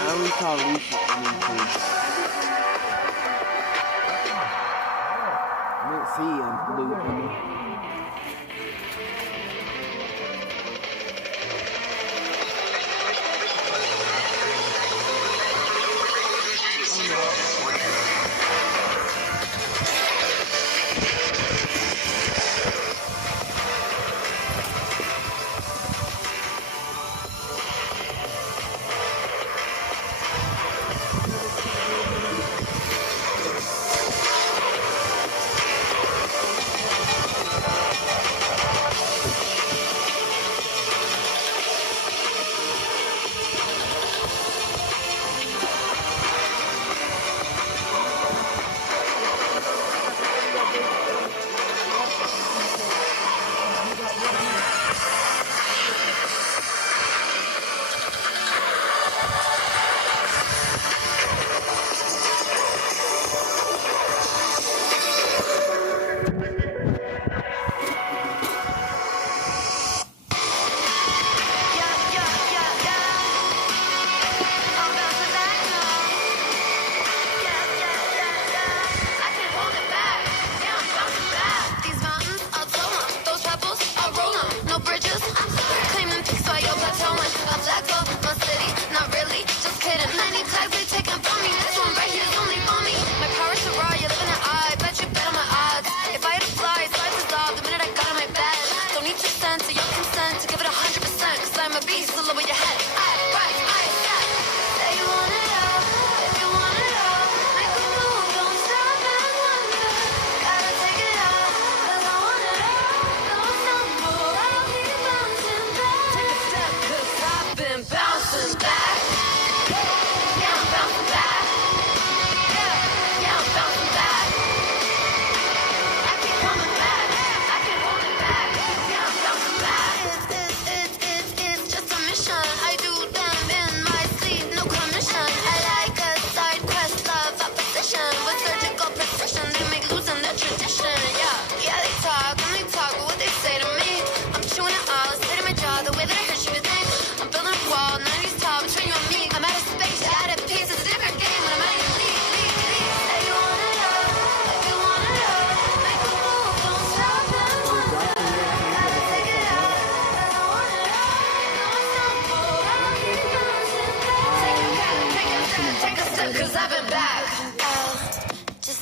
I only saw Lucy I didn't see a blue penny.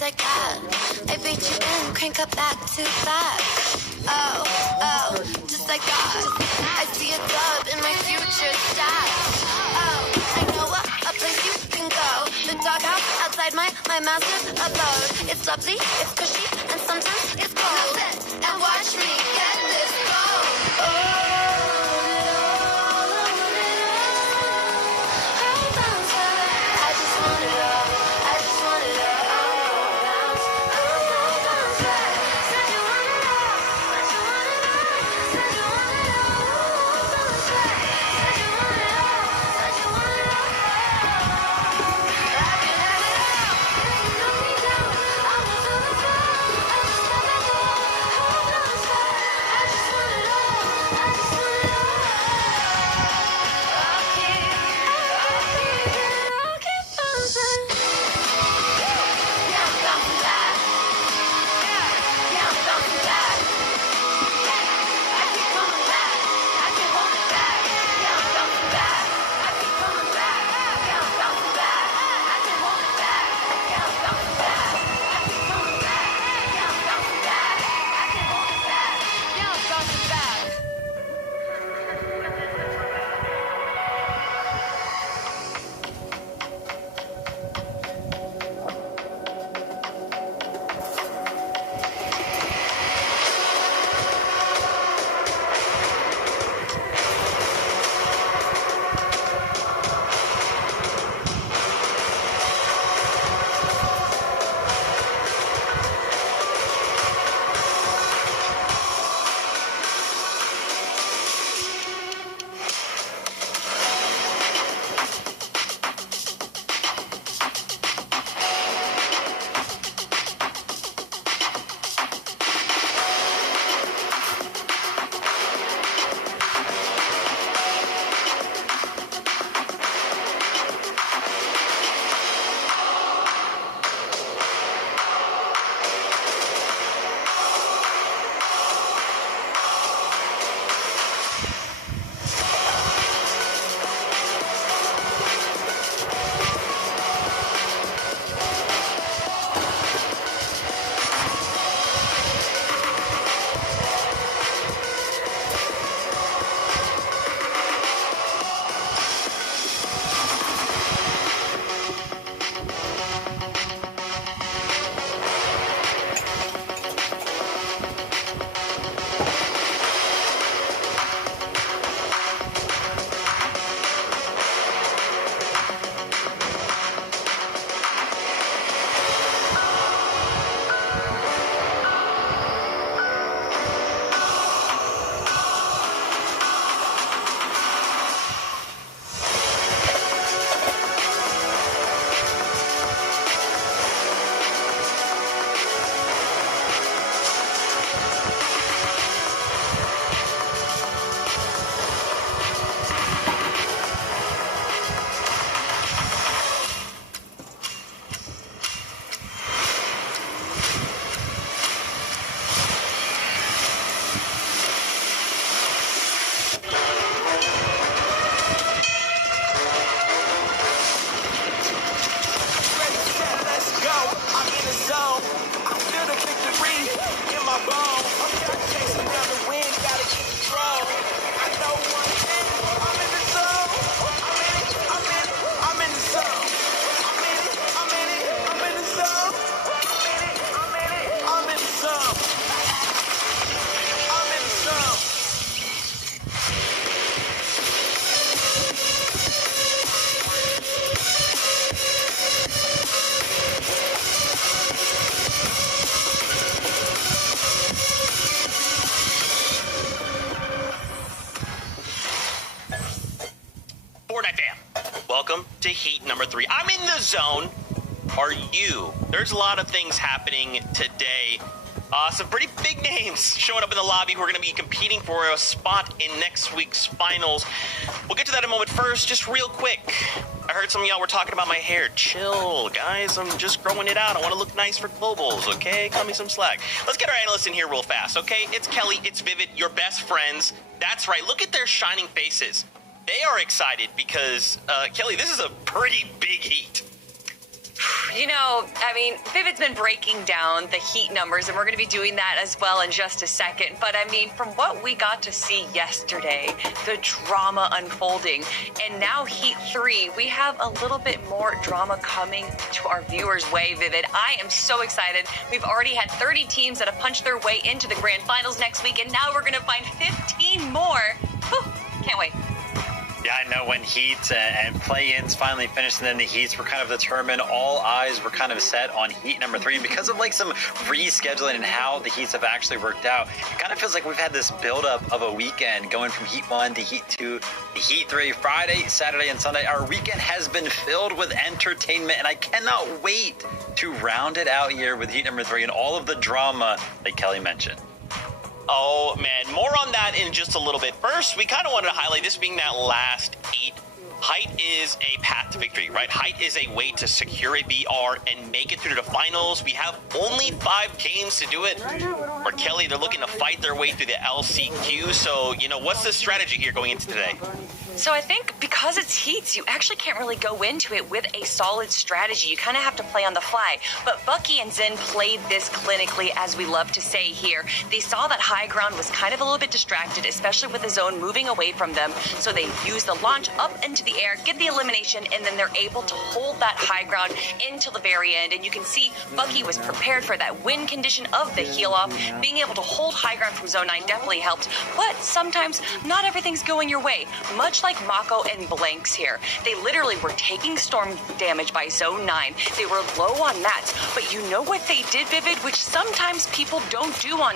like that. I beat you in, crank up back too fast. Oh, just like that. I see a dub in my future stats. Oh, I know a place you can go. The doghouse outside my master's abode. It's lovely, it's cushy, and sometimes it's cold. And watch me get this gold. Welcome to Heat number 3. I'm in the zone. Are you? There's a lot of things happening today. Some pretty big names showing up in the lobby who are going to be competing for a spot in next week's finals. We'll get to that in a moment. First, just real quick, I heard some of y'all were talking about my hair. Chill, guys. I'm just growing it out. I want to look nice for globals, okay? Cut me some slack. Let's get our analysts in here real fast, okay? It's Kelly, it's Vivid, your best friends. That's right. Look at their shining faces. They are excited because, Kelly, this is a pretty big heat. You know, I mean, Vivid's been breaking down the Heat numbers, and we're going to be doing that as well in just a second. But I mean, from what we got to see yesterday, the drama unfolding, and now Heat 3, we have a little bit more drama coming to our viewers' way, Vivid. I am so excited. We've already had 30 teams that have punched their way into the grand finals next week, and now we're going to find 15 more. Whew, can't wait. Yeah, I know when Heat and play-ins finally finished and then the Heats were kind of determined, all eyes were kind of set on Heat number 3. And because of like some rescheduling and how the Heats have actually worked out, it kind of feels like we've had this buildup of a weekend going from Heat 1 to Heat 2 to Heat 3. Friday, Saturday, and Sunday, our weekend has been filled with entertainment, and I cannot wait to round it out here with Heat number 3 and all of the drama that Kelly mentioned. Oh, man, more on that in just a little bit. First, we kind of wanted to highlight this being that last 8. Height is a path to victory, right? Height is a way to secure a BR and make it through to the finals. We have only 5 games to do it. Or Kelly, they're looking to fight their way through the LCQ. So, you know, what's the strategy here going into today? So I think because it's Heats, you actually can't really go into it with a solid strategy. You kind of have to play on the fly. But Bucky and Zen played this clinically, as we love to say here. They saw that high ground was kind of a little bit distracted, especially with the zone moving away from them. So they used the launch up into the air, get the elimination, and then they're able to hold that high ground until the very end. And you can see Bucky was prepared for that win condition of the heal off. Being able to hold high ground from zone 9 definitely helped. But sometimes not everything's going your way. Much like Mako and Blanks here. They literally were taking storm damage by zone 9. They were low on mats. But you know what they did, Vivid, which sometimes people don't do on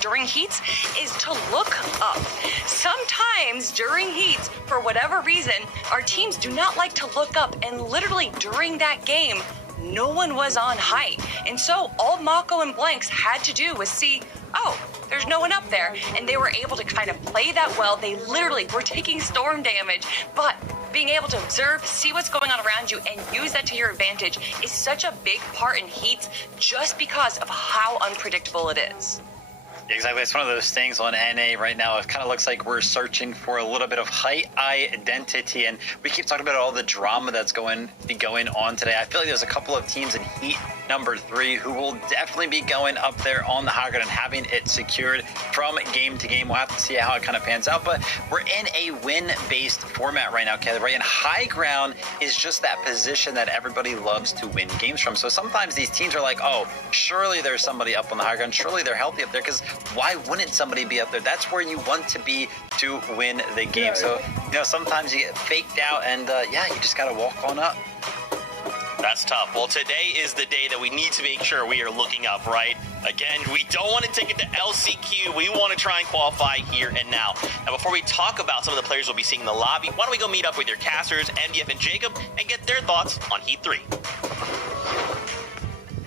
during heats, is to look up. Sometimes during heats, for whatever reason, our teams do not like to look up, and literally during that game, no one was on height. And so all Mako and Blanks had to do was see, oh, there's no one up there. And they were able to kind of play that well. They literally were taking storm damage, but being able to observe, see what's going on around you, and use that to your advantage is such a big part in heats just because of how unpredictable it is. Exactly. It's one of those things on NA right now. It kind of looks like we're searching for a little bit of height identity, and we keep talking about all the drama that's going on today. I feel like there's a couple of teams in Heat number 3 who will definitely be going up there on the high ground and having it secured from game to game. We'll have to see how it kind of pans out, but we're in a win-based format right now, Kelly, right? And high ground is just that position that everybody loves to win games from. So sometimes these teams are like, oh, surely there's somebody up on the high ground. Surely they're healthy up there, because why wouldn't somebody be up there? That's where you want to be to win the game. So, you know, sometimes you get faked out, and yeah, you just got to walk on up. That's tough. Well, today is the day that we need to make sure we are looking up, right? Again, we don't want to take it to LCQ. We want to try and qualify here and now. Now, before we talk about some of the players we'll be seeing in the lobby, why don't we go meet up with your casters, MDF and Jacob, and get their thoughts on Heat 3.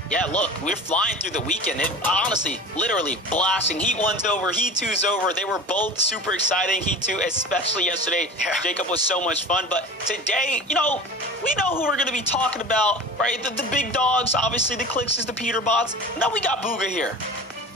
Yeah, look, we're flying through the weekend. It honestly, literally blasting. Heat 1's over, Heat 2's over. They were both super exciting. Heat 2, especially yesterday. Yeah. Jacob was so much fun. But today, you know, we know who we're going to be talking about, right? The big dogs, obviously the Clixes, the Peter Bots. Now we got Bugha here.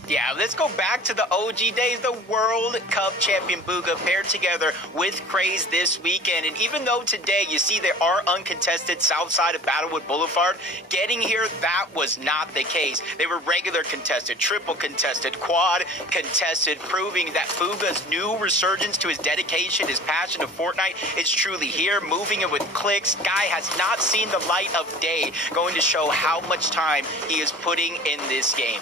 Yeah, let's go back to the OG days. The World Cup champion Bugha paired together with Craze this weekend. And even though today you see there are uncontested south side of Battlewood Boulevard, getting here, that was not the case. They were regular contested, triple contested, quad contested, proving that Bugha's new resurgence to his dedication, his passion of Fortnite is truly here, moving it with clicks. Guy has not seen the light of day, going to show how much time he is putting in this game.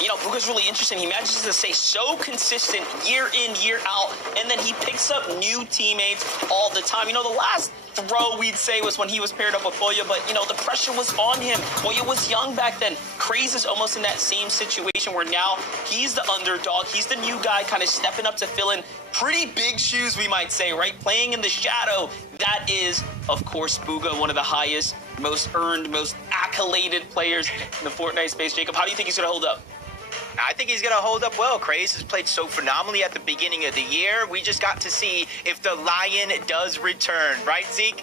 You know, Bugha's really interesting. He manages to stay so consistent year in, year out, and then he picks up new teammates all the time. You know, the last throw we'd say was when he was paired up with Boya, but, you know, the pressure was on him. Boya was young back then. Craze is almost in that same situation where now he's the underdog. He's the new guy kind of stepping up to fill in pretty big shoes, we might say, right? Playing in the shadow. That is, of course, Bugha, one of the highest, most earned, most accoladed players in the Fortnite space. Jacob, how do you think he's going to hold up? I think he's going to hold up well. Craze has played so phenomenally at the beginning of the year. We just got to see if the Lion does return. Right, Zeke?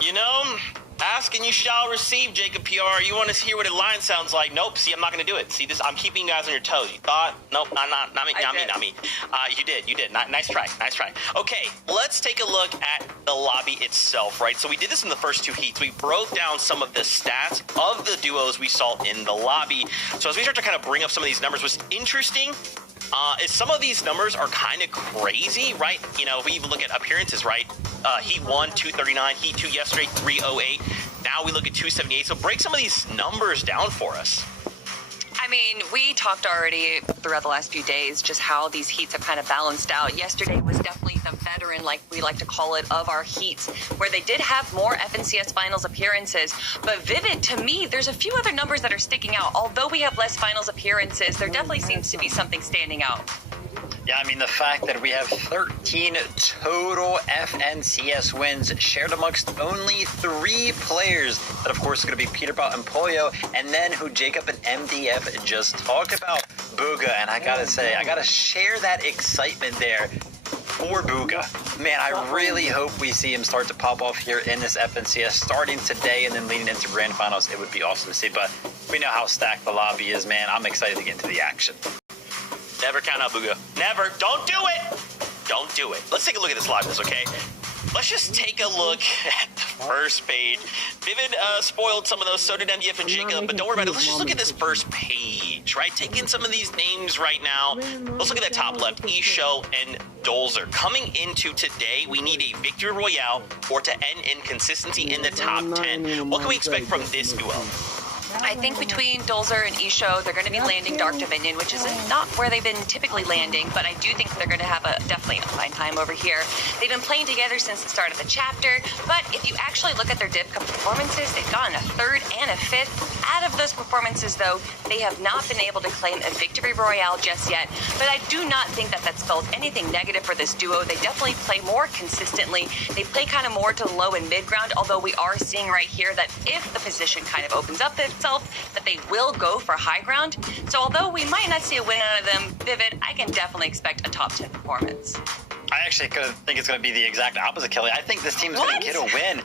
You know, Ask and you shall receive, Jacob PR. You want to hear what a line sounds like? Nope. See, I'm not going to do it. See, this, I'm keeping you guys on your toes. You thought? Nope, not me. Not me. You did. Nice try. Okay, let's take a look at the lobby itself, right? So we did this in the first two heats. We broke down some of the stats of the duos we saw in the lobby. So as we start to kind of bring up some of these numbers, what's interesting is some of these numbers are kind of crazy, right? You know, if we even look at appearances, right? Heat 1, 239, Heat 2 yesterday, 308. Now we look at 278. So break some of these numbers down for us. I mean, we talked already throughout the last few days just how these heats have kind of balanced out. Yesterday was definitely the veteran, like we like to call it, of our heats, where they did have more FNCS finals appearances. But Vivid, to me, there's a few other numbers that are sticking out. Although we have less finals appearances, there definitely seems to be something standing out. Yeah, I mean, the fact that we have 13 total FNCS wins shared amongst only 3 players. That, of course, is going to be Peterbout and Pollo, and then who Jacob and MDF just talked about, Bugha. And I got to say, I got to share that excitement there for Bugha. Man, I really hope we see him start to pop off here in this FNCS starting today and then leading into grand finals. It would be awesome to see, but we know how stacked the lobby is, man. I'm excited to get into the action. Never count out Bugha. Never. Don't do it. Don't do it. Let's take a look at this live list, okay? Let's just take a look at the first page. Vivid spoiled some of those, so did MDF and Jacob, but don't worry about it. Let's just look at this first page, right? Take in some of these names right now. Let's look at that top left, Isho and Dolzer. Coming into today, we need a victory royale or to end in consistency in the top 10. What can we expect from this duo? I think between Dolzer and Isho, they're going to be landing Dark Dominion, which is not where they've been typically landing, but I do think they're going to have definitely a fine time over here. They've been playing together since the start of the chapter, but if you actually look at their Div Cup performances, they've gotten a 3rd and a 5th. Out of those performances, though, they have not been able to claim a victory royale just yet, but I do not think that that spells anything negative for this duo. They definitely play more consistently. They play kind of more to the low and mid ground, although we are seeing right here that if the position kind of opens up itself, that they will go for high ground. So although we might not see a win out of them, Vivid, I can definitely expect a top 10 performance. I actually think it's going to be the exact opposite, Kelly. I think this team is going to get a win.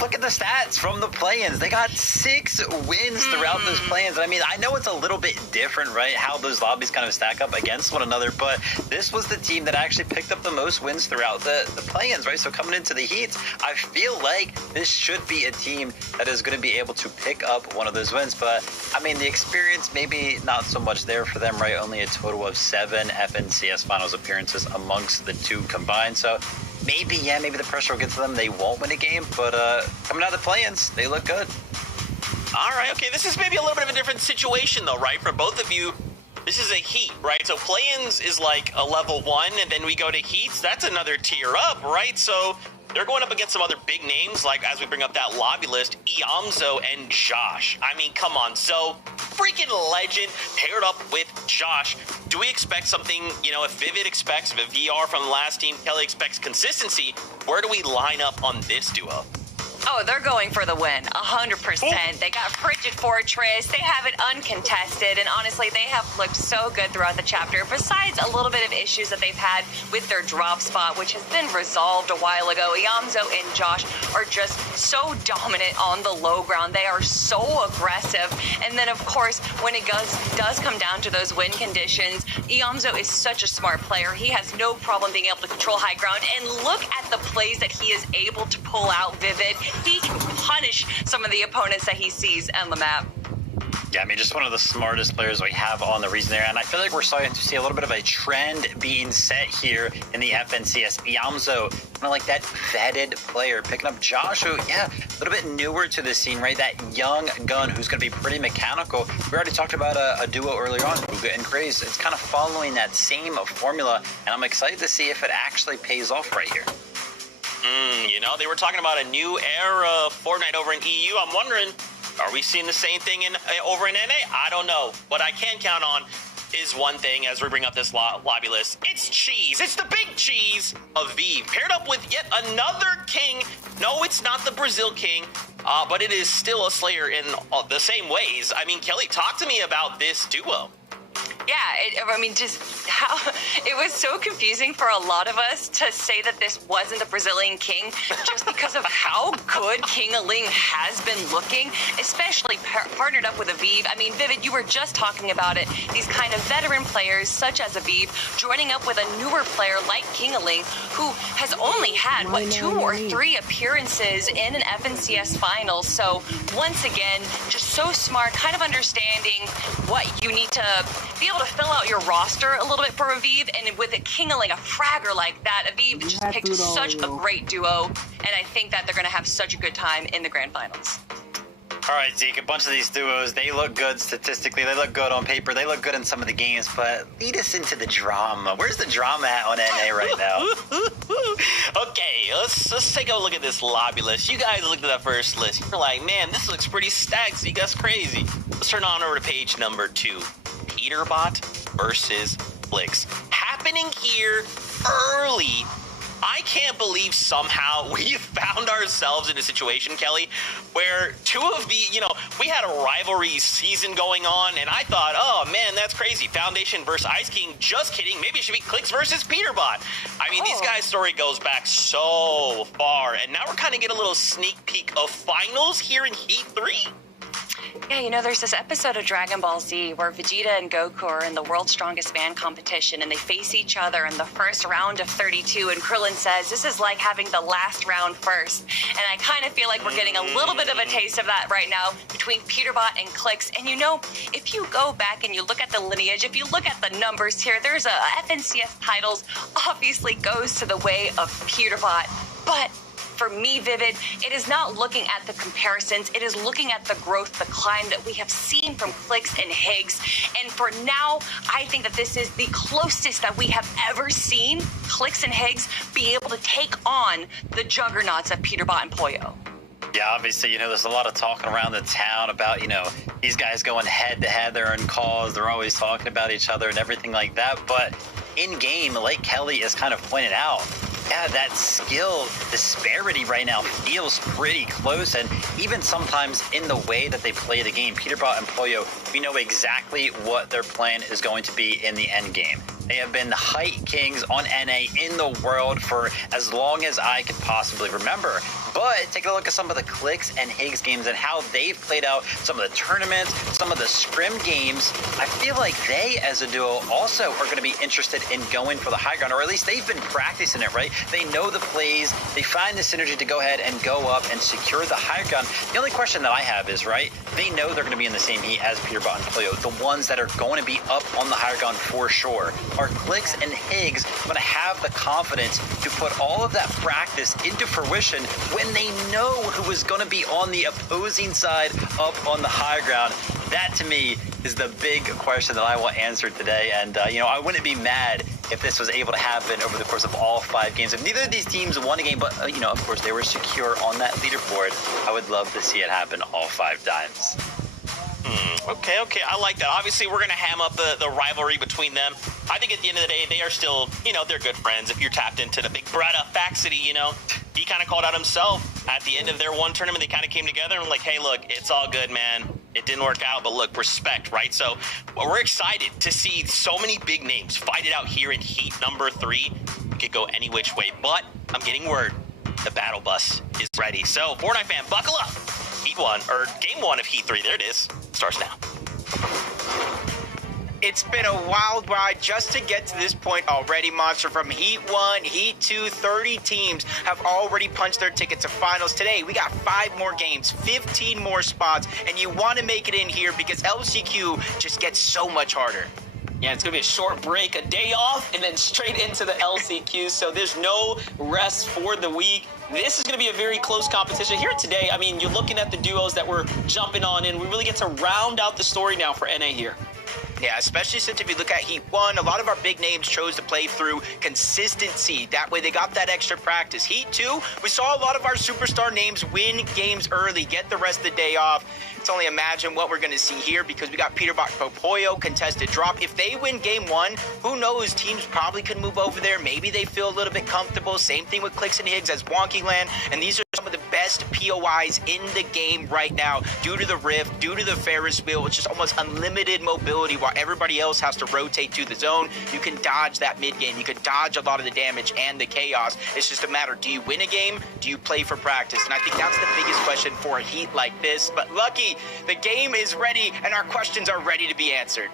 Look at the stats from the play-ins. They got 6 wins throughout those play-ins. I mean, I know it's a little bit different, right, how those lobbies kind of stack up against one another, but this was the team that actually picked up the most wins throughout the play-ins, right? So coming into the heats, I feel like this should be a team that is going to be able to pick up one of those wins. But, I mean, the experience maybe not so much there for them, right? Only a total of 7 FNCS finals appearances amongst the 2 combined. So maybe the pressure will get to them. They won't win a game, but coming out of the play-ins, they look good. All right, okay, this is maybe a little bit of a different situation, though, right? For both of you, this is a heat, right? So play-ins is like a level 1, and then we go to heats. That's another tier up, right? So they're going up against some other big names, like as we bring up that lobby list, Iamzo and Josh. I mean, come on. So freaking legend paired up with Josh. Do we expect something, you know, if Vivid expects, if VR from the last team, Kelly expects consistency, where do we line up on this duo? Oh, they're going for the win, 100%. They got Frigid Fortress. They have it uncontested, and honestly, they have looked so good throughout the chapter. Besides a little bit of issues that they've had with their drop spot, which has been resolved a while ago, Iamzo and Josh are just so dominant on the low ground. They are so aggressive. And then, of course, when it does come down to those win conditions, Iamzo is such a smart player. He has no problem being able to control high ground. And look at the plays that he is able to pull out, Vivid. He can punish some of the opponents that he sees on the map. Yeah, I mean, just one of the smartest players we have on the region there. And I feel like we're starting to see a little bit of a trend being set here in the FNCS. Iamzo, kind of like that vetted player, picking up Josh, who, yeah, a little bit newer to the scene, right? That young gun who's going to be pretty mechanical. We already talked about a duo earlier on, Bugha and Craze. It's kind of following that same formula, and I'm excited to see if it actually pays off right here. You know, they were talking about a new era of Fortnite over in EU. I'm wondering, are we seeing the same thing over in NA? I don't know. What I can count on is one thing as we bring up this lobby list. It's cheese. It's the big cheese of Vive, paired up with yet another king. No, it's not the Brazil king, but it is still a Slayer in the same ways. I mean, Kelly, talk to me about this duo. Just how it was so confusing for a lot of us to say that this wasn't a Brazilian king just because of how good King Aling has been looking, especially partnered up with Aviv. I mean, Vivid, you were just talking about it. These kind of veteran players such as Aviv joining up with a newer player like King Aling, who has only had, 2 or 3 appearances in an FNCS finals. So once again, just so smart, kind of understanding what you need to be able to fill out your roster a little bit for Aviv, and with a King Aling, a fragger like that, Aviv just picked such a great duo, and I think that they're going to have such a good time in the grand finals. All right, Zeke, a bunch of these duos, they look good statistically, they look good on paper, they look good in some of the games, but lead us into the drama. Where's the drama at on NA right now? Okay, let's take a look at this lobby list. You guys looked at that first list. You're like, man, this looks pretty stacked, Zeke, that's crazy. Let's turn on over to page number 2. Peterbot versus Clix. Happening here early. I can't believe somehow we found ourselves in a situation, Kelly, where two of the, we had a rivalry season going on, and I thought, oh man, that's crazy. Foundation versus Ice King. Just kidding. Maybe it should be Clix versus Peterbot. I mean, these guys' story goes back so far, and now we're kind of getting a little sneak peek of finals here in Heat 3. Yeah, there's this episode of Dragon Ball Z where Vegeta and Goku are in the World's Strongest Man competition, and they face each other in the first round of 32, and Krillin says, this is like having the last round first. And I kind of feel like we're getting a little bit of a taste of that right now between Peterbot and Clix. And if you go back and you look at the lineage, if you look at the numbers here, there's FNCS titles obviously goes to the way of Peterbot. But for me, Vivid, it is not looking at the comparisons. It is looking at the growth, the climb that we have seen from Clix and Higgs. And for now, I think that this is the closest that we have ever seen Clix and Higgs be able to take on the juggernauts of Peterbot and Pollo. Yeah, obviously, there's a lot of talking around the town about, these guys going head to head. They're in calls. They're always talking about each other and everything like that. But in game, like Kelly has kind of pointed out, yeah, that skill disparity right now feels pretty close. And even sometimes in the way that they play the game, Peterbot and Pollo, we know exactly what their plan is going to be in the end game. They have been the height kings on NA in the world for as long as I could possibly remember. But take a look at some of the Clix and Higgs games and how they've played out some of the tournaments, some of the scrim games. I feel like they, as a duo, also are going to be interested in going for the high ground, or at least they've been practicing it, right? They know the plays. They find the synergy to go ahead and go up and secure the high ground. The only question that I have is, right, they know they're going to be in the same heat as Peterbot and Pollo, the ones that are going to be up on the high ground for sure. Are Clix and Higgs going to have the confidence to put all of that practice into fruition when they know who is going to be on the opposing side up on the high ground? That, to me, is the big question that I want answered today. And, I wouldn't be mad if this was able to happen over the course of all 5 games. If neither of these teams won a game, but, of course, they were secure on that leaderboard, I would love to see it happen all 5 times. Okay, I like that. Obviously, we're going to ham up the rivalry between them. I think at the end of the day, they are still, they're good friends. If you're tapped into the Big Bretta Faxity, he kind of called out himself. At the end of their one tournament, they kind of came together and like, hey, look, it's all good, man. It didn't work out, but look, respect, right? So we're excited to see so many big names fight it out here in Heat number 3. It could go any which way, but I'm getting word. The battle bus is ready. So, Fortnite fan, buckle up. Heat 1, or Game 1 of Heat 3, there it is. Starts now. It's been a wild ride just to get to this point already, Monster. From Heat 1, Heat 2, 30 teams have already punched their ticket to finals. Today, we got 5 more games, 15 more spots, and you want to make it in here because LCQ just gets so much harder. Yeah, it's going to be a short break, a day off, and then straight into the LCQ. So there's no rest for the week. This is going to be a very close competition. Here today, I mean, you're looking at the duos that we're jumping on, and we really get to round out the story now for NA here. Yeah, especially since if you look at Heat 1, a lot of our big names chose to play through consistency. That way they got that extra practice. Heat 2, we saw a lot of our superstar names win games early, get the rest of the day off. It's only imagine what we're going to see here because we got Peterbot Pollo contested drop. If they win game 1, who knows? Teams probably could move over there. Maybe they feel a little bit comfortable. Same thing with Clix and Higgs as Wonky Land. And these are some of the best best POIs in the game right now due to the Rift, due to the Ferris wheel. It's just almost unlimited mobility while everybody else has to rotate to the zone. You can dodge that mid game. You can dodge a lot of the damage and the chaos. It's just a matter, do you win a game? Do you play for practice? And I think that's the biggest question for a heat like this. But Lucky, the game is ready and our questions are ready to be answered.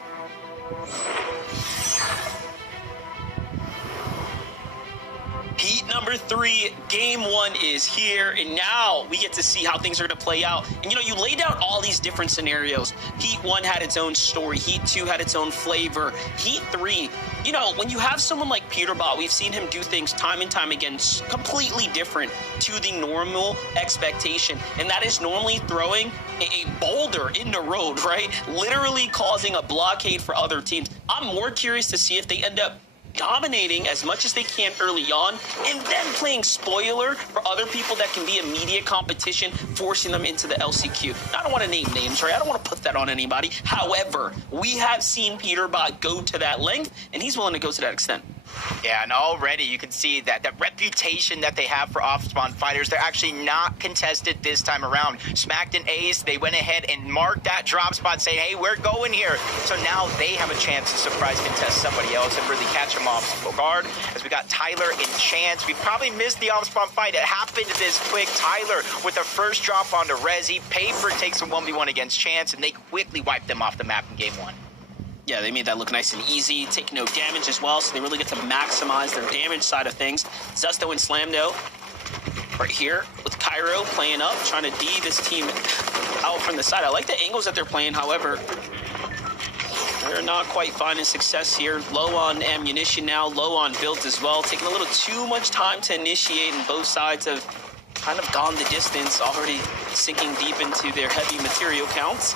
Heat number 3, game 1 is here, and now we get to see how things are going to play out. And you know, you laid out all these different scenarios. Heat 1 had its own story. Heat 2 had its own flavor. Heat 3, you know, when you have someone like Peterbot, we've seen him do things time and time again completely different to the normal expectation, and that is normally throwing a boulder in the road, right? Literally causing a blockade for other teams. I'm more curious to see if they end up dominating as much as they can early on and then playing spoiler for other people that can be immediate competition, forcing them into the LCQ. I don't want to name names, right? I don't want to put that on anybody. However, we have seen Peterbot go to that length, and he's willing to go to that extent. Yeah, and already you can see that the reputation that they have for off-spawn fighters, they're actually not contested this time around. Smacked and Ace, they went ahead and marked that drop spot saying, hey, we're going here. So now they have a chance to surprise contest somebody else and really catch them off guard. As we got Tyler and Chance, we probably missed the off-spawn fight. It happened this quick. Tyler with the first drop onto Rezi. Paper takes a 1v1 against Chance, and they quickly wiped them off the map in game 1. Yeah, they made that look nice and easy, take no damage as well, so they really get to maximize their damage side of things. Zesto and Slamdo right here with Cairo playing up, trying to D this team out from the side. I like the angles that they're playing, however, they're not quite finding success here. Low on ammunition now, low on builds as well, taking a little too much time to initiate, and both sides have kind of gone the distance, already sinking deep into their heavy material counts.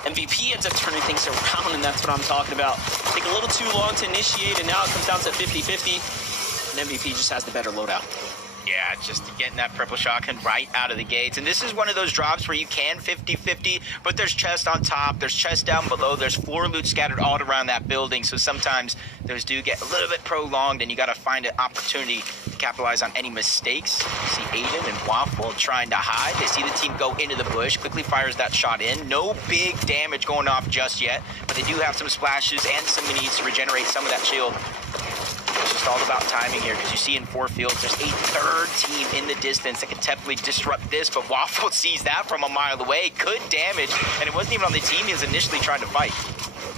MVP ends up turning things around, and that's what I'm talking about. Take a little too long to initiate, and now it comes down to 50-50, and MVP just has the better loadout. Yeah, just getting that purple shotgun right out of the gates. And this is one of those drops where you can 50-50, but there's chest on top, there's chest down below, there's floor loot scattered all around that building. So sometimes those do get a little bit prolonged, and you got to find an opportunity to capitalize on any mistakes. You see Aiden and Waffle trying to hide. They see the team go into the bush, quickly fires that shot in. No big damage going off just yet, but they do have some splashes and some minis to regenerate some of that shield. It's just all about timing here, because you see in 4 fields, there's a third team in the distance that can definitely disrupt this, but Waffle sees that from a mile away. Good damage, and it wasn't even on the team he was initially trying to fight.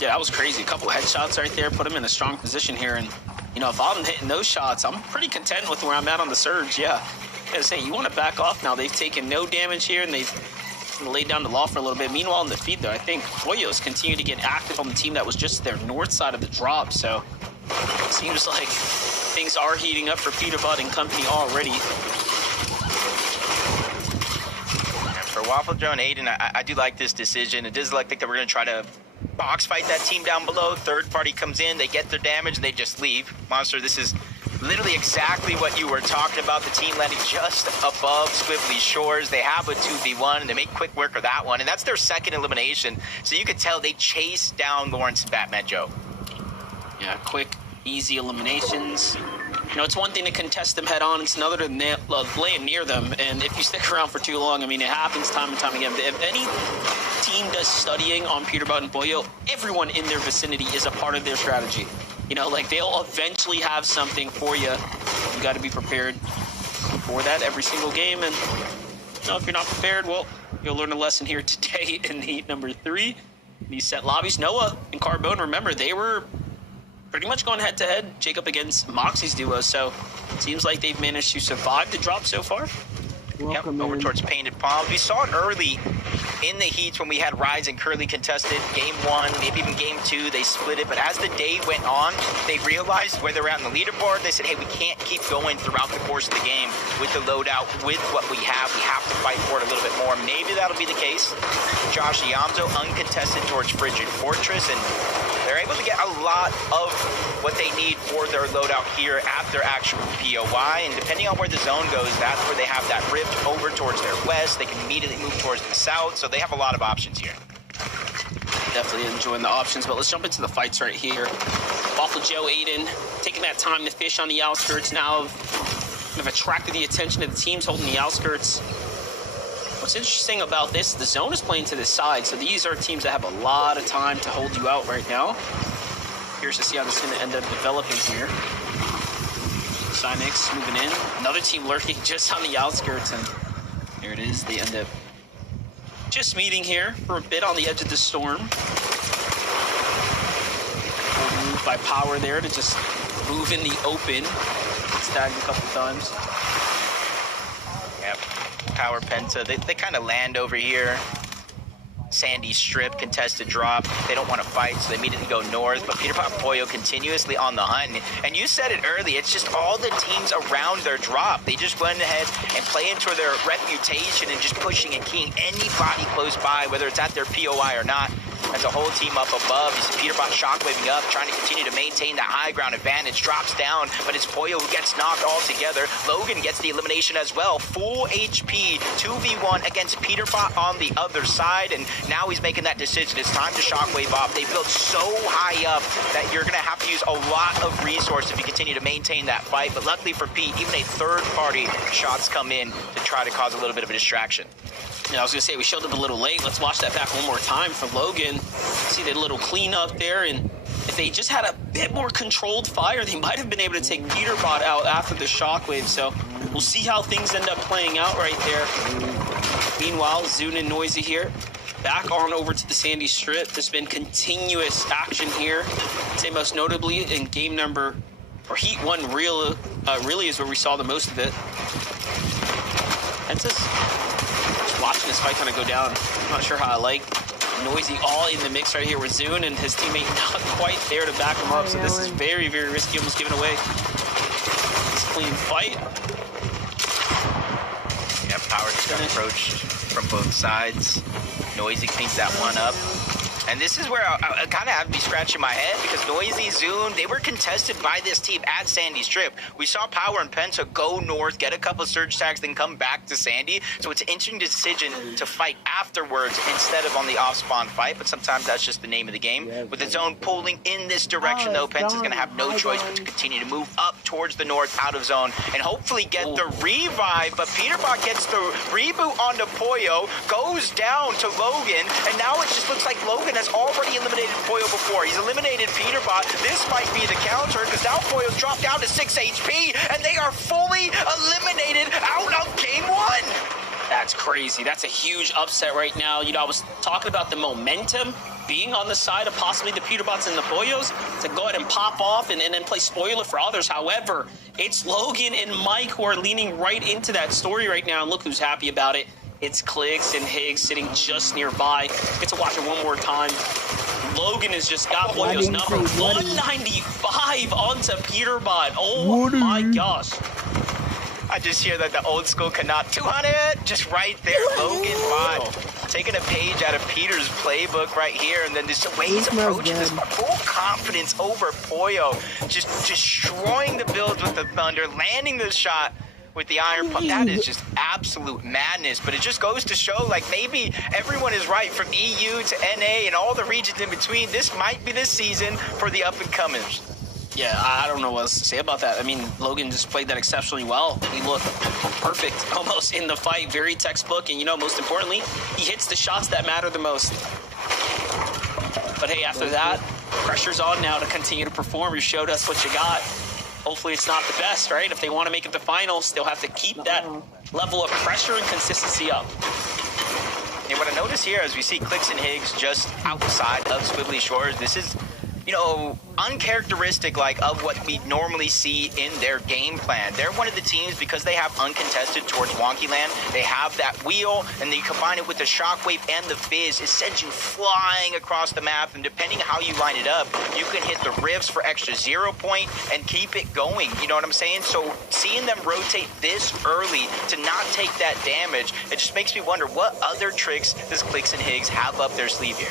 Yeah, that was crazy. A couple headshots right there, put him in a strong position here, and, you know, if I'm hitting those shots, I'm pretty content with where I'm at on the surge, yeah. I gotta say, you want to back off now. They've taken no damage here, and they've laid down the law for a little bit. Meanwhile, in the feed, though, I think Hoyos continue to get active on the team that was just their north side of the drop, so it seems like things are heating up for Peterbot and company already. For Waffle Joe and Aiden, I do like this decision. It does look like that we're going to try to box fight that team down below. Third party comes in, they get their damage, and they just leave. Monster, this is literally exactly what you were talking about. The team landing just above Squibbly Shores. They have a 2v1, and they make quick work of that one, and that's their second elimination. So you could tell they chase down Lawrence and Batman Joe. Yeah, quick, easy eliminations. You know, it's one thing to contest them head on, it's another to land near them. And if you stick around for too long, I mean, it happens time and time again. If any team does studying on Peterbot and Boyo, everyone in their vicinity is a part of their strategy. You know, like, they'll eventually have something for you. You got to be prepared for that every single game. And, you know, if you're not prepared, well, you'll learn a lesson here today in heat number 3. These set lobbies, Noah and Carbone, remember, they were pretty much going head-to-head, Jacob against Moxie's duo, so it seems like they've managed to survive the drop so far. Yep, over towards Painted Palms. We saw it early in the heats when we had Rise and Curly contested game 1, maybe even game 2, they split it, but as the day went on, they realized where they're at in the leaderboard. They said, hey, we can't keep going throughout the course of the game with the loadout, with what we have to fight for it a little bit more. Maybe that'll be the case. Josh Iamzo uncontested towards Frigid Fortress, and they're able to get a lot of what they need for their loadout here at their actual POI, and depending on where the zone goes, that's where they have that rift over towards their west. They can immediately move towards the south, so they have a lot of options here. Definitely enjoying the options, but let's jump into the fights right here. Waffle Joe, Aiden, taking that time to fish on the outskirts now have attracted the attention of the teams holding the outskirts. What's interesting about this, the zone is playing to this side, so these are teams that have a lot of time to hold you out right now. Curious to see how this is going to end up developing here. Cynix moving in. Another team lurking just on the outskirts, and there it is. They end up just meeting here for a bit on the edge of the storm. Moved by Power there to just move in the open. Stagged a couple times. Yep. Power Penta, they kind of land over here. Sandy strip, contested drop. They don't want to fight, so they immediately go north. But Peter Pot and Pollo continuously on the hunt. And you said it early, it's just all the teams around their drop. They just went ahead and play into their reputation and just pushing and keying anybody close by, whether it's at their POI or not. As a whole team up above, you see Peter Pot shockwaving up, trying to continue to maintain that high ground advantage. Drops down, but it's Pollo who gets knocked altogether. Logan gets the elimination as well. Full HP, 2v1 against Peter Pot on the other side, and now he's making that decision. It's time to shockwave off. They built so high up that you're going to have to use a lot of resource if you continue to maintain that fight. But luckily for Pete, even a third-party shots come in to try to cause a little bit of a distraction. Yeah, I was gonna say we showed up a little late. Let's watch that back one more time for Logan. See the little cleanup there, and if they just had a bit more controlled fire, they might have been able to take Peter Pot out after the shockwave. So we'll see how things end up playing out right there. Meanwhile, Zune and Noisy here, back on over to the Sandy Strip. There's been continuous action here. I'd say most notably in game number, or Heat 1 really is where we saw the most of it. Pentas watching this fight kind of go down. I'm not sure how I like Noisy all in the mix right here with Zune and his teammate not quite there to back him up. So this is very, very risky, almost giving away this clean fight. Yeah, Power just got approached from both sides. Noisy cleans that one up. And this is where I kind of have to be scratching my head because Noisy, Zune, they were contested by this team at Sandy Strip. We saw Power and Penta go north, get a couple of surge tags, then come back to Sandy. So it's an interesting decision to fight afterwards instead of on the off-spawn fight, but sometimes that's just the name of the game. With the zone pulling in this direction, though, Penta's going to have no choice but to continue to move up towards the north, out of zone, and hopefully get the revive. But Peter Pot gets the reboot onto Pollo, goes down to Logan, and now it just looks like Logan has already eliminated Pollo before. He's eliminated Peter Pot. This might be the counter because now Pollo's dropped down to 6 HP and they are fully eliminated out of game 1. That's crazy. That's a huge upset right now. You know, I was talking about the momentum being on the side of possibly the Peter Pots and the Pollos to go ahead and pop off and then play spoiler for others. However, it's Logan and Mike who are leaning right into that story right now, and look who's happy about it. It's Clix and Higgs sitting just nearby. Get to watch it one more time. Logan has just got Pollo's number. 195 onto Peter Pot. Oh my gosh. I just hear that the old school cannot 200 just right there. Logan Bot taking a page out of Peter's playbook right here, and then just the way he's approaching this, full confidence over Pollo, just destroying the builds with the Thunder, landing the shot with the Iron Pump. That is just absolute madness, but it just goes to show, like, maybe everyone is right from EU to NA and all the regions in between. This might be the season for the up-and-comers. Yeah, I don't know what else to say about that. I mean, Logan just played that exceptionally well. He looked perfect almost in the fight, very textbook, and, you know, most importantly, he hits the shots that matter the most. But hey, after that, pressure's on now to continue to perform. You showed us what you got. Hopefully it's not the best, right? If they want to make it to finals, they'll have to keep that level of pressure and consistency up. And what I notice here is we see Clix and Higgs just outside of Squibbly Shores. This is, you know, uncharacteristic of what we normally see in their game plan. They're one of the teams, because they have uncontested towards Wonky Land, they have that wheel, and then you combine it with the Shockwave and the Fizz, it sends you flying across the map, and depending how you line it up, you can hit the rifts for extra 0 point and keep it going, you know what I'm saying? So seeing them rotate this early to not take that damage, it just makes me wonder what other tricks does Clix and Higgs have up their sleeve here?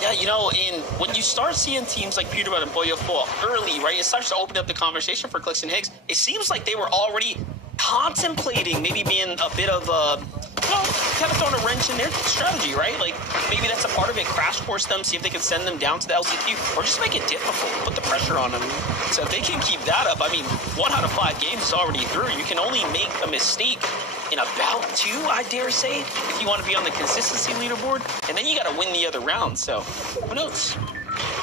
Yeah, you know, when you start seeing teams like Peter Pot and Pollo fall early, right, it starts to open up the conversation for Clix and Higgs. It seems like they were already contemplating maybe being a bit of a, you know, kind of throwing a wrench in their strategy, right? Like, maybe that's a part of it, crash course them, see if they can send them down to the LCQ, or just make it difficult, put the pressure on them. So if they can keep that up, I mean, 1 out of 5 games is already through. You can only make a mistake in about 2, I dare say, if you want to be on the consistency leaderboard. And then you got to win the other round. So who knows?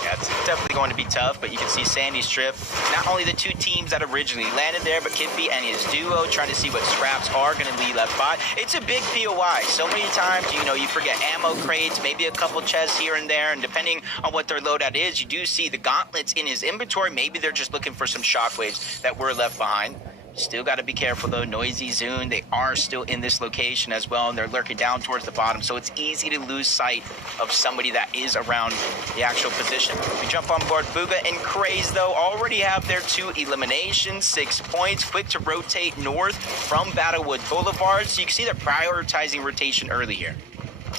Yeah, it's definitely going to be tough, but you can see Sandy Strip, not only the 2 teams that originally landed there, but Kippy and his duo trying to see what scraps are going to be left by. It's a big POI. So many times, you forget ammo crates, maybe a couple chests here and there, and depending on what their loadout is, you do see the gauntlets in his inventory. Maybe they're just looking for some shockwaves that were left behind. Still got to be careful, though. Noisy Zune, they are still in this location as well, and they're lurking down towards the bottom, so it's easy to lose sight of somebody that is around the actual position. We jump on board. Bugha and Craze, though, already have their 2 eliminations, 6 points, quick to rotate north from Battlewood Boulevard, so you can see they're prioritizing rotation early here.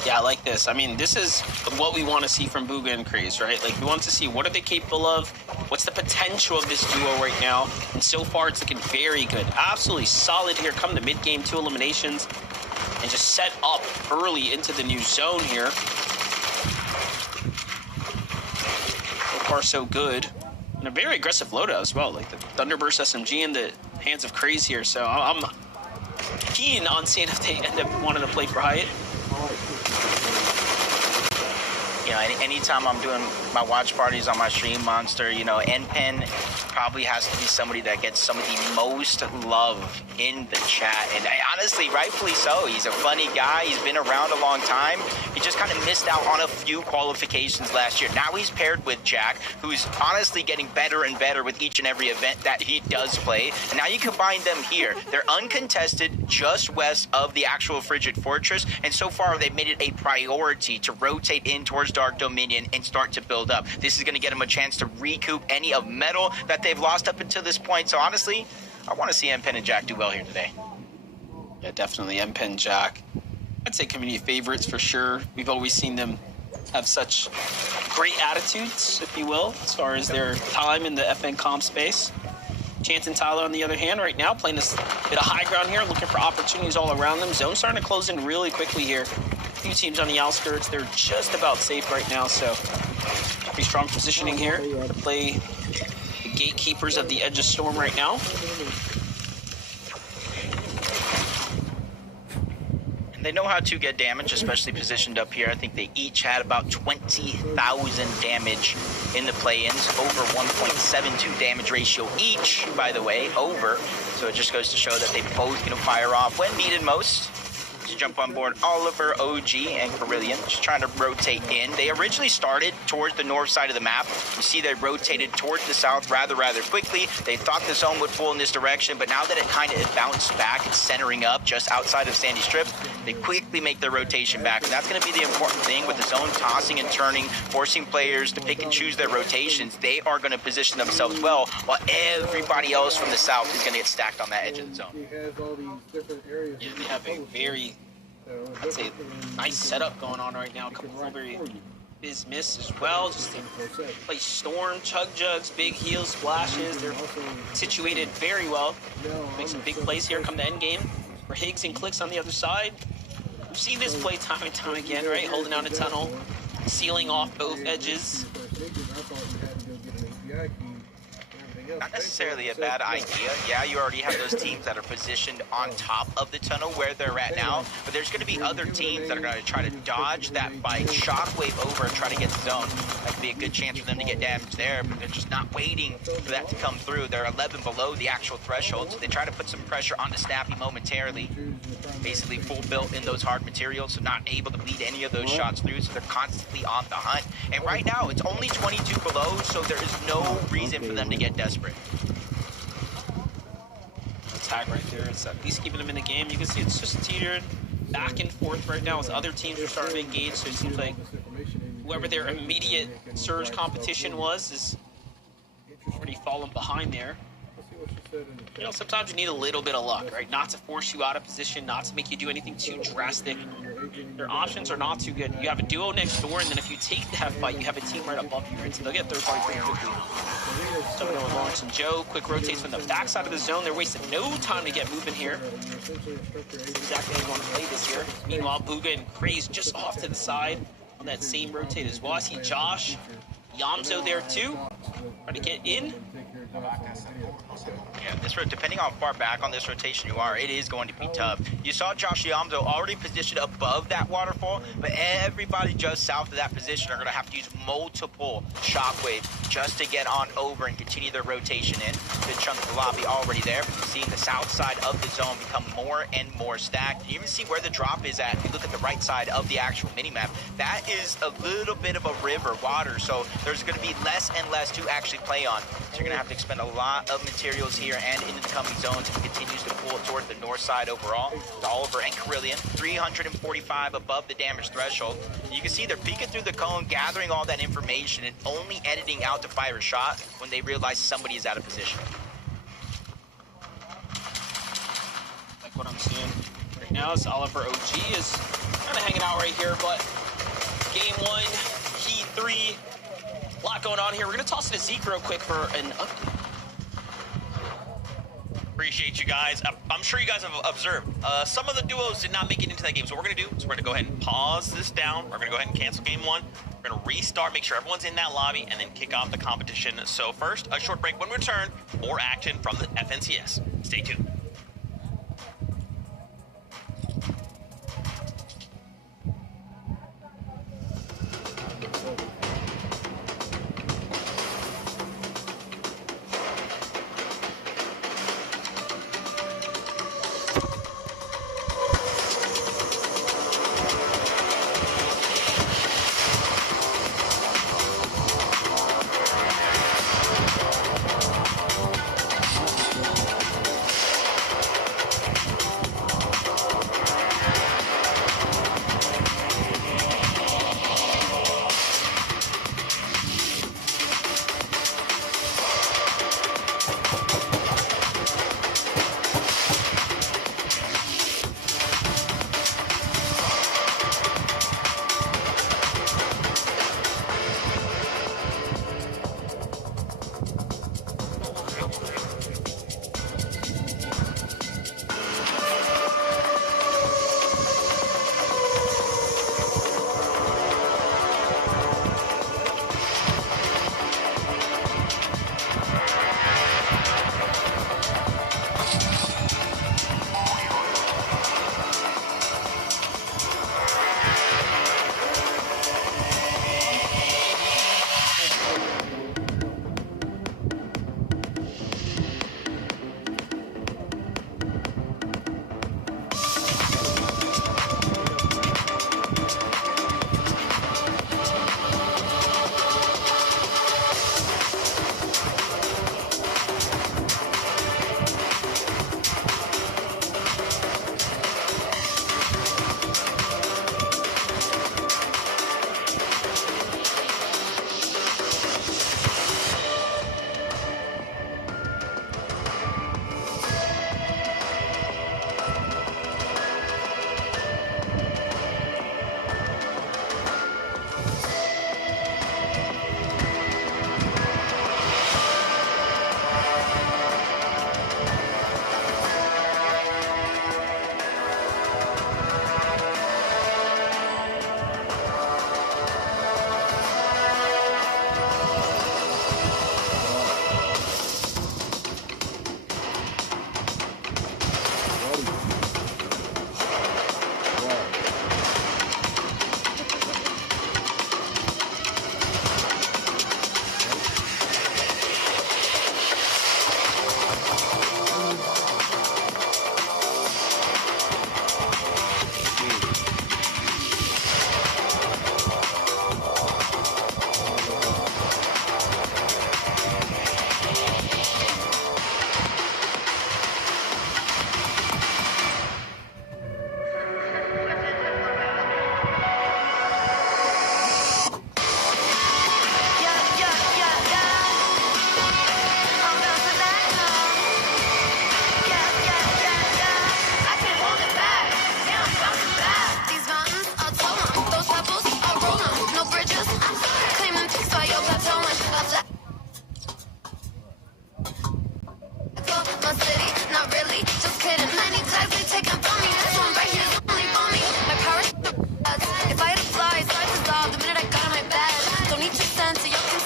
Yeah, I like this. I mean, this is what we want to see from Bugha and Craze, right? Like, we want to see what are they capable of, what's the potential of this duo right now, and so far it's looking very good. Absolutely solid here. Come to mid-game, 2 eliminations, and just set up early into the new zone here. So far, so good. And a very aggressive loadout as well, like the Thunderburst SMG in the hands of Craze here. So I'm keen on seeing if they end up wanting to play for Hyatt. Anytime I'm doing my watch parties on my stream, Monster, NPen probably has to be somebody that gets some of the most love in the chat. And honestly, rightfully so. He's a funny guy. He's been around a long time. He just kind of missed out on a few qualifications last year. Now he's paired with Jack, who's honestly getting better and better with each and every event that he does play. And now you combine them here. They're uncontested just west of the actual Frigid Fortress. And so far, they've made it a priority to rotate in towards Dark Dominion and start to build up. This is going to get them a chance to recoup any of metal that they've lost up until this point. So honestly, I want to see NPen and Jack do well here today. Yeah, definitely NPen, Jack. I'd say community favorites for sure. We've always seen them have such great attitudes, if you will, as far as their time in the FN comp space. Chance and Tyler, on the other hand, right now playing this bit of high ground here, looking for opportunities all around them. Zone starting to close in really quickly here. A few teams on the outskirts, they're just about safe right now, so pretty strong positioning here to play the gatekeepers of the Edge of Storm right now. They know how to get damage, especially positioned up here. I think they each had about 20,000 damage in the play-ins, over 1.72 damage ratio each, by the way, over. So it just goes to show that they both can fire off when needed most. Just jump on board Oliver, OG, and Carillion, just trying to rotate in. They originally started towards the north side of the map. You see they rotated towards the south rather quickly. They thought the zone would pull in this direction, but now that it kind of bounced back, centering up just outside of Sandy Strip, they quickly make their rotation back. And that's going to be the important thing with the zone tossing and turning, forcing players to pick and choose their rotations. They are going to position themselves well, while everybody else from the south is going to get stacked on that edge of the zone. Yeah, they have a very, I'd say, nice setup going on right now. A couple of very miss as well. Just to play Storm, Chug Jugs, big heals, splashes. They're situated very well. Make some big plays here. Come to end game for Higgs and Clicks on the other side. We've seen this play time and time again, right? Holding down a tunnel, sealing off both edges. Not necessarily a bad idea. Yeah, you already have those teams that are positioned on top of the tunnel where they're at now, but there's going to be other teams that are going to try to dodge that bike, shockwave over, and try to get the zone. That could be a good chance for them to get damage there, but they're just not waiting for that to come through. They're 11 below the actual threshold, so they try to put some pressure onto Snappy momentarily. Basically full built in those hard materials, so not able to bleed any of those shots through, so they're constantly on the hunt. And right now, it's only 22 below, so there is no reason for them to get desperate. Tag right there. It's at least keeping them in the game. You can see it's just teetered back and forth right now as other teams are starting to engage, so it seems like whoever their immediate surge competition was is already fallen behind there. You know, sometimes you need a little bit of luck, right? Not to force you out of position, not to make you do anything too drastic. Their options are not too good. You have a duo next door, and then if you take that fight, you have a team right above you, right? So they'll get third party pretty quickly. So we know Lawrence and Joe, quick rotates from the backside of the zone. They're wasting no time to get moving here. That's exactly how you want to play this here. Meanwhile, Bugha and Craze just off to the side on that same rotate as well. I see Josh, Yamzo there too, trying to get in. Yeah, depending on how far back on this rotation you are, it is going to be tough. You saw Josh Yamdo already positioned above that waterfall, but everybody just south of that position are going to have to use multiple shockwaves just to get on over and continue their rotation in. Good chunk of the lobby already there. Seeing the south side of the zone become more and more stacked. You even see where the drop is at. If you look at the right side of the actual minimap, that is a little bit of a river water, so there's going to be less and less to actually play on. So you're going to have to expend a lot of materials here and in the coming zones, and continues to pull toward the north side overall. Oliver and Carillion, 345 above the damage threshold. You can see they're peeking through the cone, gathering all that information, and only editing out to fire a shot when they realize somebody is out of position. Like what I'm seeing right now is Oliver OG is kind of hanging out right here, but game 1, Heat 3, a lot going on here. We're going to toss it to Zeke real quick for an update. Appreciate you guys. I'm sure you guys have observed some of the duos did not make it into that game. So what we're going to do is we're going to go ahead and pause this down. We're going to go ahead and cancel game 1. We're going to restart, make sure everyone's in that lobby, and then kick off the competition. So first, a short break. When we return, more action from the FNCS. Stay tuned.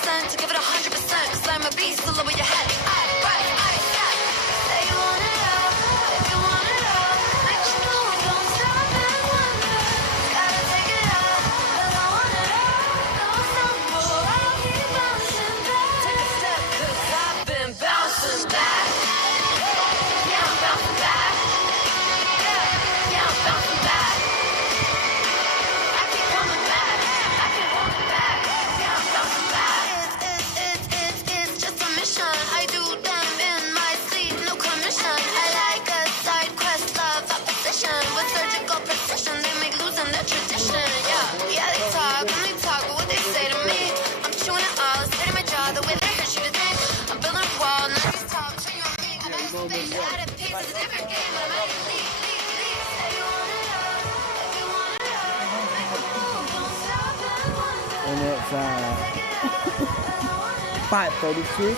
To give it 100%, cause I'm a beast, so lower your head. got a piece of different game, but I'm ready to leave. If you want it all, if you want it all, make a move, don't stop and wonder. And it's 5:36.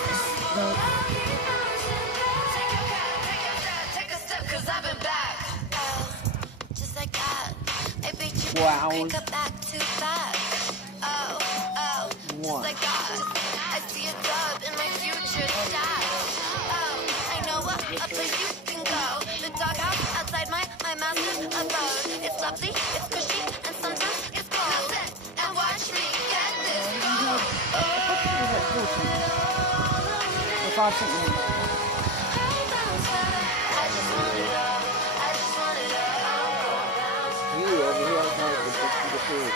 Take a step, 'cause I've been back. Oh, just like that. I beat you 4 down, hours. crank up back too fast. Oh, just One. like that. I see a dub in my future stats. Oh, I know a place you can go. The doghouse outside my master's abode. It's lovely, it's cushy, and sometimes it's cold. And watch me get this gold. If I something. I just want it all. I just want it all. You over here on the food.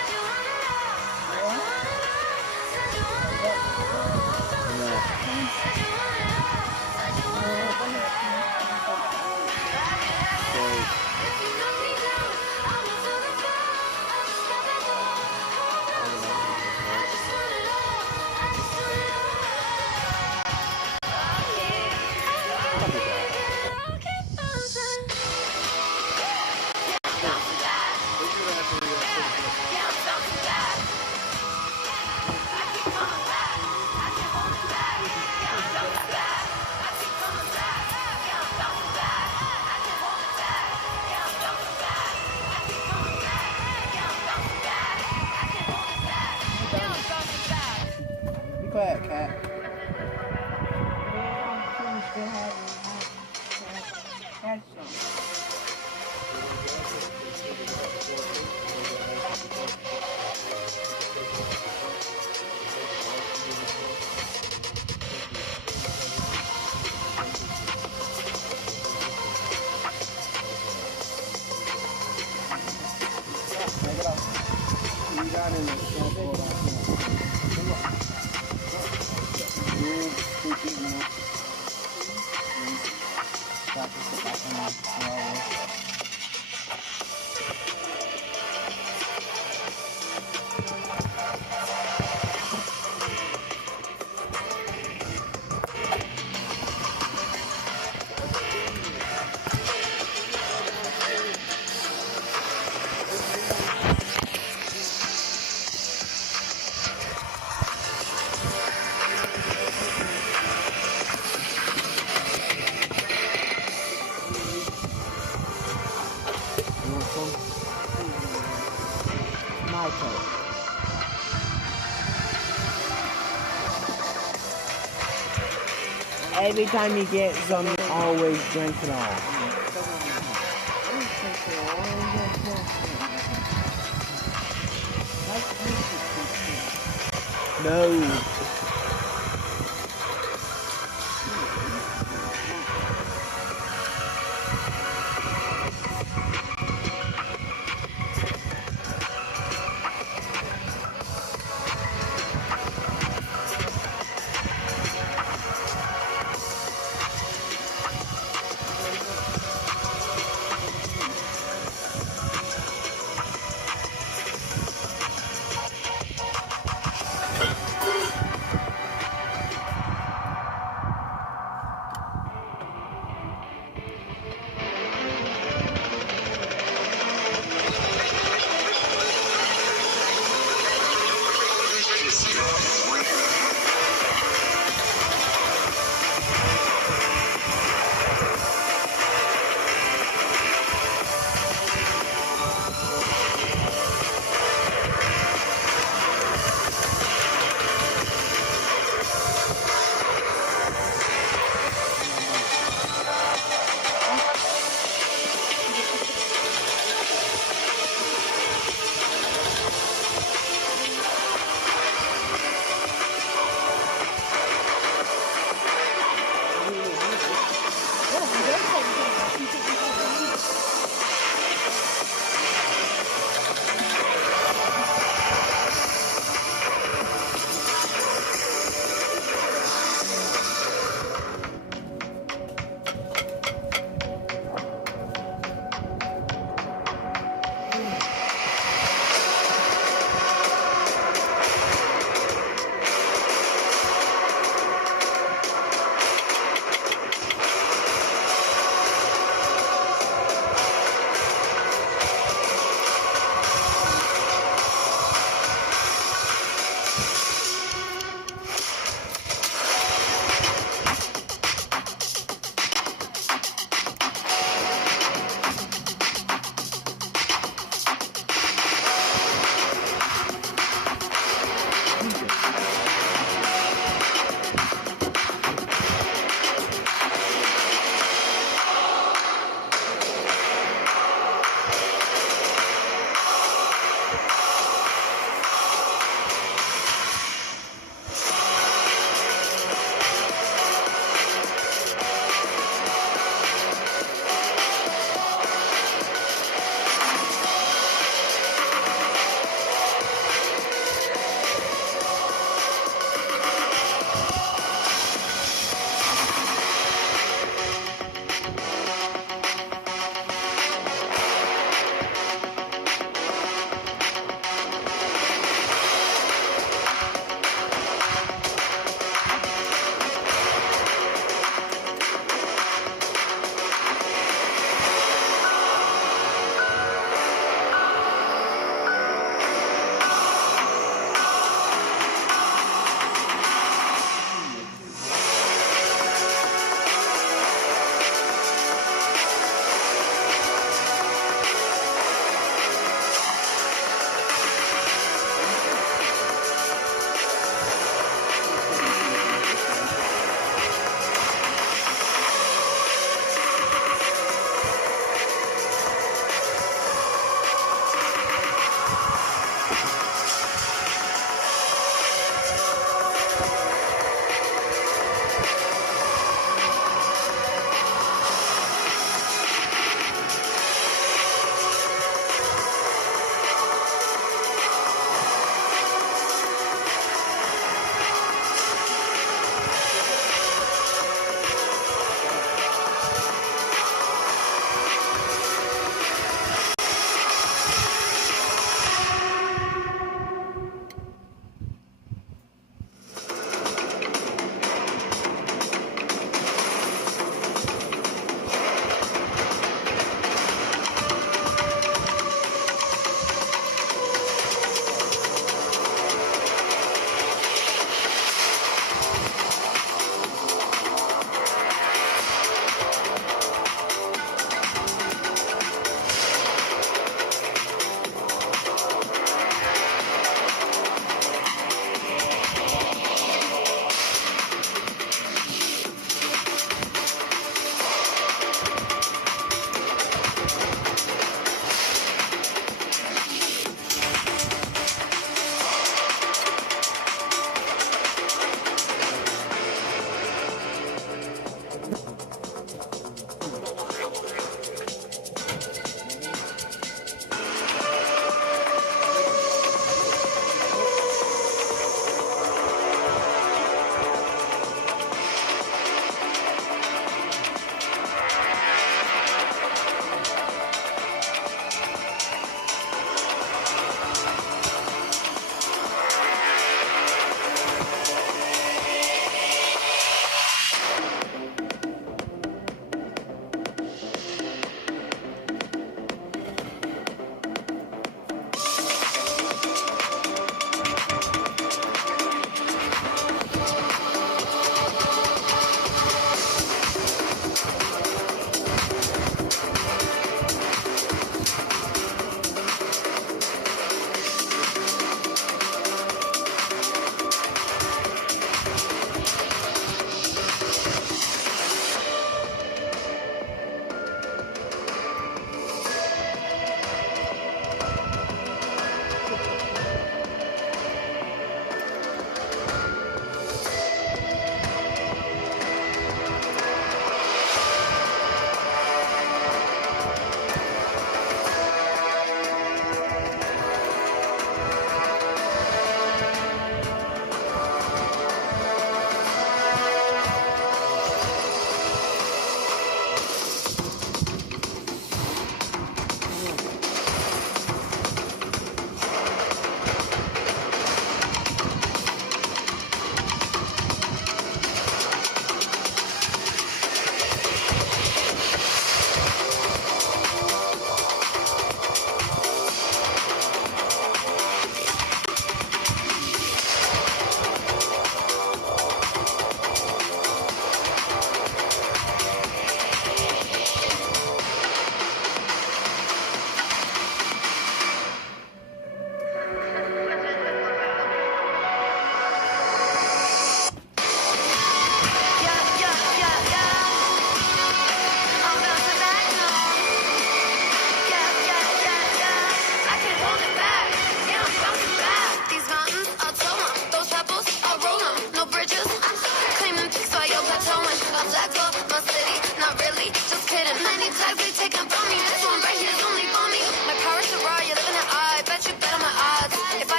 Be quiet, cat. You got in the circle. My turn. Every time you get some, you always drink it all. No.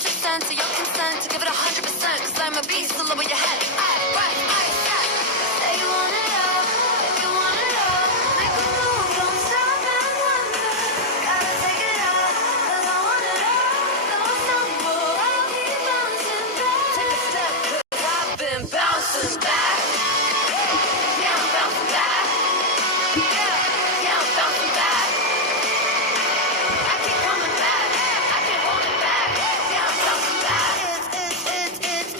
to your consent to give it 100%, cause I'm a beast, so lower your head. Say you want it all, if you want it all, make a move, don't stop and wonder. Gotta take it all, cause I want it all. Don't stumble, I'll keep bouncing back. Take a step, cause I've been bouncing back. Yeah, I'm bouncing back. Yeah, I'm bouncing back. I keep coming back. I can't hold it back. Yeah, I'm bouncing back.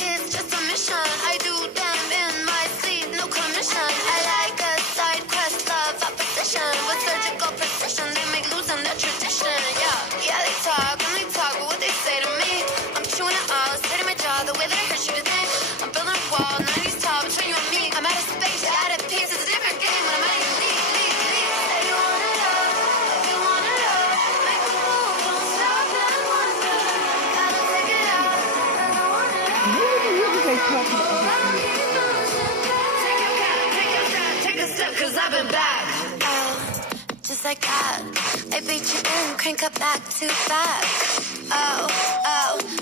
It's just a mission. I do them in my sleep, no commission. I like a side quest, love opposition. With surgical precision, they make losing their tradition. Yeah, they talk, but what they say to me. I'm chewing it all, it's hitting my jaw, the way that I hurt you today. I'm building a wall, 90s tall, between you and me. I'm out of space, you're out of peace. It's a different game when I'm out of your league. Say you want it all, if you want it all, make a move, don't stop and wonder. Gotta take it out, cause I want it all. Take a step, cause I've been back. Oh, just like that. I beat you in, crank up back too fast. Oh,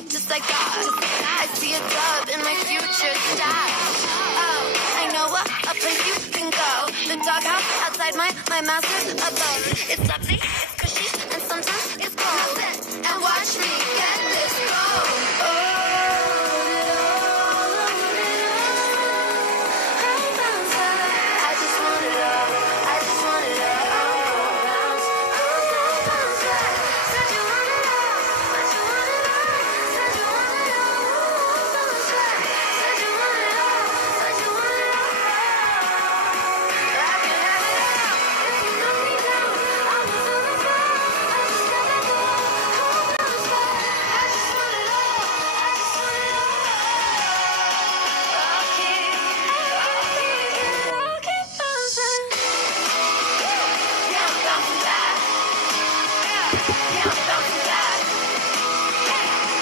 just like that. I see a dub in my future stash. Oh, I know a place you can go. The doghouse outside my master's abode. It's lovely, it's cushy, and sometimes it's cold. And watch me get this gold. I just want it all. I just want it all. Bounce. Said you want it all. Said you want it all. Said you want it all. Said you want it all. Said you want it all. I can have it all. If you knock me down, I was on the ground. I just got that gold. Bounce back. I just want it all. I just want it all. I'll keep bouncing. Yeah, I'm bouncing back. Yeah, I'm bouncing back.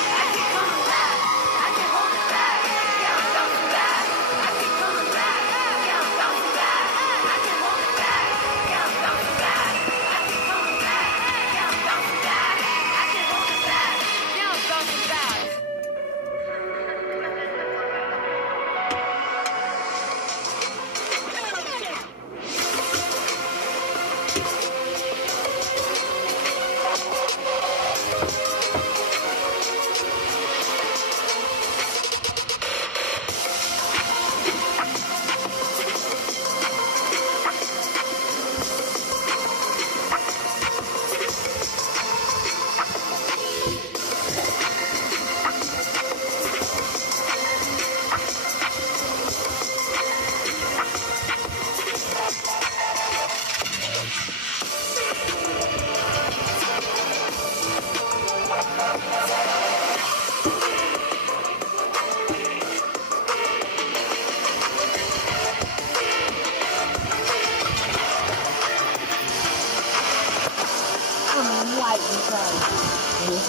I keep coming back. I can't hold it back. Yeah, I'm bouncing back. I keep coming back. Yeah, I'm bouncing back. I can't hold it back. Yeah, I'm bouncing back. I keep coming back. Yeah, I'm bouncing back. I can't hold it back. Yeah, I'm bouncing back.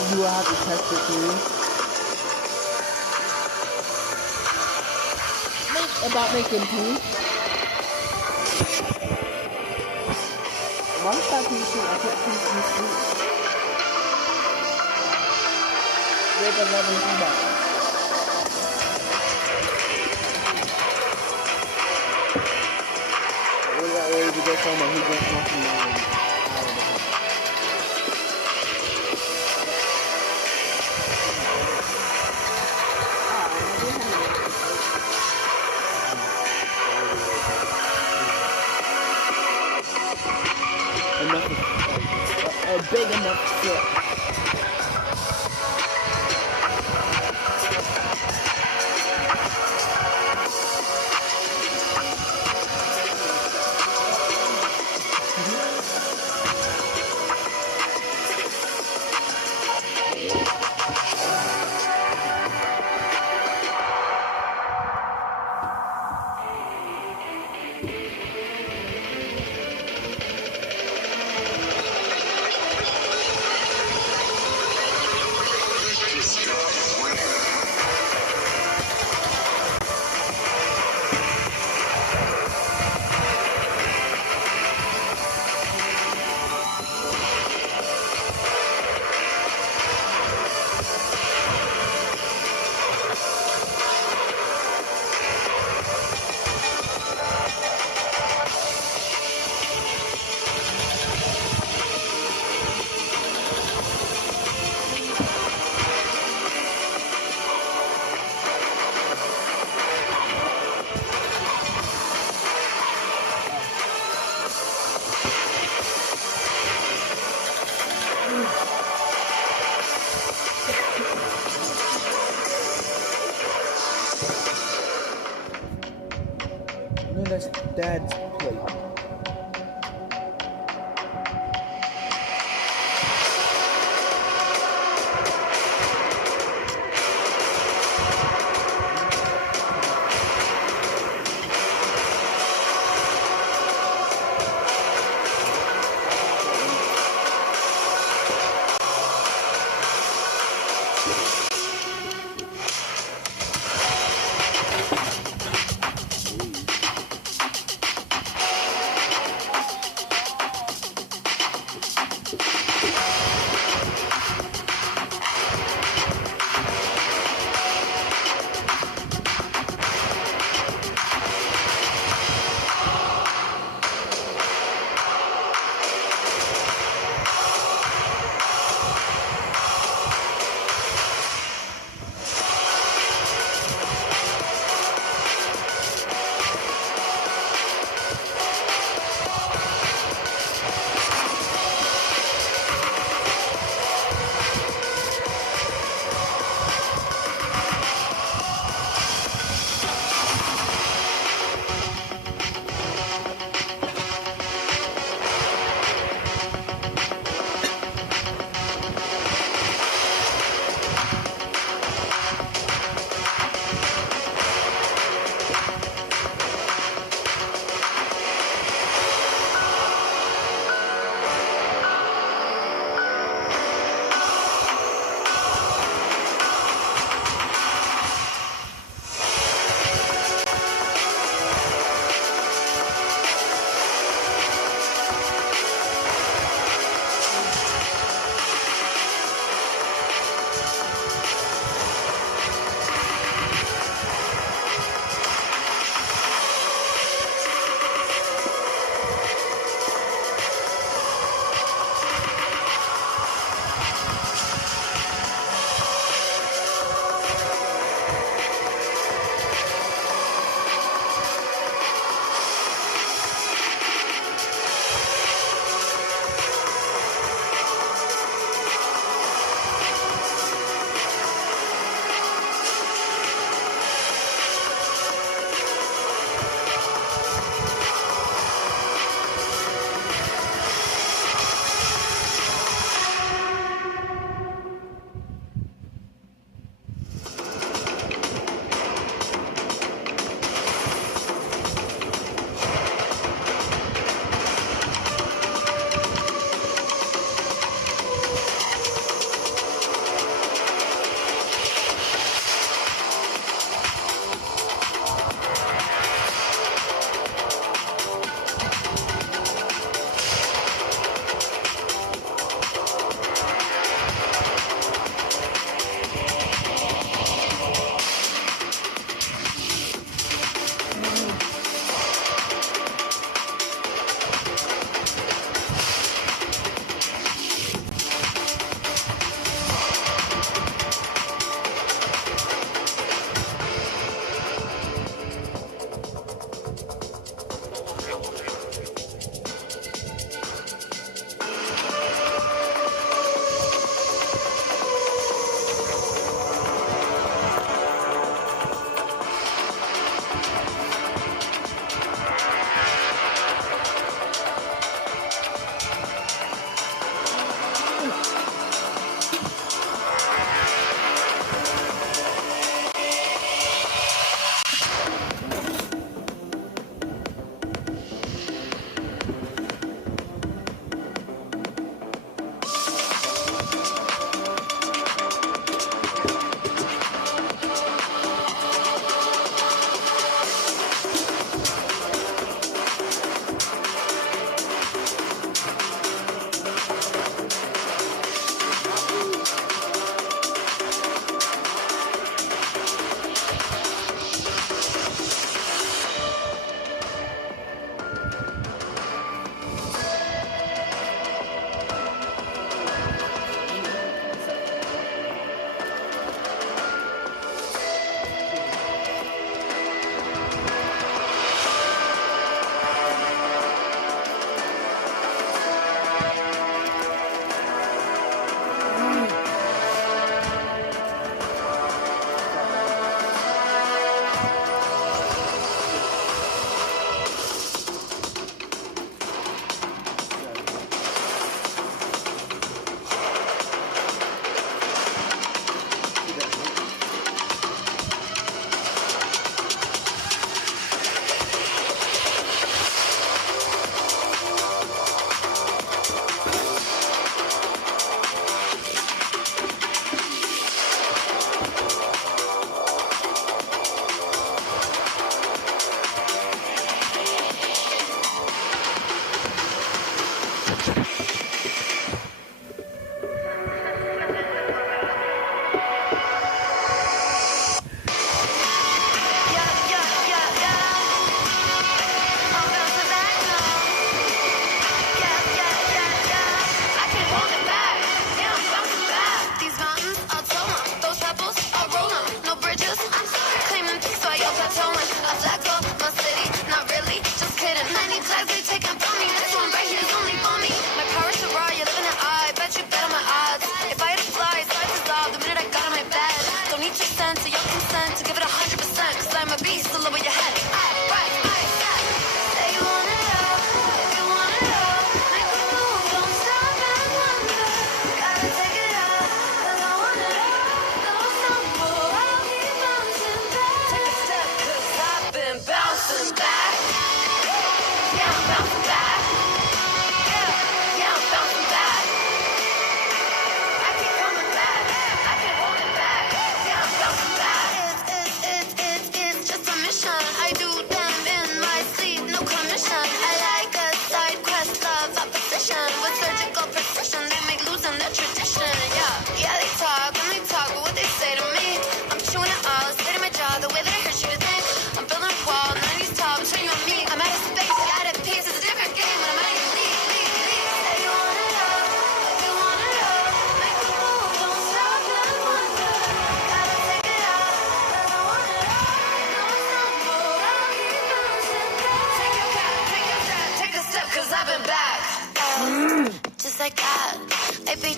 You will have to test it too. About making tea. Why is that tea sweet? I can't taste tea sweet. With 11 feedback. We got ready to go somewhere. He just wants to know. A big enough sip. Elena's dad's plate.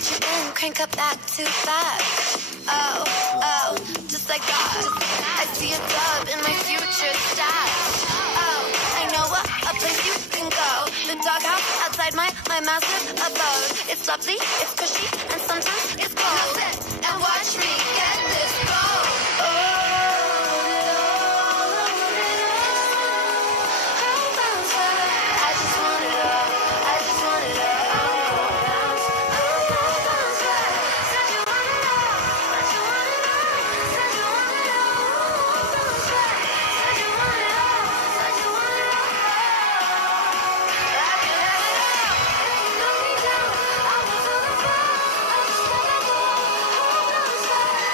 you in, crank up back too fast. Oh, oh, just like that. I see a dub in my future stash. Oh, I know a place you can go. The doghouse outside my massive abode. It's lovely, it's cushy, and sometimes it's cold. And watch me get this gold. I just want it all. I just want it all. Said you want it all. Said you want it all. Said you want it all. Said you want it all. Said you want it all. I can have it all. If you knock me down, I was on the floor. I just wanna go. Hold on,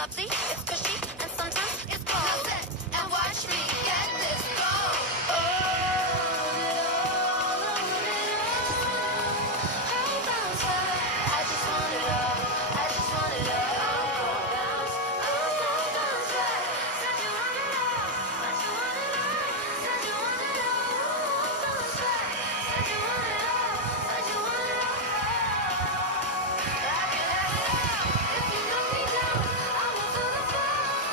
lovely, it's cushy, and sometimes it's cold. And watch me get this gold. I just want it all. I just want it all. Bounce, bounce, bounce back. Said you want it all. But you want it all. Said you want it all. Bounce back. Said you want it all. But you want it all. I can have it all. If you knock me down, I will feel the fall.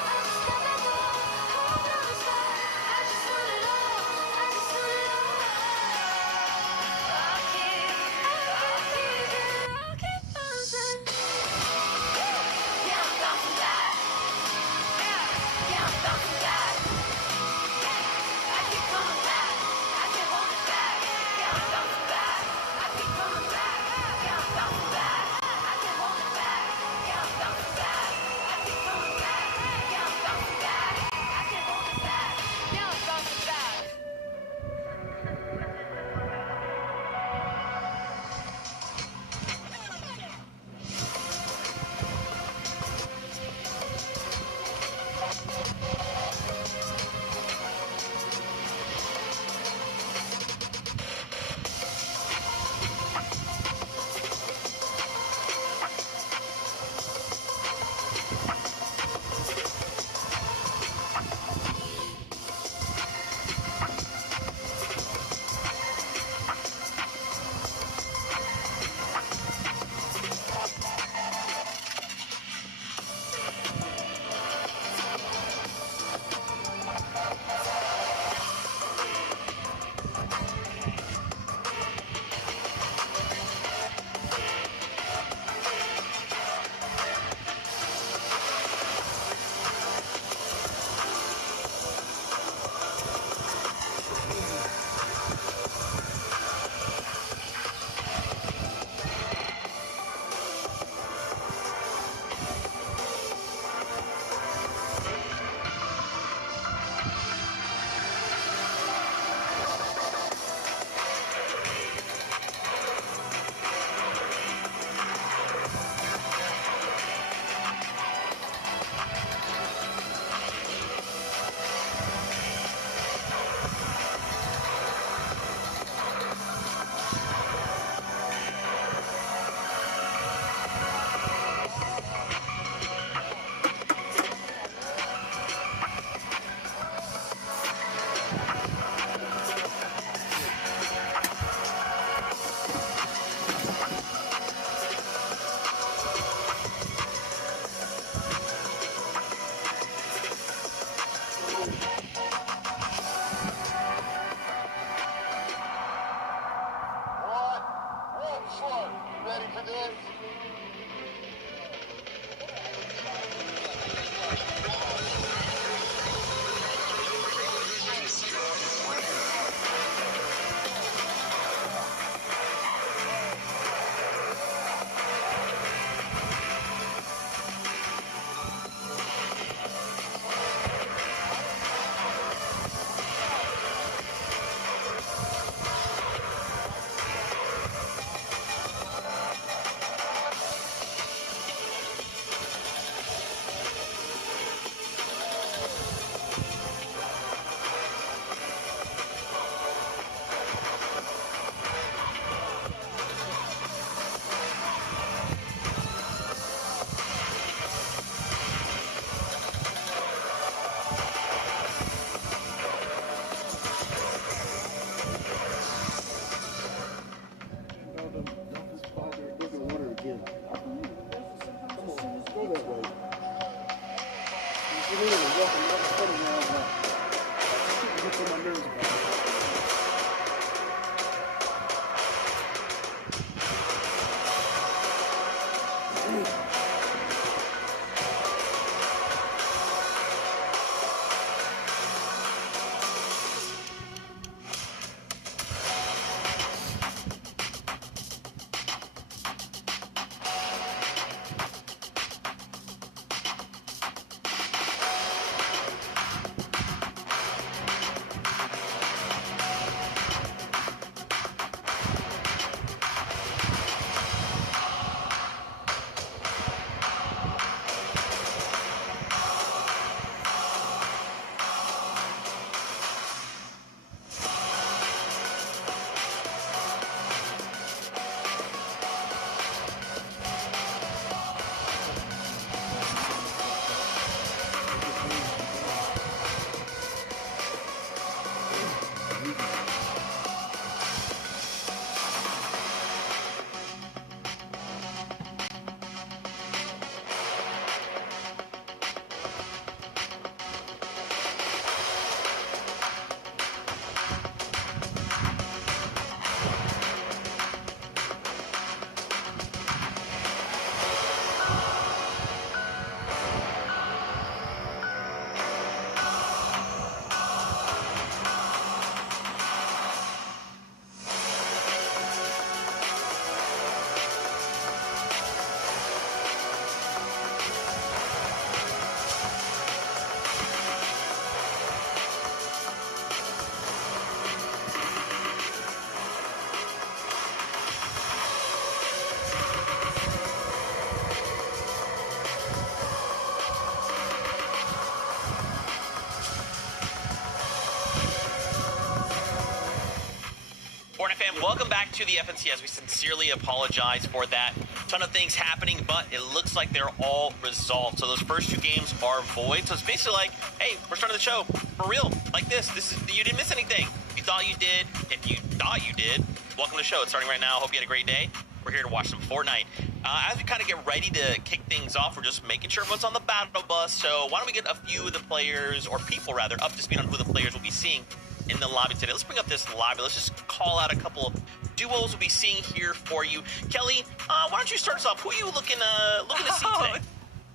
fam, welcome back to the FNCS. We sincerely apologize for that. Ton of things happening, but it looks like they're all resolved. So those first 2 games are void. So it's basically like, hey, we're starting the show for real, like this. You didn't miss anything. If you thought you did, if you thought you did, welcome to the show. It's starting right now. Hope you had a great day. We're here to watch some Fortnite. As we kind of get ready to kick things off, we're just making sure everyone's on the battle bus. So why don't we get a few of the players, or people rather, up to speed on who the players will be seeing in the lobby today. Let's bring up this lobby. Let's just call out a couple duos we'll be seeing here for you. Kelly, why don't you start us off? Who are you looking to see today?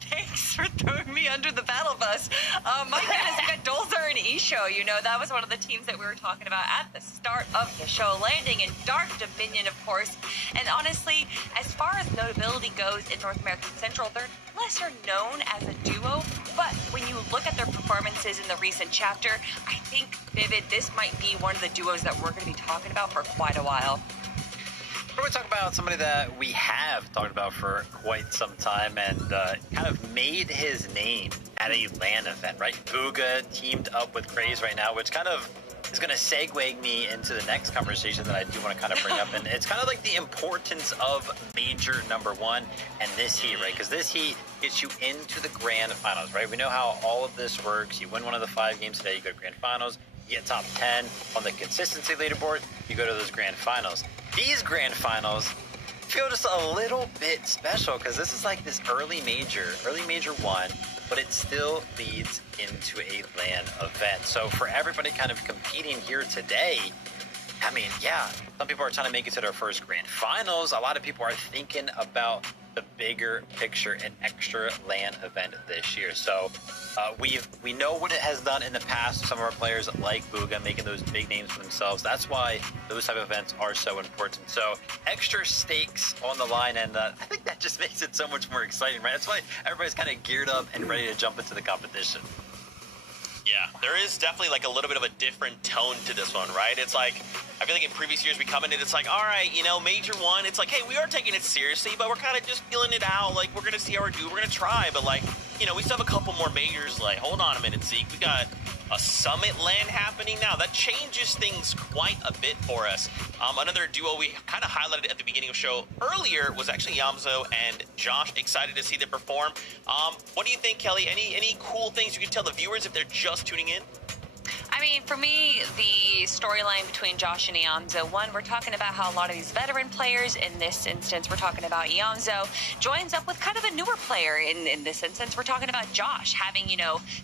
Thanks for throwing me under the battle bus. My goodness, we got Dolzer and Isho. You know, that was one of the teams that we were talking about at the start of the show, landing in Dark Dominion, of course. And honestly, as far as notability goes in North American Central, they're lesser known as a duo. But when you look at their performances in the recent chapter, I think, Vivid, this might be one of the duos that we're going to be talking about for quite a while. We're going to talk about somebody that we have talked about for quite some time and kind of made his name at a LAN event, right? Bugha teamed up with Craze right now, which kind of is going to segue me into the next conversation that I do want to kind of bring up. And it's kind of like the importance of Major number 1 and this heat, right? Because this heat gets you into the grand finals, right? We know how all of this works. You win one of the 5 games today, you go to grand finals. You get top 10 on the consistency leaderboard, you go to those grand finals. These grand finals feel just a little bit special because this is like this early major 1, but it still leads into a LAN event. So for everybody kind of competing here today, I mean, yeah, some people are trying to make it to their first grand finals. A lot of people are thinking about the bigger picture and extra LAN event this year. So we know what it has done in the past. Some of our players like Bugha making those big names for themselves. That's why those type of events are so important. So extra stakes on the line, and I think that just makes it so much more exciting, right? That's why everybody's kind of geared up and ready to jump into the competition. Yeah, there is definitely like a little bit of a different tone to this one, right? It's like, I feel like in previous years we come in and it's like, all right, you know, Major 1, it's like, hey, we are taking it seriously, but we're kind of just feeling it out. Like, we're going to see how we do. We're going to try, but like, you know, we still have a couple more majors. Like, hold on a minute, Zeke. We got a Summit LAN happening now. That changes things quite a bit for us. Another duo we kind of highlighted at the beginning of the show earlier was actually Yamzo and Josh. Excited to see them perform. What do you think, Kelly? Any cool things you can tell the viewers if they're just tuning in? I mean, for me, the storyline between Josh and Iamzo, one, we're talking about how a lot of these veteran players, in this instance, we're talking about Iamzo, joins up with kind of a newer player. In this instance, we're talking about Josh having,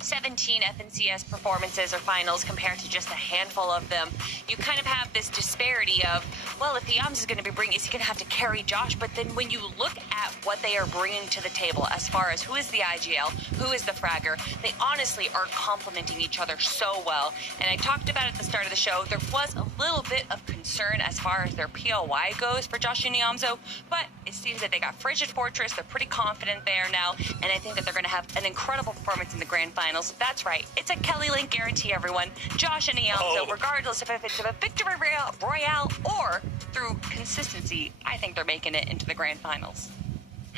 17 FNCS performances or finals compared to just a handful of them. You kind of have this disparity of, well, if Iamzo is going to be bringing, is he going to have to carry Josh? But then when you look at what they are bringing to the table as far as who is the IGL, who is the fragger, they honestly are complementing each other so well. And I talked about at the start of the show, there was a little bit of concern as far as their POI goes for Josh and Iamzo, but it seems that they got Frigid Fortress. They're pretty confident there now, and I think that they're going to have an incredible performance in the grand finals. That's right. It's a Kelly Link guarantee, everyone. Josh and Iamzo, regardless if it's a victory royale or through consistency, I think they're making it into the grand finals.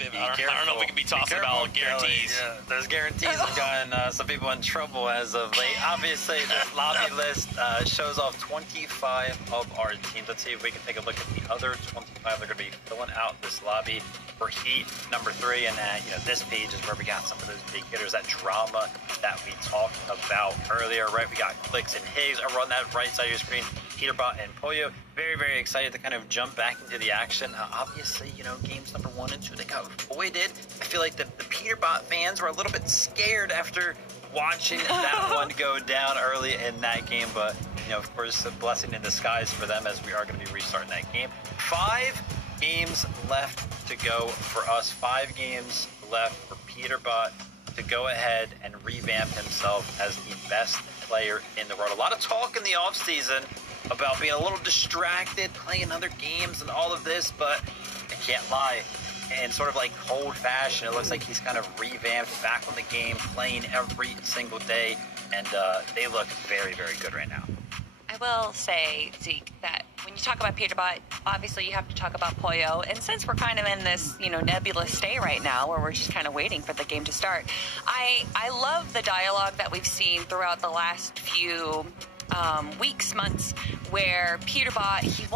I don't know if we can be talking about guarantees. Yeah, those guarantees have gotten some people in trouble as of late. Obviously, this lobby list shows off 25 of our teams. Let's see if we can take a look at the other 25 that are going to be filling out this lobby for Heat number 3. And this page is where we got some of those big hitters, that drama that we talked about earlier, right? We got Clicks and Higgs over on that right side of your screen. Peterbot and Pollo. Very, very excited to kind of jump back into the action. Obviously, games number 1 and 2, they got voided. I feel like the Peterbot fans were a little bit scared after watching that one go down early in that game. But, of course, a blessing in disguise for them as we are going to be restarting that game. 5 games left to go for us. 5 games left for Peterbot to go ahead and revamp himself as the best player in the world. A lot of talk in the offseason about being a little distracted, playing other games and all of this, but I can't lie. And sort of like old fashioned, it looks like he's kind of revamped, back on the game, playing every single day, and they look very, very good right now. I will say, Zeke, that when you talk about Peterbot, obviously you have to talk about Pollo. And since we're kind of in this, nebulous state right now where we're just kind of waiting for the game to start, I love the dialogue that we've seen throughout the last few weeks, months, where Peterbot, he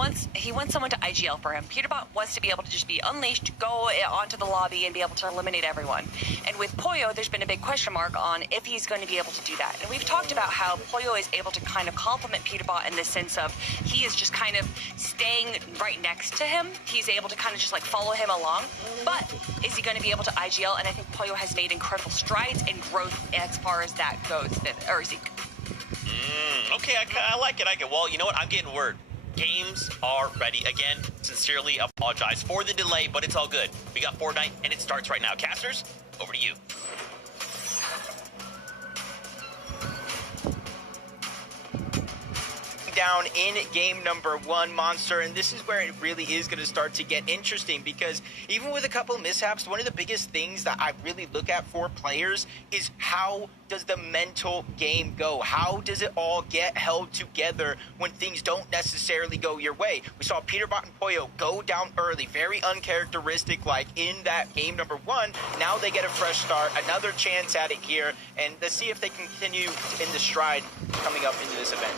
wants someone to IGL for him. Peterbot wants to be able to just be unleashed, go onto the lobby and be able to eliminate everyone. And with Pollo, there's been a big question mark on if he's going to be able to do that. And we've talked about how Pollo is able to kind of complement Peterbot in the sense of he is just kind of staying right next to him. He's able to kind of just like follow him along. But is he going to be able to IGL? And I think Pollo has made incredible strides and growth as far as that goes, or Zeke. Okay, I like it. Well, you know what? I'm getting word. Games are ready. Again, sincerely apologize for the delay, but it's all good. We got Fortnite, and it starts right now. Casters, over to you. Down in game number 1, Monster, and this is where it really is going to start to get interesting, because even with a couple of mishaps, one of the biggest things that I really look at for players is how does the mental game go? How does it all get held together when things don't necessarily go your way? We saw Peterbot and Pollo go down early, very uncharacteristic like in that game number 1. Now they get a fresh start, another chance at it here, and let's see if they can continue in the stride coming up into this event.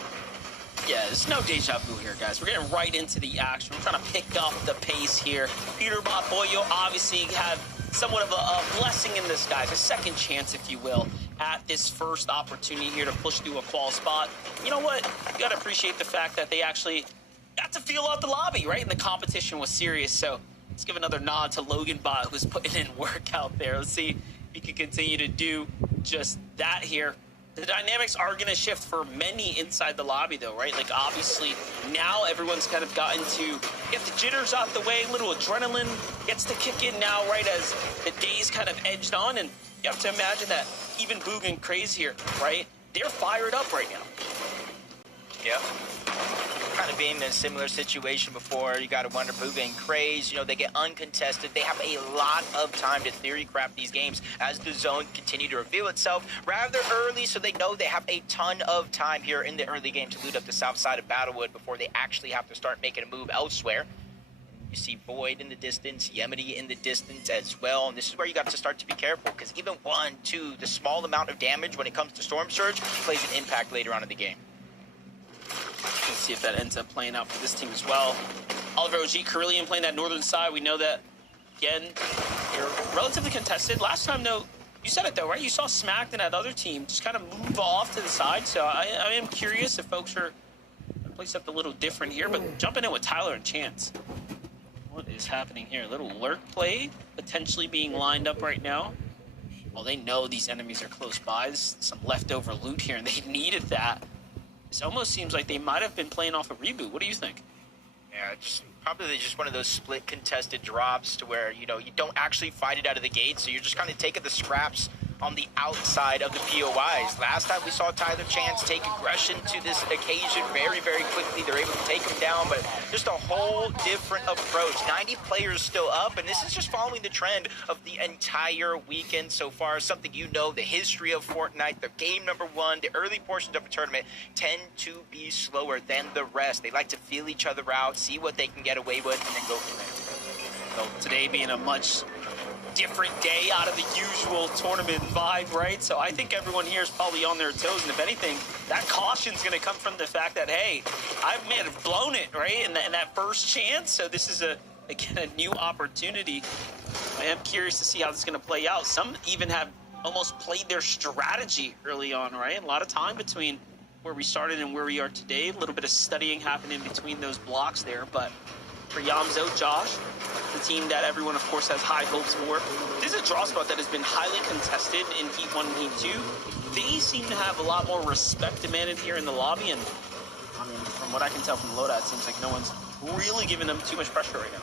Yeah, there's no deja vu here, guys. We're getting right into the action. We're trying to pick up the pace here. Peterbot, Pollo obviously have somewhat of a blessing in disguise, a second chance, if you will, at this first opportunity here to push through a qual spot. You know what? You got to appreciate the fact that they actually got to feel out the lobby, right? And the competition was serious. So let's give another nod to Loganbot, who's putting in work out there. Let's see if he can continue to do just that here. The dynamics are going to shift for many inside the lobby, though, right? Like, obviously, now everyone's kind of gotten to get the jitters out the way. A little adrenaline gets to kick in now, right, as the days kind of edged on. And you have to imagine that even Boog and Craze here, right? They're fired up right now. Yeah. Kind of being in a similar situation before. You got to wonder, Booga and Craze, you know, they get uncontested. They have a lot of time to theory craft these games as the zone continue to reveal itself rather early, so they know they have a ton of time here in the early game to loot up the south side of Battlewood before they actually have to start making a move elsewhere. You see Void in the distance, Yemity in the distance as well, and this is where you got to start to be careful, because even 1, 2, the small amount of damage when it comes to Storm Surge plays an impact later on in the game. Let's see if that ends up playing out for this team as well. Oliver OG, Carillion playing that northern side. We know that, again, you're relatively contested. Last time, though, you said it, though, right? You saw Smacked and that other team just kind of move off to the side. So I am curious if folks are placed up a little different here. But jumping in with Tyler and Chance. What is happening here? A little lurk play potentially being lined up right now. Well, they know these enemies are close by. There's some leftover loot here, and they needed that. This almost seems like they might have been playing off a reboot. What do you think? Yeah, probably just one of those split contested drops to where, you know, you don't actually fight it out of the gate, so you're just kind of taking the scraps on the outside of the POIs. Last time we saw Tyler Chance take aggression to this occasion very, very quickly. They're able to take him down, but just a whole different approach. 90 players still up, and this is just following the trend of the entire weekend so far. Something you know, the history of Fortnite, the game number 1, the early portions of a tournament tend to be slower than the rest. They like to feel each other out, see what they can get away with, and then go from there. So today being a much different day out of the usual tournament vibe, right? So I think everyone here is probably on their toes, and if anything, that caution's going to come from the fact that, hey, I may have blown it, right, in that first chance. So this is again a new opportunity. I am curious to see how this is going to play out. Some even have almost played their strategy early on, right? A lot of time between where we started and where we are today. A little bit of studying happening between those blocks there, but for Yamzo, Josh, the team that everyone, of course, has high hopes for. This is a draw spot that has been highly contested in Heat 1 and Heat 2. They seem to have a lot more respect demanded here in the lobby, and I mean, from what I can tell from the loadout, it seems like no one's really giving them too much pressure right now.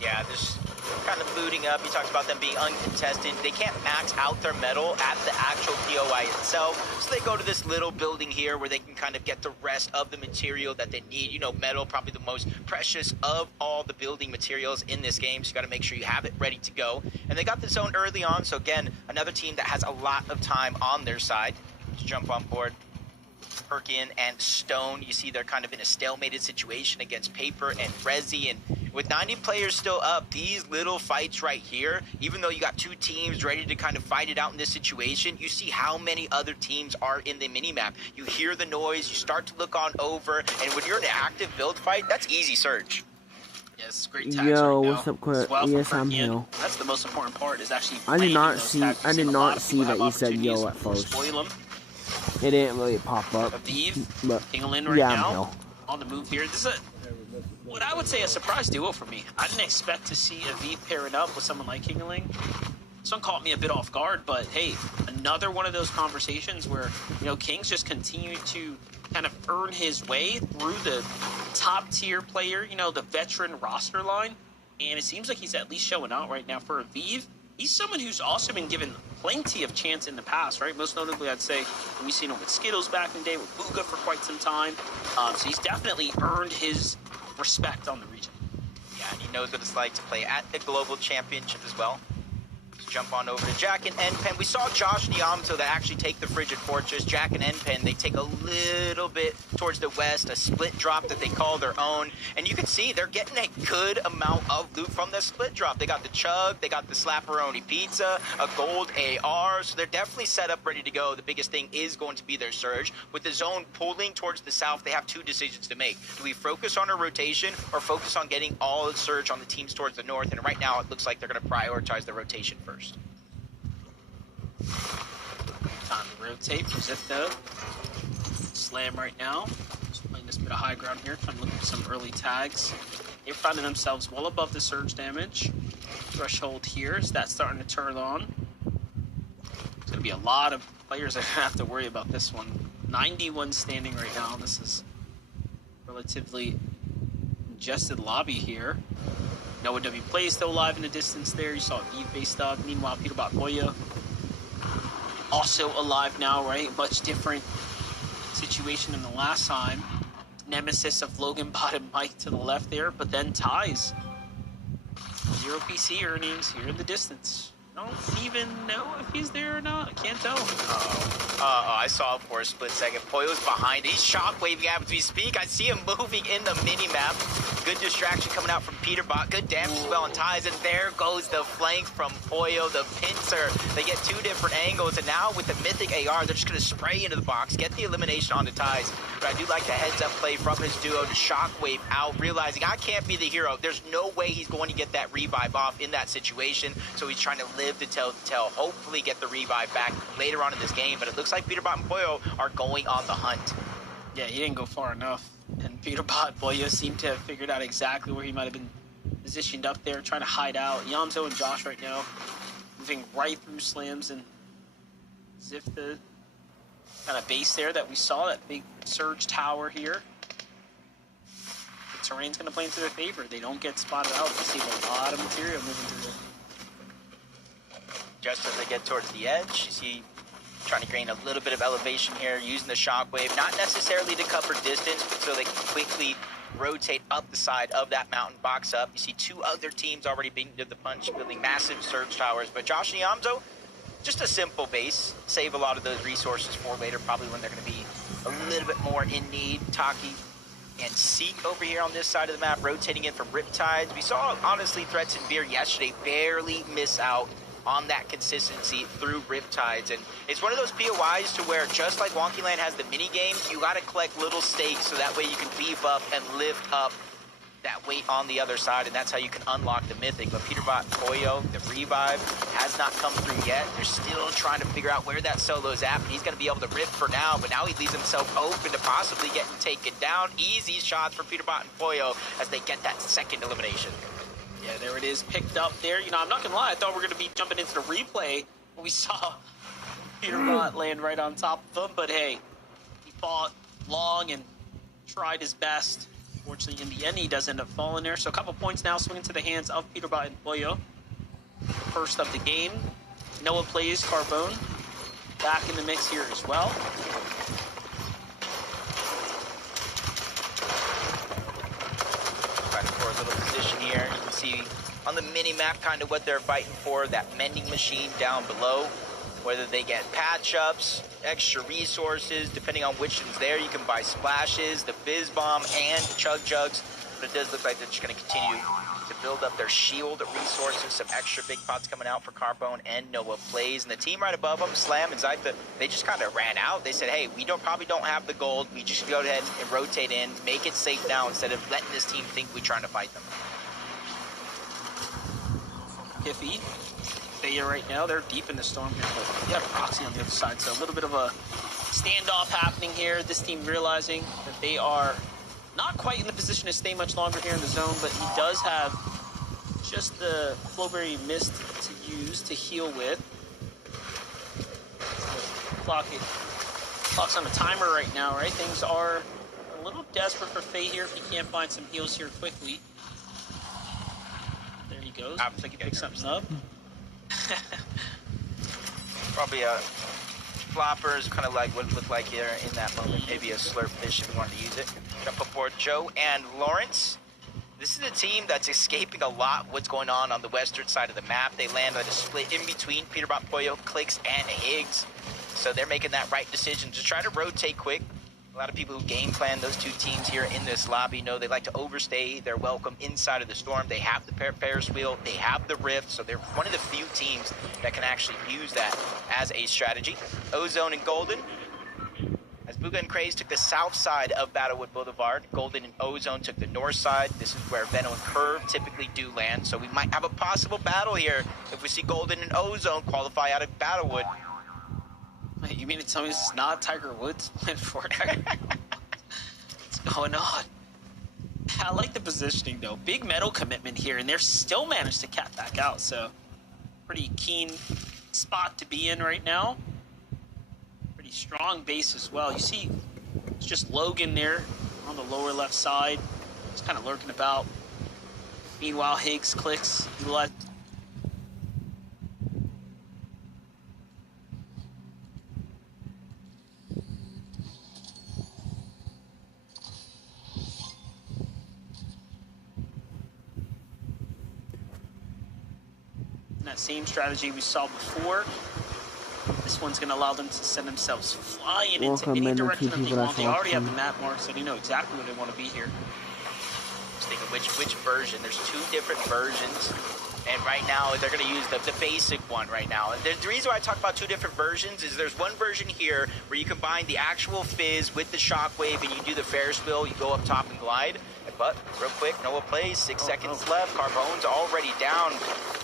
Yeah, this kind of booting up. You talked about them being uncontested. They can't max out their metal at the actual POI itself, so they go to this little building here where they can kind of get the rest of the material that they need. You know, metal, probably the most precious of all the building materials in this game, so you got to make sure you have it ready to go. And they got the zone early on, so again, another team that has a lot of time on their side. Let's jump on board. Perkin and Stone, you see they're kind of in a stalemated situation against Paper and Rezi, and With 90 players still up, these little fights right here, even though you got two teams ready to kind of fight it out in this situation, you see how many other teams are in the minimap. You hear the noise, you start to look on over, and when you're in an active build fight, that's easy search. Yes, great tags Yo, right now. what's up, Quit? As well Yes, from I'm Fergie. Hill. That's the most important part, is actually I did landing not those see. tags. I We've did seen a lot not of see people that have you said yo opportunities at for first. Spoil 'em. It didn't really pop up. Aviv, But Kingaland right yeah, I'm now, Hill. on the move here. This is what I would say a surprise duo for me. I didn't expect to see Aviv pairing up with someone like Kingaling. This one caught me a bit off guard, but hey, another one of those conversations where, you know, King's just continued to kind of earn his way through the top tier player, you know, the veteran roster line. And it seems like he's at least showing out right now for Aviv. He's someone who's also been given plenty of chance in the past, right? Most notably, I'd say we've seen him with Skittles back in the day, with Bugha for quite some time. So he's definitely earned his respect on the region. Yeah, and he knows what it's like to play at the Global Championship as well. Let's jump on over to Jack and N-Pen. We saw Josh Niamto that actually take the Frigid Fortress. Jack and N-Pen, they take a little bit towards the west, a split drop that they call their own. And you can see they're getting a good amount of loot from the split drop. They got the Chug, they got the Slapperoni Pizza, a gold AR, so they're definitely set up, ready to go. The biggest thing is going to be their surge. With the zone pulling towards the south, they have two decisions to make. Do we focus on our rotation or focus on getting all the surge on the teams towards the north? And right now, it looks like they're going to prioritize the rotation first. Time to rotate for Zifto. Slam right now. Just playing this bit of high ground here, trying to look for some early tags. They're finding themselves well above the surge damage threshold here. Is that starting to turn on? There's going to be a lot of players that are going to have to worry about this one. 91 standing right now. This is relatively congested lobby here. Noah W Play is still alive in the distance there. You saw Eve based up. Meanwhile, Peterbot Boya also alive now, right? Much different situation than the last time. Nemesis of Logan Bot and Mike to the left there, but then ties. 0 PC earnings here in the distance. I don't even know if he's there or not. I can't tell. I saw him for a split second. Poyo's behind. He's shockwaving as we speak. I see him moving in the mini-map. Good distraction coming out from Peterbot. Good damage as well on ties. And there goes the flank from Poyo. The pincer. They get two different angles. And now with the Mythic AR, they're just going to spray into the box. Get the elimination on the ties. But I do like the heads-up play from his duo to shockwave out. Realizing I can't be the hero. There's no way he's going to get that revive off in that situation. So he's trying to live to tell. Hopefully get the revive back later on in this game. But it looks like Peterbot and Poyo are going on the hunt. Yeah, he didn't go far enough. And Peterbot and Boya seem to have figured out exactly where he might have been positioned up there, trying to hide out. Yamzo and Josh right now moving right through slams and Zifta kind of base there that we saw, that big surge tower here. The terrain's going to play into their favor. They don't get spotted out. They save a lot of material moving through there. Just as they get towards the edge, you see trying to gain a little bit of elevation here, using the shockwave, not necessarily to cover distance, but so they can quickly rotate up the side of that mountain, box up. You see two other teams already being to the punch, building massive surge towers. But Josh Niamzo, just a simple base, save a lot of those resources for later, probably when they're going to be a little bit more in need. Taki and Seek over here on this side of the map, rotating in from Riptides. We saw, honestly, Threats and Beer yesterday barely miss out on that consistency through Riptides. And it's one of those POIs to where, just like Wonkyland has the mini games, you got to collect little stakes so that way you can beef up and lift up that weight on the other side, and that's how you can unlock the Mythic. But Peterbot Poyo, the revive, has not come through yet. They're still trying to figure out where that solo's at, and he's going to be able to rip for now, but now he leaves himself open to possibly getting taken down. Easy shots for Peterbot and Poyo as they get that second elimination. Yeah, there it is, picked up there. You know, I'm not going to lie, I thought we were going to be jumping into the replay when we saw Peterbot land right on top of him, but hey, he fought long and tried his best. Fortunately, in the end, he does end up falling there. So a couple points now swinging to the hands of Peterbot and Poyo. The first of the game. Noah Plays Carbone back in the mix here as well. Right for a little position here. You can see on the mini-map kind of what they're fighting for, that mending machine down below. Whether they get patch-ups, extra resources, depending on which one's there, you can buy splashes, the Fizz Bomb, and Chug Jugs. but it does look like they're just going to continue to build up their shield resources. Some extra big pots coming out for Carbone and Noah Plays. And the team right above them, Slam and Zypha, they just kind of ran out. They said, hey, we probably don't have the gold. We just go ahead and rotate in, make it safe now instead of letting this team think we're trying to fight them. Iffy. Thea right now, they're deep in the storm here, but you have Proxy on the other side, so a little bit of a standoff happening here. This team realizing that they are not quite in the position to stay much longer here in the zone, but he does have just the Flowberry Mist to use to heal with. Clock's on a timer right now, right? Things are a little desperate for Faye here if he can't find some heals here quickly. There he goes. Looks like he picked something up. Probably a floppers, kind of like what it looked like here in that moment. Maybe a slurp fish if you wanted to use it. Jump aboard Joe and Lawrence. This is a team that's escaping a lot what's going on the western side of the map. They land at a split in between Peterbot, Pollo, Clicks, and Higgs. So they're making that right decision to try to rotate quick. A lot of people who game plan those two teams here in this lobby know they like to overstay their welcome inside of the storm. They have the Ferris wheel, they have the rift, so they're one of the few teams that can actually use that as a strategy. Ozone and Golden, as Bugha and Craze took the south side of Battlewood Boulevard, Golden and Ozone took the north side. This is where Venom and Curve typically do land, so we might have a possible battle here if we see Golden and Ozone qualify out of Battlewood. Wait, you mean to tell me this is not Tiger Woods playing Fortnite? What's going on? I like the positioning though. Big metal commitment here, and they're still managed to cap back out, so pretty keen spot to be in right now. Pretty strong base as well. You see, it's just Logan there on the lower left side. Just kind of lurking about. Meanwhile, Higgs clicks. He left. That same strategy we saw before. This one's going to allow them to send themselves flying into any direction that they want. They already have the map mark, so they know exactly where they want to be here. Just thinking which version. There's two different versions, and right now they're going to use the basic one right now. And the reason why I talk about two different versions is there's one version here where you combine the actual Fizz with the Shockwave, and you do the Ferris wheel. You go up top and glide. But real quick, Noah Plays, 6 seconds left. Carbone's already down.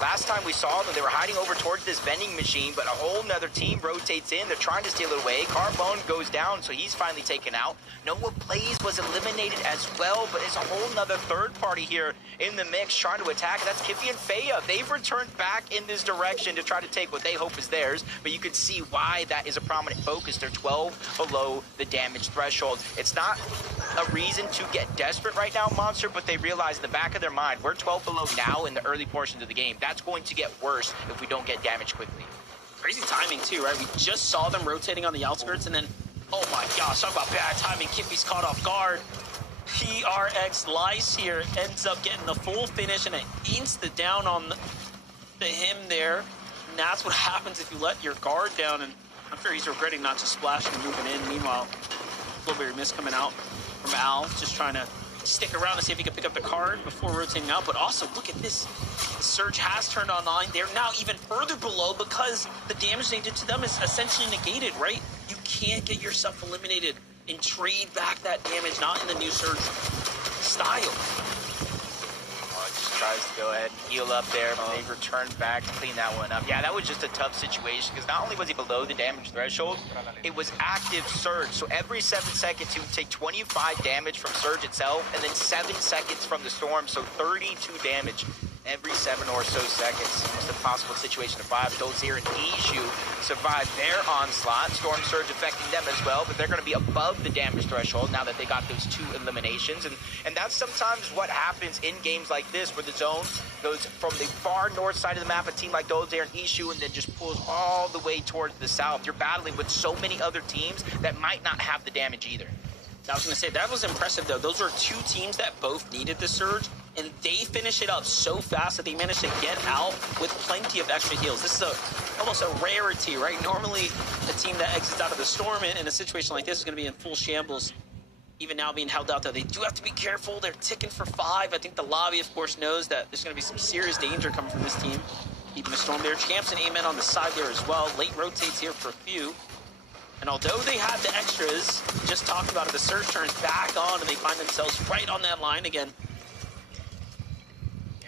Last time we saw them, they were hiding over towards this vending machine, but a whole nother team rotates in. They're trying to steal it away. Carbone goes down, so he's finally taken out. Noah Plays was eliminated as well, but it's a whole nother third party here in the mix trying to attack. That's Kiffy and Faya. They've returned back in this direction to try to take what they hope is theirs, but you can see why that is a prominent focus. They're 12 below the damage threshold. It's not a reason to get desperate right now, Monster, but they realize in the back of their mind, we're 12 below now in the early portions of the game. That's going to get worse if we don't get damage quickly. Crazy timing too, right? We just saw them rotating on the outskirts, and then, oh my gosh, talk about bad timing. Kiffy's caught off guard. PRX Lice here ends up getting the full finish and an insta down on the him there. And that's what happens if you let your guard down, and I'm sure he's regretting not just splashing and moving in. Meanwhile, Flowberry Mist coming out from Al, just trying to stick around to see if he can pick up the card before rotating out. But also, look at this. The Surge has turned online. They're now even further below because the damage they did to them is essentially negated, right? You can't get yourself eliminated and trade back that damage, not in the new Surge style. Just tries to go ahead and heal up there, but they returned back to clean that one up. Yeah, that was just a tough situation because not only was he below the damage threshold, it was active Surge. So every 7 seconds he would take 25 damage from Surge itself, and then 7 seconds from the Storm, so 32 damage every 7 or so seconds. It's a possible situation to survive. Dozier and Ishu survived their onslaught. Storm Surge affecting them as well, but they're going to be above the damage threshold now that they got those 2 eliminations. And that's sometimes what happens in games like this, where the zone goes from the far north side of the map, a team like Dozier and Ishu, and then just pulls all the way towards the south. You're battling with so many other teams that might not have the damage either. I was going to say, that was impressive, though. Those were 2 teams that both needed the Surge, and they finished it up so fast that they managed to get out with plenty of extra heals. This is almost a rarity, right? Normally, a team that exits out of the Storm in a situation like this is going to be in full shambles. even now being held out, though, they do have to be careful. They're ticking for 5. I think the lobby, of course, knows that there's going to be some serious danger coming from this team. Keeping the storm there. Champs and Amen on the side there as well. Late rotates here for a few. And although they had the extras, just talked about it, the surge turns back on, and they find themselves right on that line again.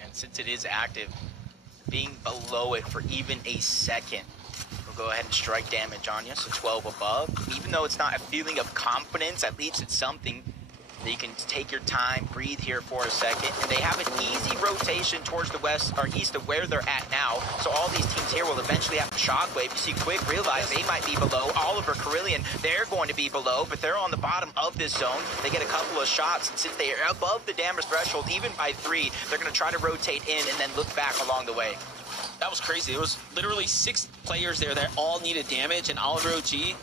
And since it is active, being below it for even a second will go ahead and strike damage on you, so 12 above. Even though it's not a feeling of confidence, at least it's something that you can take your time, breathe here for a second. And they have an easy rotation towards the west or east of where they're at now. So all these teams here will eventually have to shockwave. You see Quick realize they might be below. Oliver, Carillion, they're going to be below, but they're on the bottom of this zone. They get a couple of shots, and since they are above the damage threshold, even by 3, they're going to try to rotate in and then look back along the way. That was crazy. It was literally 6 players there that all needed damage, and Oliver OG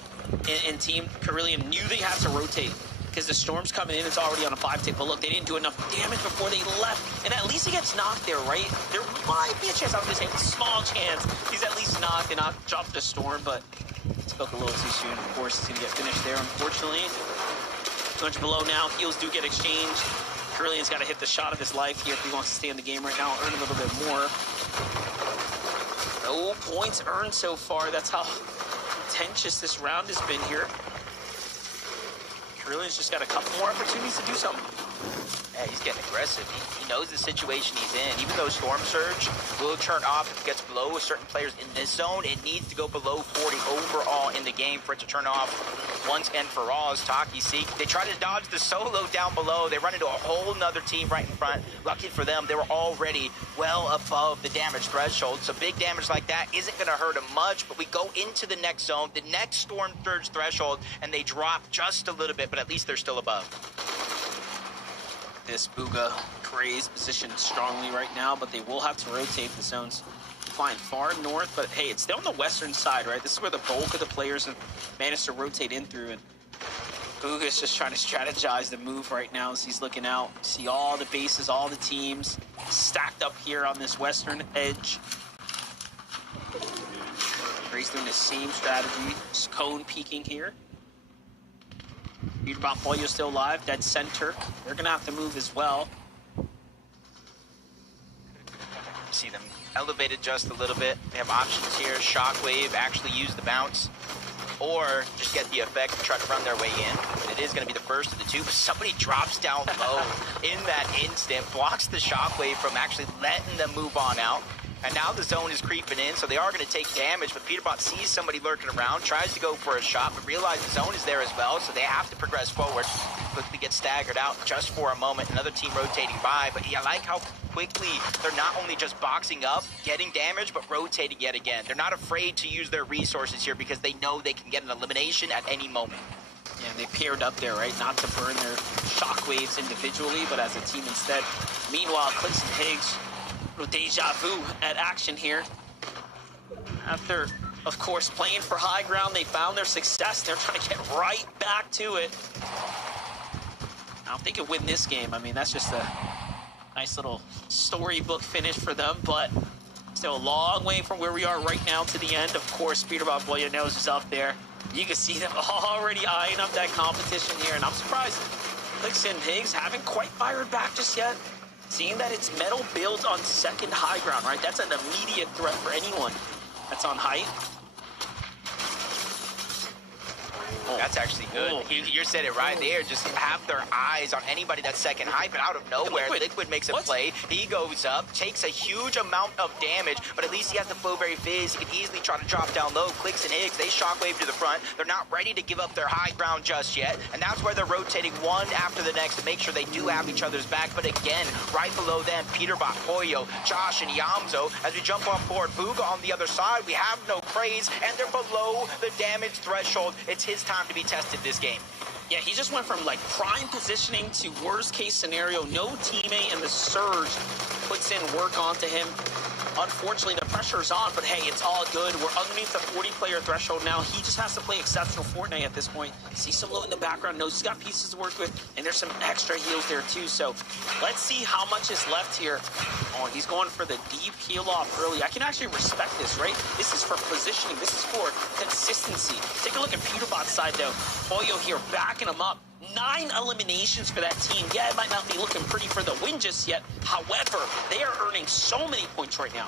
and Team Carillion knew they had to rotate because the storm's coming in. It's already on a 5-tick, but look, they didn't do enough damage before they left, and at least he gets knocked there, right? There might be a chance. I'm just saying, a small chance. He's at least knocked and not dropped the storm, but spoke a little too soon. Of course, he's going to get finished there, unfortunately. 200 below now. Heals do get exchanged. Carillion's got to hit the shot of his life here if he wants to stay in the game right now, earn a little bit more. No points earned so far. That's how contentious this round has been here. Carillion's just got a couple more opportunities to do something. Yeah, he's getting aggressive. He knows the situation he's in. Even though Storm Surge will turn off if it gets below certain players in this zone, it needs to go below 40 overall in the game for it to turn off once and for all. As Taki see, they try to dodge the solo down below. They run into a whole nother team right in front. Lucky for them, they were already well above the damage threshold. So big damage like that isn't going to hurt them much, but we go into the next zone, the next Storm Surge threshold, and they drop just a little bit, but at least they're still above. This Bugha Craze positioned strongly right now, but they will have to rotate. The zone's flying far north, but hey, it's still on the western side, right? This is where the bulk of the players have managed to rotate in through, and Bugha's just trying to strategize the move right now as he's looking out. See all the bases, all the teams stacked up here on this western edge. Craze doing the same strategy. Just cone peeking here. Peterbot Pollo still alive, dead center. They're gonna have to move as well. See them elevated just a little bit. They have options here. Shockwave, actually use the bounce, or just get the effect and try to run their way in. And it is going to be the first of the two, but somebody drops down low in that instant, blocks the Shockwave from actually letting them move on out. And now the zone is creeping in, so they are going to take damage, but Peterbot sees somebody lurking around, tries to go for a shot, but realizes the zone is there as well, so they have to progress forward. Quickly get staggered out just for a moment. Another team rotating by, but yeah, I like how quickly they're not only just boxing up, getting damage, but rotating yet again. They're not afraid to use their resources here because they know they can get an elimination at any moment. Yeah, they paired up there, right? Not to burn their shockwaves individually, but as a team instead. Meanwhile, Clicks and Higgs, little deja vu at action here. After, of course, playing for high ground, they found their success. They're trying to get right back to it. I don't think they could win this game. I mean, that's just a nice little storybook finish for them, but still a long way from where we are right now to the end. Of course, Peterbot Pollo knows is up there. You can see them already eyeing up that competition here, and I'm surprised Clicks and Higgs haven't quite fired back just yet. Seeing that it's metal built on second high ground, right? That's an immediate threat for anyone that's on height. That's actually good. You said it right there. Just have their eyes on anybody that's second high, but out of nowhere, Liquid makes a play. He goes up, takes a huge amount of damage, but at least he has the Flowberry Fizz. He can easily try to drop down low. Clicks and Higgs, they shockwave to the front. They're not ready to give up their high ground just yet, and that's where they're rotating one after the next to make sure they do have each other's back. But again, right below them, Peterbot, Pollo, Josh, and Yamzo. As we jump on board, Bugha on the other side, we have no Craze, and they're below the damage threshold. It's his time to be tested this game. Yeah, he just went from like prime positioning to worst case scenario. No teammate, and the surge puts in work onto him. Unfortunately, the pressure's on, but hey, it's all good. We're underneath the 40-player threshold now. He just has to play exceptional Fortnite at this point. See some loot in the background, knows he's got pieces to work with, and there's some extra heals there too. So let's see how much is left here. Oh, he's going for the deep heal off early. I can actually respect this, right? This is for positioning. This is for consistency. Take a look at Peterbot's side, though. Pollo here backing him up. 9 eliminations for that team. Yeah, it might not be looking pretty for the win just yet. However, they are earning so many points right now.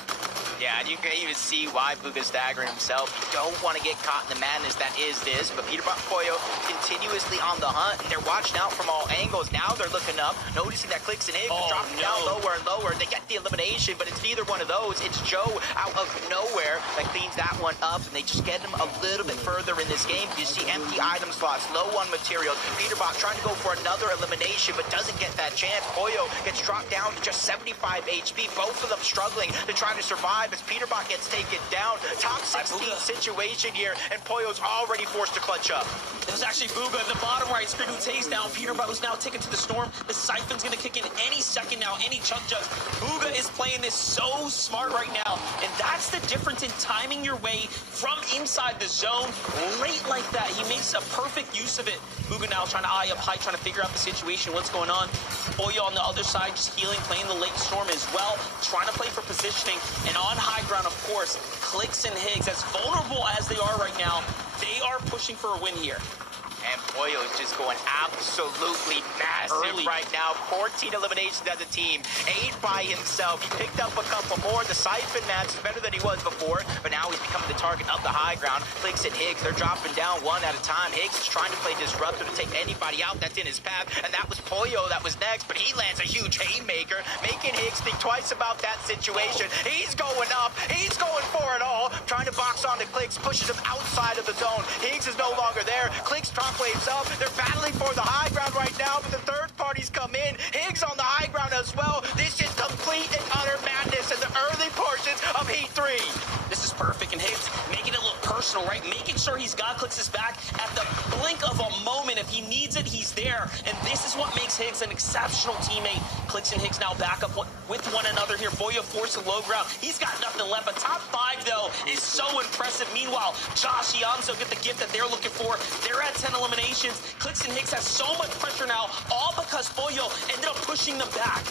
Yeah, and you can even see why Bugha's staggering himself. You don't want to get caught in the madness that is this, but Peterbot and Pollo continuously on the hunt. They're watching out from all angles. Now they're looking up, noticing that Clicks and Higgs are dropping down lower and lower. They get the elimination, but it's neither one of those. It's Joe out of nowhere that cleans that one up, and they just get him a little bit further in this game. You see empty item slots, low on materials. Peterbot trying to go for another elimination, but doesn't get that chance. Pollo gets dropped down to just 75 HP. Both of them struggling to try to survive as Peterbot gets taken down. Top 16 situation here, and Pollo's already forced to clutch up. It was actually Bugha at the bottom right. Screw who takes down Peterbot, who's now taken to the storm. The Siphon's going to kick in any second now, any chunk jugs. Bugha is playing this so smart right now, and that's the difference in timing your way from inside the zone late like that. He makes a perfect use of it. Bugha now trying to eye up high, trying to figure out the situation, what's going on. Pollo on the other side, just healing, playing the late storm as well, trying to play for positioning, and on high ground, of course, Clicks and Higgs, as vulnerable as they are right now, they are pushing for a win here. And Pollo is just going absolutely massive right now. 14 eliminations as a team, 8 by himself. He picked up a couple more. The Siphon match is better than he was before, but now he's becoming the target of the high ground. Clicks and Higgs, they're dropping down one at a time. Higgs is trying to play disruptor to take anybody out that's in his path, and that was Pollo that was next, but he lands a huge haymaker, making Higgs think twice about that situation. He's going up. He's going for it all, trying to box onto Clicks, pushes him outside of the zone. Higgs is no longer there. Clicks waves up. They're battling for the high ground right now, but the third parties come in. Higgs on the high ground as well. This is complete and utter madness in the early portions of Heat 3. This is perfect, and Higgs making it look personal, right? Making sure he's got Clicks' back at the blink of a moment. If he needs it, he's there. And this is what makes Higgs an exceptional teammate. Clicks and Higgs now back up with one another here. Boya forcing low ground. He's got nothing left. A top 5, though, is so impressive. Meanwhile, Josh Iamso get the gift that they're looking for. They're at 10 eliminations. Clicks and Higgs has so much pressure now, all because Boyo ended up pushing them back.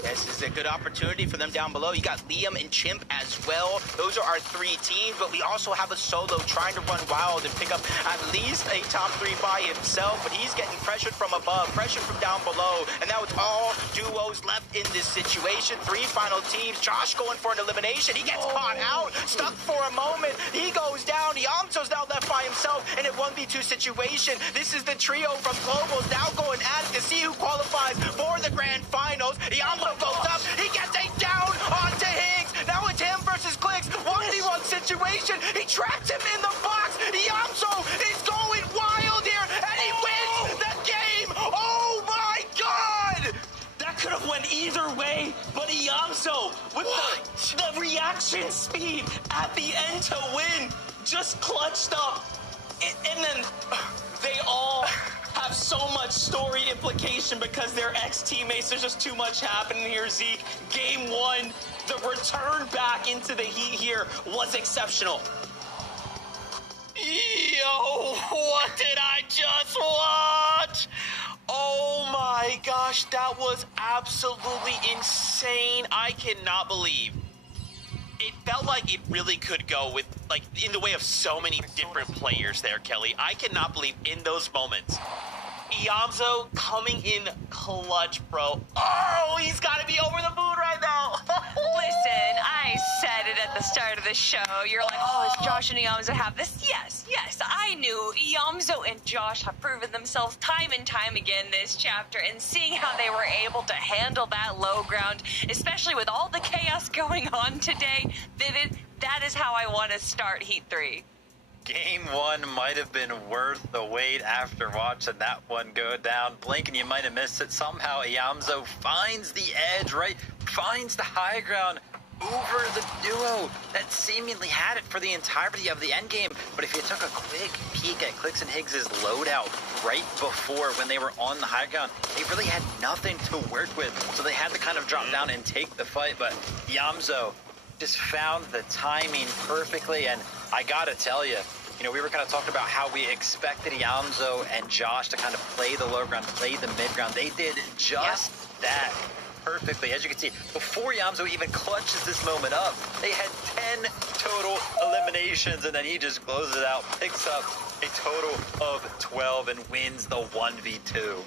This is a good opportunity for them down below. You got Liam and Chimp as well. Those are our 3 teams, but we also have a solo trying to run wild and pick up at least a top 3 by himself, but he's getting pressured from above, pressured from down below, and now it's all duos left in this situation. 3 final teams. Josh going for an elimination. He gets caught out, stuck for a moment. He goes down. Iamso's now left by himself in a 1v2 situation. This is the trio from Globals now going at it to see who qualifies for the grand finals. Iamso goes up. He gets a down onto Higgs. Now it's him versus Clicks. 1v1 situation. He traps him in the box. Iamso is going wild here, and he wins the game. Oh my God! That could have went either way, but Iamso with the reaction speed at the end to win just clutched up. And then they all have so much story implication because they're ex-teammates. There's just too much happening here, Zeke. Game 1, the return back into the Heat here was exceptional. Yo, what did I just watch? Oh my gosh, that was absolutely insane. I cannot believe. It felt like it really could go with, like, in the way of so many different players there, Kelly. I cannot believe in those moments. Iamso coming in clutch, bro. Oh, he's got to be over the moon right now. Listen, I said it at the start of the show. You're like, oh, is Josh and Iamso have this? Yes, I knew. Iamso and Josh have proven themselves time and time again this chapter, and seeing how they were able to handle that low ground, especially with all the chaos going on today, Vivid, that is how I want to start Heat 3. Game 1 might have been worth the wait after watching that one go down. Blink and you might have missed it. Somehow Iamso finds the edge, right? Finds the high ground over the duo that seemingly had it for the entirety of the endgame. But if you took a quick peek at Clicks and Higgs' loadout right before when they were on the high ground, they really had nothing to work with. So they had to kind of drop down and take the fight. But Iamso just found the timing perfectly, and I gotta tell you, we were kind of talking about how we expected Iamso and Josh to kind of play the low ground, play the mid ground. They did just that. perfectly. As you can see, before Yamzo even clutches this moment up, they had 10 total eliminations, and then he just closes it out, picks up a total of 12, and wins the 1v2.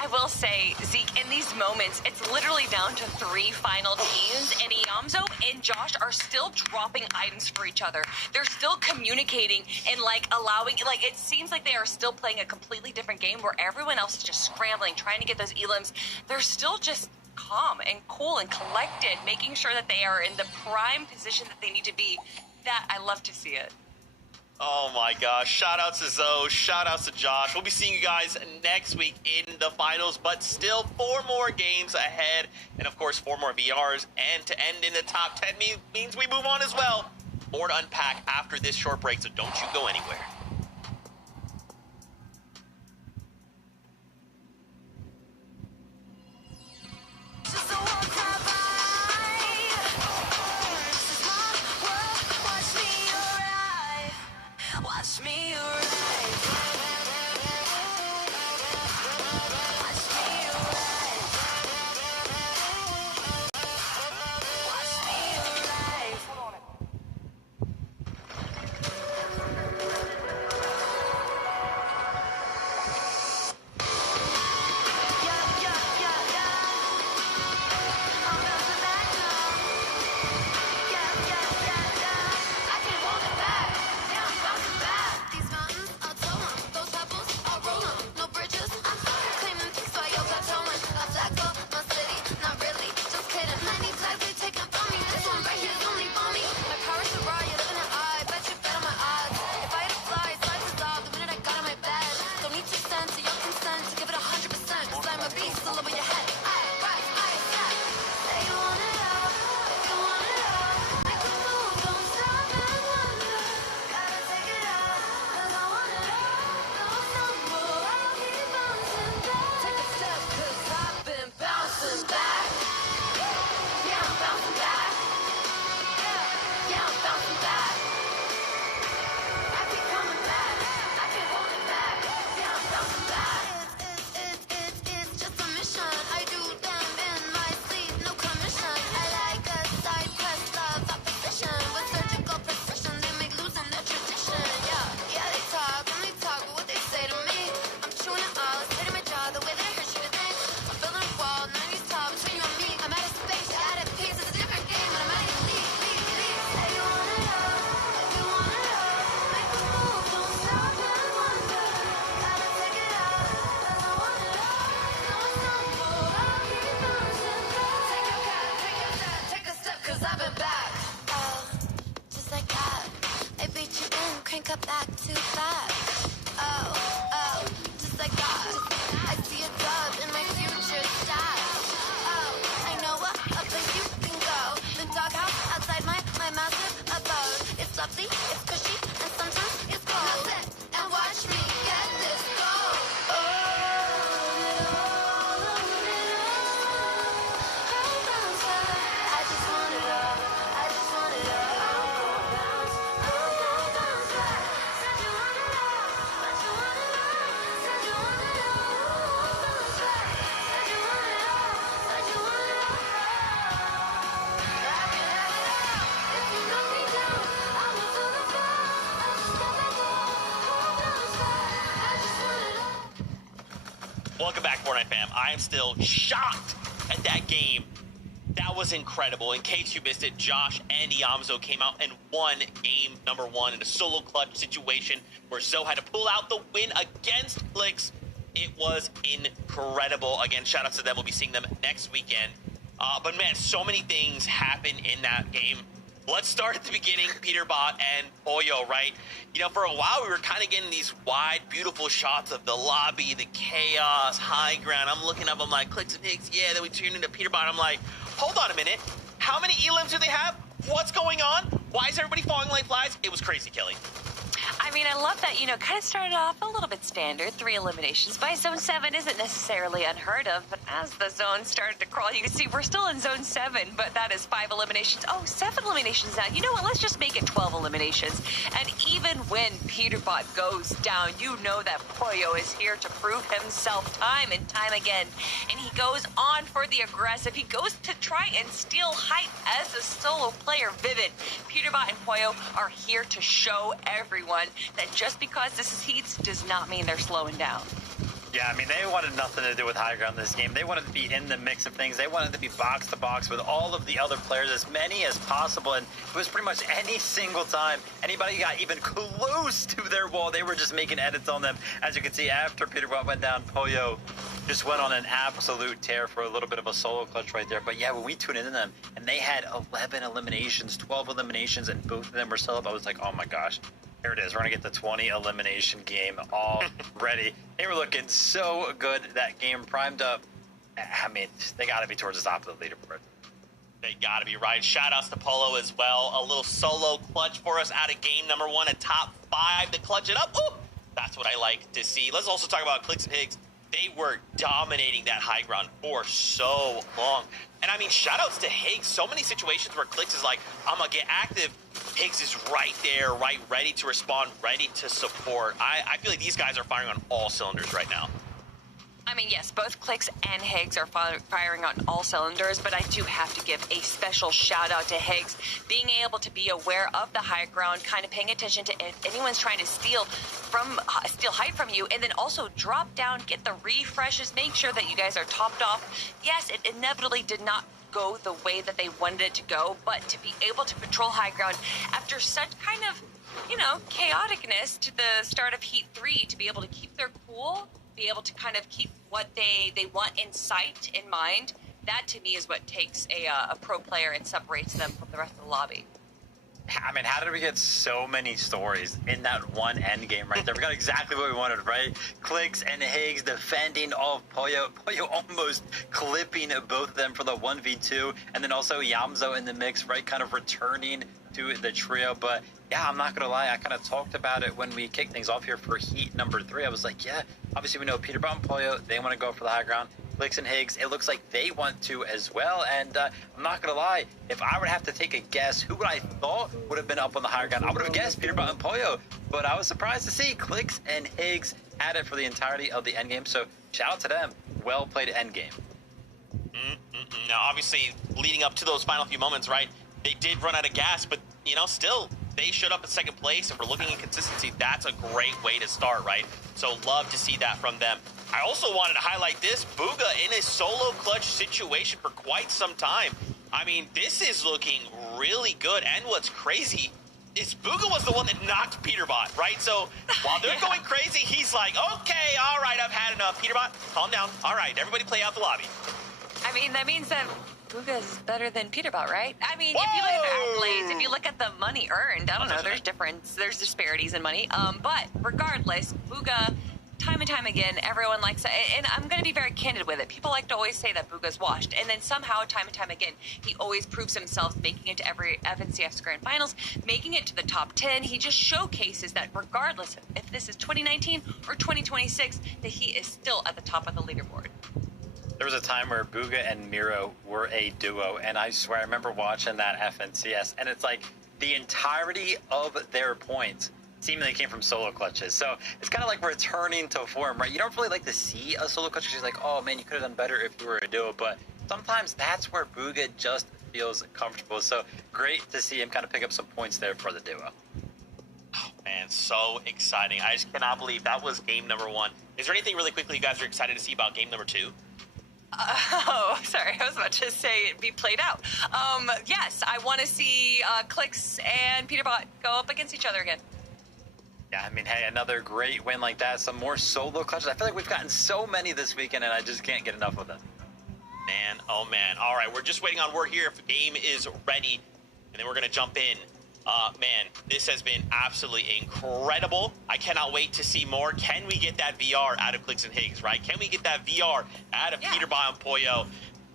I will say, Zeke, in these moments, it's literally down to 3 final teams, and Yamzo and Josh are still dropping items for each other. They're still communicating and, like, allowing, like, it seems like they are still playing a completely different game where everyone else is just scrambling, trying to get those elims. They're still just calm and cool and collected, making sure that they are in the prime position that they need to be. That, I love to see it. Oh my gosh, shout outs to Zoe, shout outs to Josh. We'll be seeing you guys next week in the finals, but still 4 more games ahead, and of course 4 more VRs, and to end in the top 10 means we move on as well. More to unpack after this short break, so don't you go anywhere. Watch me arrive. Watch me arrive. Watch me arrive. Yeah, yeah, yeah, yeah. I'm bouncing back now. Yeah, yeah, yeah, yeah. I can't hold it back. Yeah, I'm bouncing back. These mountains, I'll tow 'em. Those pebbles, I'll roll 'em. No bridges, I'm claiming peace while you're plateauing. I'll tackle my city, not really, just kidding. Many flags they taking from me. This one right here is only for me. My power's so raw, you're looking at eye. Bet you bet on my odds. If I had to fly, slice is off the minute I got on my bed. Don't need 2 cents or your consent to give it 100%. Cause I'm a beast all over your head. Say you want it all, if you want it all. Make a move, don't stop and wonder. Gotta take it all, 'cause I want it all. Don't stumble, I'll keep bouncing back. Take a step, 'cause I've been bouncing back. Yeah, I'm bouncing back. Yeah, I'm bouncing back. I keep coming back. I can't hold it back. Yeah, I'm bouncing back. It's just a mission. I do them in my sleep, no commission. I like a side quest of opposition. With surgical precision, they make losing their tradition. Yeah, they talk, but what they say to me. I'm chewing it all, it's hitting my jaw, the way that it hurts you to think. I'm building a wall, 90s tall, between you and me. I'm out of space, you're out of peace, it's a different game, and I'm out of your league. Say you want it all, if you want it all. Make a move, don't stop and wonder. Gotta take it all, 'cause I want it all. Don't stumble, I'll keep bouncing back. Take a step, take a step, 'cause I've been back. Oh, just like that. I beat you in, crank up back too fast. Oh, just like that. I see a dub in my future stash. Oh, I know a place you can go. The doghouse outside my massive abode. It's lovely, it's cushy, and sometimes it's cold. And watch me get this gold. I just want it all. I just want it all. Bounce, bounce back. Said you want it all, but you want it all. Said you want it all. Bounce back. Said you want it all, but you want it all. I can have it all. If you knock me down, I will feel the fall. I just got that gold. Bounce back. I just want it all. Welcome back, Fortnite fam. I am still shocked at that game. That was incredible. In case you missed it, Josh and Yamzo came out and won game number 1 in a solo clutch situation where Zoe had to pull out the win against Flix. It was incredible. Again, shout out to them. We'll be seeing them next weekend. But man, so many things happened in that game. Let's start at the beginning, Peterbot and Pollo, right? You know, for a while, we were kind of getting these wide, beautiful shots of the lobby, the chaos, high ground. I'm looking up, I'm like, Clicks and Hicks, yeah. Then we turned into Peterbot. I'm like, hold on a minute. How many elims do they have? What's going on? Why is everybody falling like flies? It was crazy, Kelly. I I mean, I love that, kind of started off a little bit standard. 3 eliminations by Zone 7 isn't necessarily unheard of, but as the zone started to crawl, you can see we're still in Zone 7, but that is 5 eliminations. Oh, 7 eliminations now. You know what? Let's just make it 12 eliminations. And even when Peterbot goes down, you know that Pollo is here to prove himself time and time again. And he goes on for the aggressive. He goes to try and steal height as a solo player. Vivid. Peterbot and Pollo are here to show everyone that just because this is Heats does not mean they're slowing down. Yeah, I mean, they wanted nothing to do with high ground this game. They wanted to be in the mix of things. They wanted to be box to box with all of the other players, as many as possible. And it was pretty much any single time anybody got even close to their wall, they were just making edits on them. As you can see, after Peterbot went down, Pollo just went on an absolute tear for a little bit of a solo clutch right there. But yeah, when we tuned into them and they had 11 eliminations, 12 eliminations, and both of them were still up, I was like, oh my gosh. Here it is. We're going to get the 20 elimination game all ready. They were looking so good. That game primed up. I mean, they got to be towards the top of the leaderboard. They got to be right. Shout-outs to Polo as well. A little solo clutch for us out of game number 1, a top 5 to clutch it up. Ooh, that's what I like to see. Let's also talk about Clix and Higgs. They were dominating that high ground for so long. And I mean, shout-outs to Higgs. So many situations where Clix is like, I'm going to get active. Higgs is right there, right, ready to respond, ready to support. I feel like these guys are firing on all cylinders right now. I mean, yes, both Clix and Higgs are firing on all cylinders, but I do have to give a special shout out to Higgs. Being able to be aware of the high ground, kind of paying attention to if anyone's trying to steal height from you, and then also drop down, get the refreshes, make sure that you guys are topped off. Yes, it inevitably did not go the way that they wanted it to go, but to be able to patrol high ground after such kind of, chaoticness to the start of Heat 3, to be able to keep their cool, be able to kind of keep what they want in sight, in mind, that to me is what takes a pro player and separates them from the rest of the lobby. I mean, how did we get so many stories in that one end game right there? We got exactly what we wanted, right? Clix and Higgs defending off Pollo. Pollo almost clipping both of them for the 1v2. And then also Yamzo in the mix, right? Kind of returning to the trio. But yeah, I'm not going to lie. I kind of talked about it when we kicked things off here for Heat number 3. I was like, yeah, obviously we know Peterbot and Pollo, they want to go for the high ground. Clix and Higgs, it looks like they want to as well. And I'm not going to lie, if I would have to take a guess, who would I thought would have been up on the higher ground? I would have guessed Peterbot and Pollo, but I was surprised to see Clix and Higgs at it for the entirety of the endgame. So shout out to them. Well played endgame. Now, obviously, leading up to those final few moments, right, they did run out of gas, but, still, they showed up in second place. If we're looking at consistency, that's a great way to start, right? So love to see that from them. I also wanted to highlight this. Bugha in a solo clutch situation for quite some time. I mean, this is looking really good. And what's crazy is Bugha was the one that knocked Peterbot, right? So while they're going crazy, he's like, okay, all right, I've had enough. Peterbot, calm down. All right, everybody play out the lobby. I mean, that means that Bugha is better than Peterbot, right? I mean, if you look at the accolades, if you look at the money earned, I don't know, there's disparities in money. But regardless, Bugha, time and time again, everyone likes it. And I'm going to be very candid with it. People like to always say that Bugha's washed. And then somehow, time and time again, he always proves himself, making it to every FNCF's Grand Finals, making it to the top 10. He just showcases that regardless if this is 2019 or 2026, that he is still at the top of the leaderboard. There was a time where Bugha and Miro were a duo, and I swear I remember watching that FNCS, and it's like the entirety of their points seemingly came from solo clutches. So it's kind of like returning to form, right? You don't really like to see a solo clutch because you're like, oh man, you could have done better if you were a duo, but sometimes that's where Bugha just feels comfortable. So great to see him kind of pick up some points there for the duo. Oh man, so exciting. I just cannot believe that was game number 1. Is there anything really quickly you guys are excited to see about game number 2? Oh, sorry. I was about to say it'd be played out. Yes, I want to see Clix and Peterbot go up against each other again. Yeah, I mean, hey, another great win like that. Some more solo clutches. I feel like we've gotten so many this weekend, and I just can't get enough of them. Man, oh man. All right, we're just waiting on word here if the game is ready, and then we're going to jump in. Man, this has been absolutely incredible. I cannot wait to see more. Can we get that VR out of Clix and Higgs, right? Can we get that VR out of Peterbot and Pollo?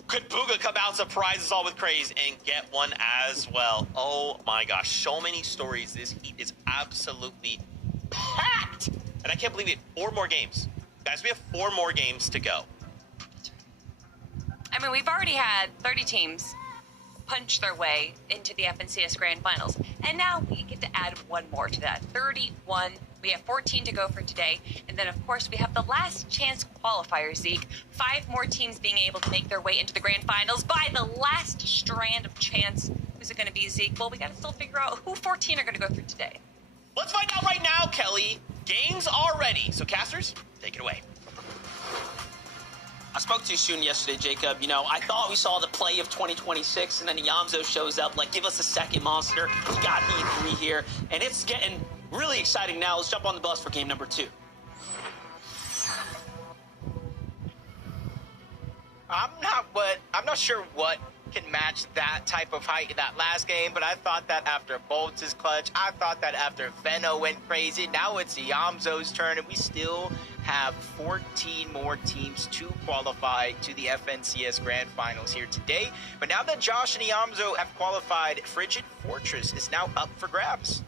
Could Bugha come out, surprise us all with Craze, and get one as well? Oh my gosh, so many stories. This Heat is absolutely And I can't believe we had 4 more games. Guys, we have 4 more games to go. I mean, we've already had 30 teams punch their way into the FNCS Grand Finals. And now we get to add one more to that. 31. We have 14 to go for today. And then, of course, we have the last chance qualifier, Zeke. 5 more teams being able to make their way into the Grand Finals by the last strand of chance. Who's it going to be, Zeke? Well, we got to still figure out who 14 are going to go through today. Let's find out right now, Kelly. Games are ready. So, casters, take it away. I spoke too soon yesterday, Jacob. You know, I thought we saw the play of 2026, and then Yamzo shows up, like, give us a second, monster. We got E3 here, and it's getting really exciting now. Let's jump on the bus for game number 2. I'm not sure what can match that type of height in that last game, but I thought that after Bolts' clutch, I thought that after Veno went crazy, now it's Yamzo's turn, and we still have 14 more teams to qualify to the FNCS Grand Finals here today. But now that Josh and Yamzo have qualified, Frigid Fortress is now up for grabs.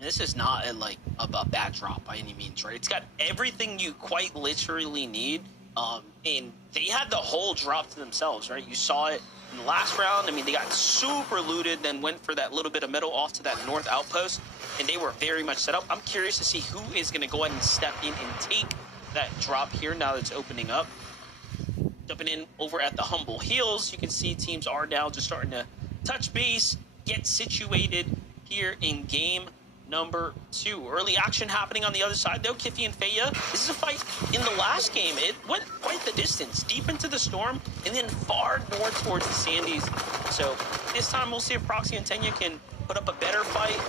This is not a bad drop by any means, right? It's got everything you quite literally need. And they had the whole drop to themselves, right? You saw it in the last round. I mean, they got super looted, then went for that little bit of metal off to that north outpost, and they were very much set up. I'm curious to see who is going to go ahead and step in and take that drop here now that it's opening up. Jumping in over at the Humble Hills, you can see teams are now just starting to touch base, get situated here in game number 2. Early action happening on the other side, though. Kiffy and Feya. This is a fight in the last game. It went quite the distance, deep into the storm, and then far north towards the Sandies. So this time we'll see if Proxy and Tenya can put up a better fight,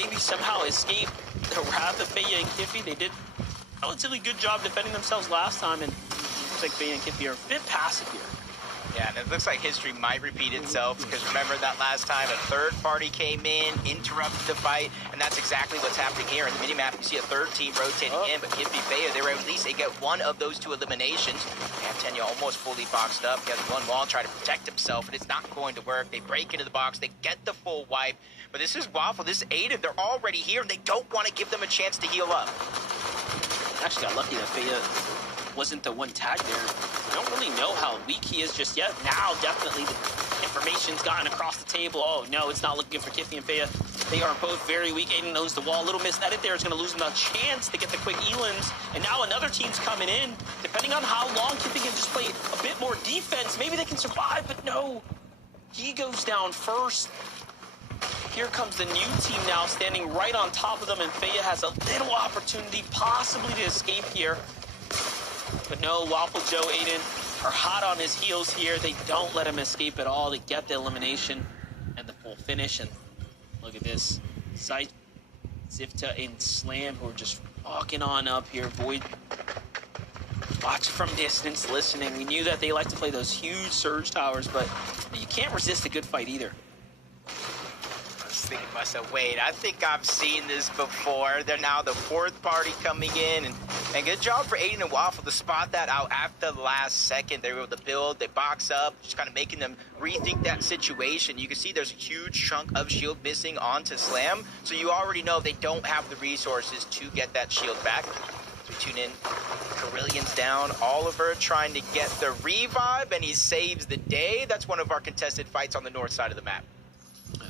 maybe somehow escape the wrath of Feya and Kiffy. They did a relatively good job defending themselves last time, and it looks like Feya and Kiffy are a bit passive here. Yeah, and it looks like history might repeat itself, because remember that last time a third party came in, interrupted the fight, and that's exactly what's happening here. In the minimap, you see a third team rotating in, but Kiffy Feya, they were at least, they get one of those 2 eliminations. And Tenya almost fully boxed up. He has one wall trying to protect himself, and it's not going to work. They break into the box, they get the full wipe, but this is Waffle, this is Aiden, they're already here, and they don't want to give them a chance to heal up. Actually got lucky that Feya wasn't the one tag there. I don't really know how weak he is just yet. Now, definitely, the information's gotten across the table. Oh, no, it's not looking good for Kiffy and Feya. They are both very weak. Aiden knows the wall. Little missed edit there is going to lose him a chance to get the quick elims. And now another team's coming in. Depending on how long Kiffy can just play a bit more defense, maybe they can survive, but no. He goes down first. Here comes the new team now, standing right on top of them, and Feya has a little opportunity possibly to escape here. But no, Waffle Joe, Aiden are hot on his heels here. They don't let him escape at all. They get the elimination and the full finish. And look at this. Sight, Zifta, and Slam who are just walking on up here. Void watch from distance, listening. We knew that they like to play those huge surge towers, but you can't resist a good fight either. I was thinking to myself, wait, I think I've seen this before. They're now the 4th party coming in, and good job for Aiden and Waffle to spot that out after the last second. They were able to build, they box up, just kind of making them rethink that situation. You can see there's a huge chunk of shield missing onto Slam, so you already know they don't have the resources to get that shield back. So we tune in, Carillions down, Oliver trying to get the revive, and he saves the day. That's one of our contested fights on the north side of the map.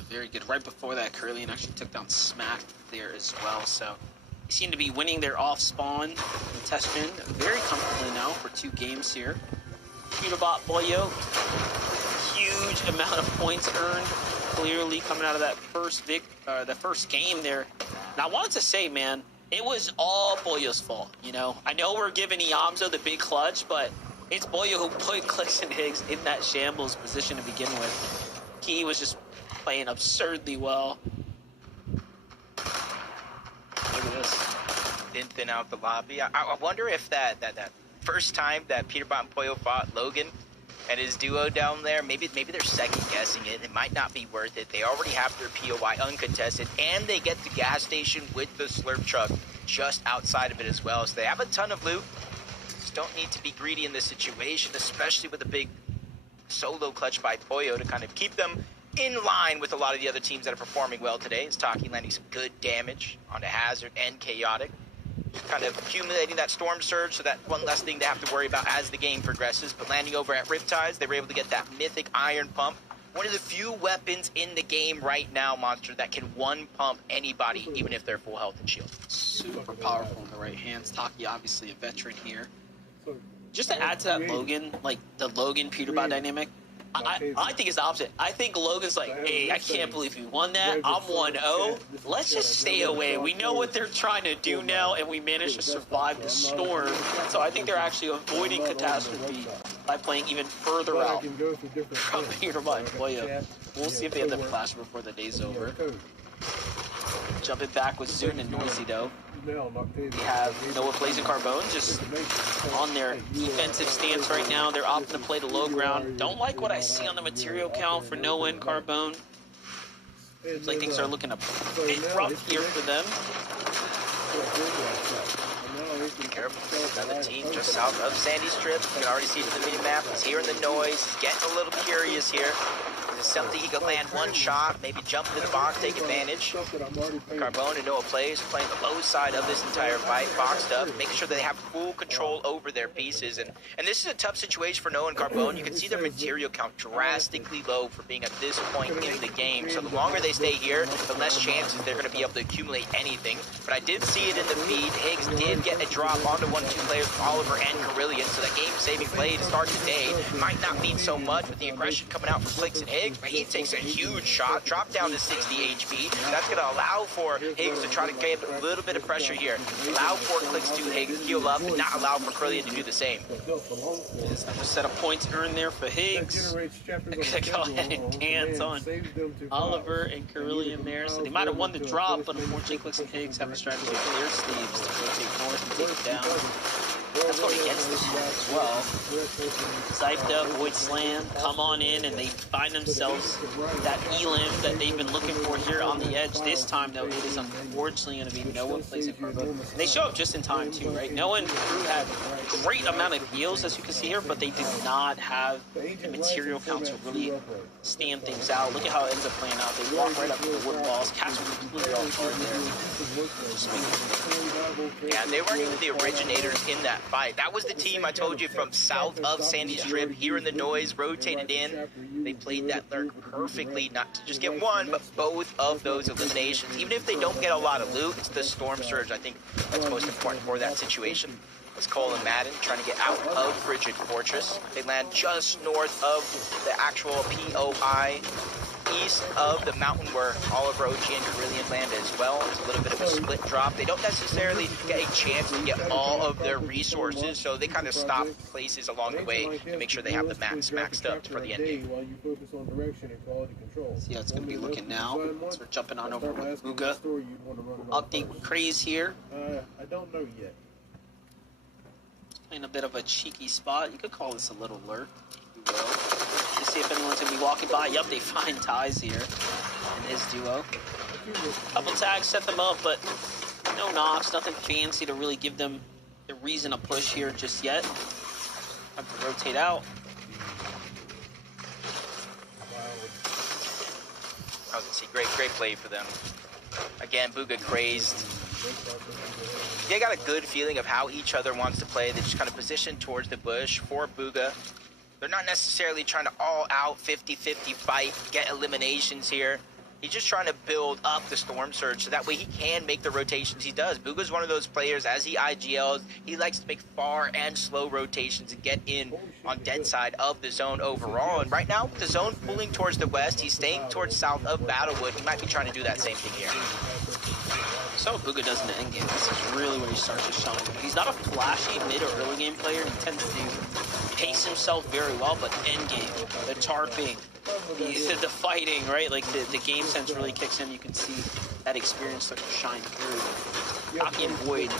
Very good. Right before that, Carillion actually took down Smack there as well, so they seem to be winning their off-spawn contestment very comfortably now for 2 games here. Pewterbot Boyo, huge amount of points earned, clearly coming out of that first game there. And I wanted to say, man, it was all Boyo's fault, you know? I know we're giving Yamzo the big clutch, but it's Boyo who put Clicks and Higgs in that shambles position to begin with. He was just playing absurdly well. Look at this. Didn't thin out the lobby. I wonder if that first time that Peterbot and Poyo fought Logan and his duo down there, maybe they're second guessing it. It might not be worth it. They already have their POI uncontested, and they get the gas station with the slurp truck just outside of it as well. So they have a ton of loot. Just don't need to be greedy in this situation, especially with a big solo clutch by Poyo to kind of keep them in line with a lot of the other teams that are performing well today. Is Taki landing some good damage onto Hazard and Chaotic. kind of accumulating that Storm Surge, so that one less thing they have to worry about as the game progresses. But landing over at Riptides, they were able to get that mythic Iron Pump. One of the few weapons in the game right now, Monster, that can one pump anybody, even if they're full health and shield. Super powerful in the right hands. Taki, obviously a veteran here. Just to add to that Logan, like the Logan Peterbot dynamic, I think it's the opposite. I think Logan's like, hey, I can't believe we won that. I'm 1-0. Let's just stay away. We know what they're trying to do now, and we managed to survive the storm. So I think they're actually avoiding catastrophe by playing even further out from Peterbot and Poyo. We'll see if they have the flash before the day's over. Jumping back with Zune and Noisy, though. We have Noah Blaze and Carbone just on their defensive stance right now. They're opting to play the low ground. Don't like what I see on the material count for Noah and Carbone. Looks like things are looking a bit rough here for them. Be careful. Another team just south of Sandy Strip. You can already see it in the mini-map. He's hearing the noise. He's getting a little curious here. Is something he could land one shot, maybe jump into the box, take advantage. Carbone and Noah Blaze playing the low side of this entire fight, boxed up, making sure they have full control over their pieces. And this is a tough situation for Noah and Carbone. You can see their material count drastically low for being at this point in the game. So the longer they stay here, the less chances they're going to be able to accumulate anything. But I did see it in the feed. Higgs did get a drop onto 1-2 players with Oliver and Carillion, so that game-saving play to start the day might not mean so much with the aggression coming out from Clix and Higgs, but he takes a huge shot, drop down to 60 HP. That's going to allow for Higgs to try to get a little bit of pressure here. Allow for Clix to Higgs heal up and not allow for Carillion to do the same. There's another set of points earned there for Higgs. They're going to go ahead and dance on Oliver and Carillion there. So they might have won the drop, but unfortunately Clix and Higgs have a strategy of their sleeves to rotate north and take it down. That's going against this one as well. Zypta, Void Slam, come on in, and they find themselves that elim that they've been looking for here on the edge. This time, though, it is unfortunately going to be Noah Blaze and Carbone. They show up just in time, too, right? Noah and Crew had a great amount of heals, as you can see here, but they did not have the material count to really stand things out. Look at how it ends up playing out. They walk right up to the wood walls. Cats were completely off guard there. Yeah, they weren't even the originators in that fight. That was the team I told you from south of Sandy Strip, hearing the noise, rotated in. They played that lurk perfectly, not to just get one, but both of those eliminations. Even if they don't get a lot of loot, it's the Storm Surge, I think, that's most important for that situation. It's Cole and Madden trying to get out of Frigid Fortress. They land just north of the actual POI, east of the mountain where Oliver, OG, and Carillion land as well. It's a little bit of a split drop. They don't necessarily get a chance to get all of their resources, so they kind of stop places along the way to make sure they have the maps maxed up for the end game. See how it's going to be looking now. So we're jumping on over with Bugha. Update with Craze here. I don't know yet. Playing a bit of a cheeky spot. You could call this a little lurk, if you will. To see if anyone's going to be walking by. Yup, they find Ties here in his duo. Couple tags set them up, but no knocks, nothing fancy to really give them the reason to push here just yet. Have to rotate out. I was going to see great play for them. Again, Bugha crazed. They got a good feeling of how each other wants to play. They just kind of position towards the bush for Bugha. They're not necessarily trying to all-out 50-50 fight, get eliminations here. He's just trying to build up the Storm Surge so that way he can make the rotations he does. Bugha's one of those players, as he IGLs, he likes to make far and slow rotations and get in on dead side of the zone overall. And right now, with the zone pulling towards the west, he's staying towards south of Battlewood. He might be trying to do that same thing here. So what Bugha does in the endgame, this is really where he starts to shine. He's not a flashy mid or early game player. He tends to pace himself very well, but endgame, the tarping, the fighting, right? Like the game sense really kicks in. You can see that experience start to shine through. Taki and Void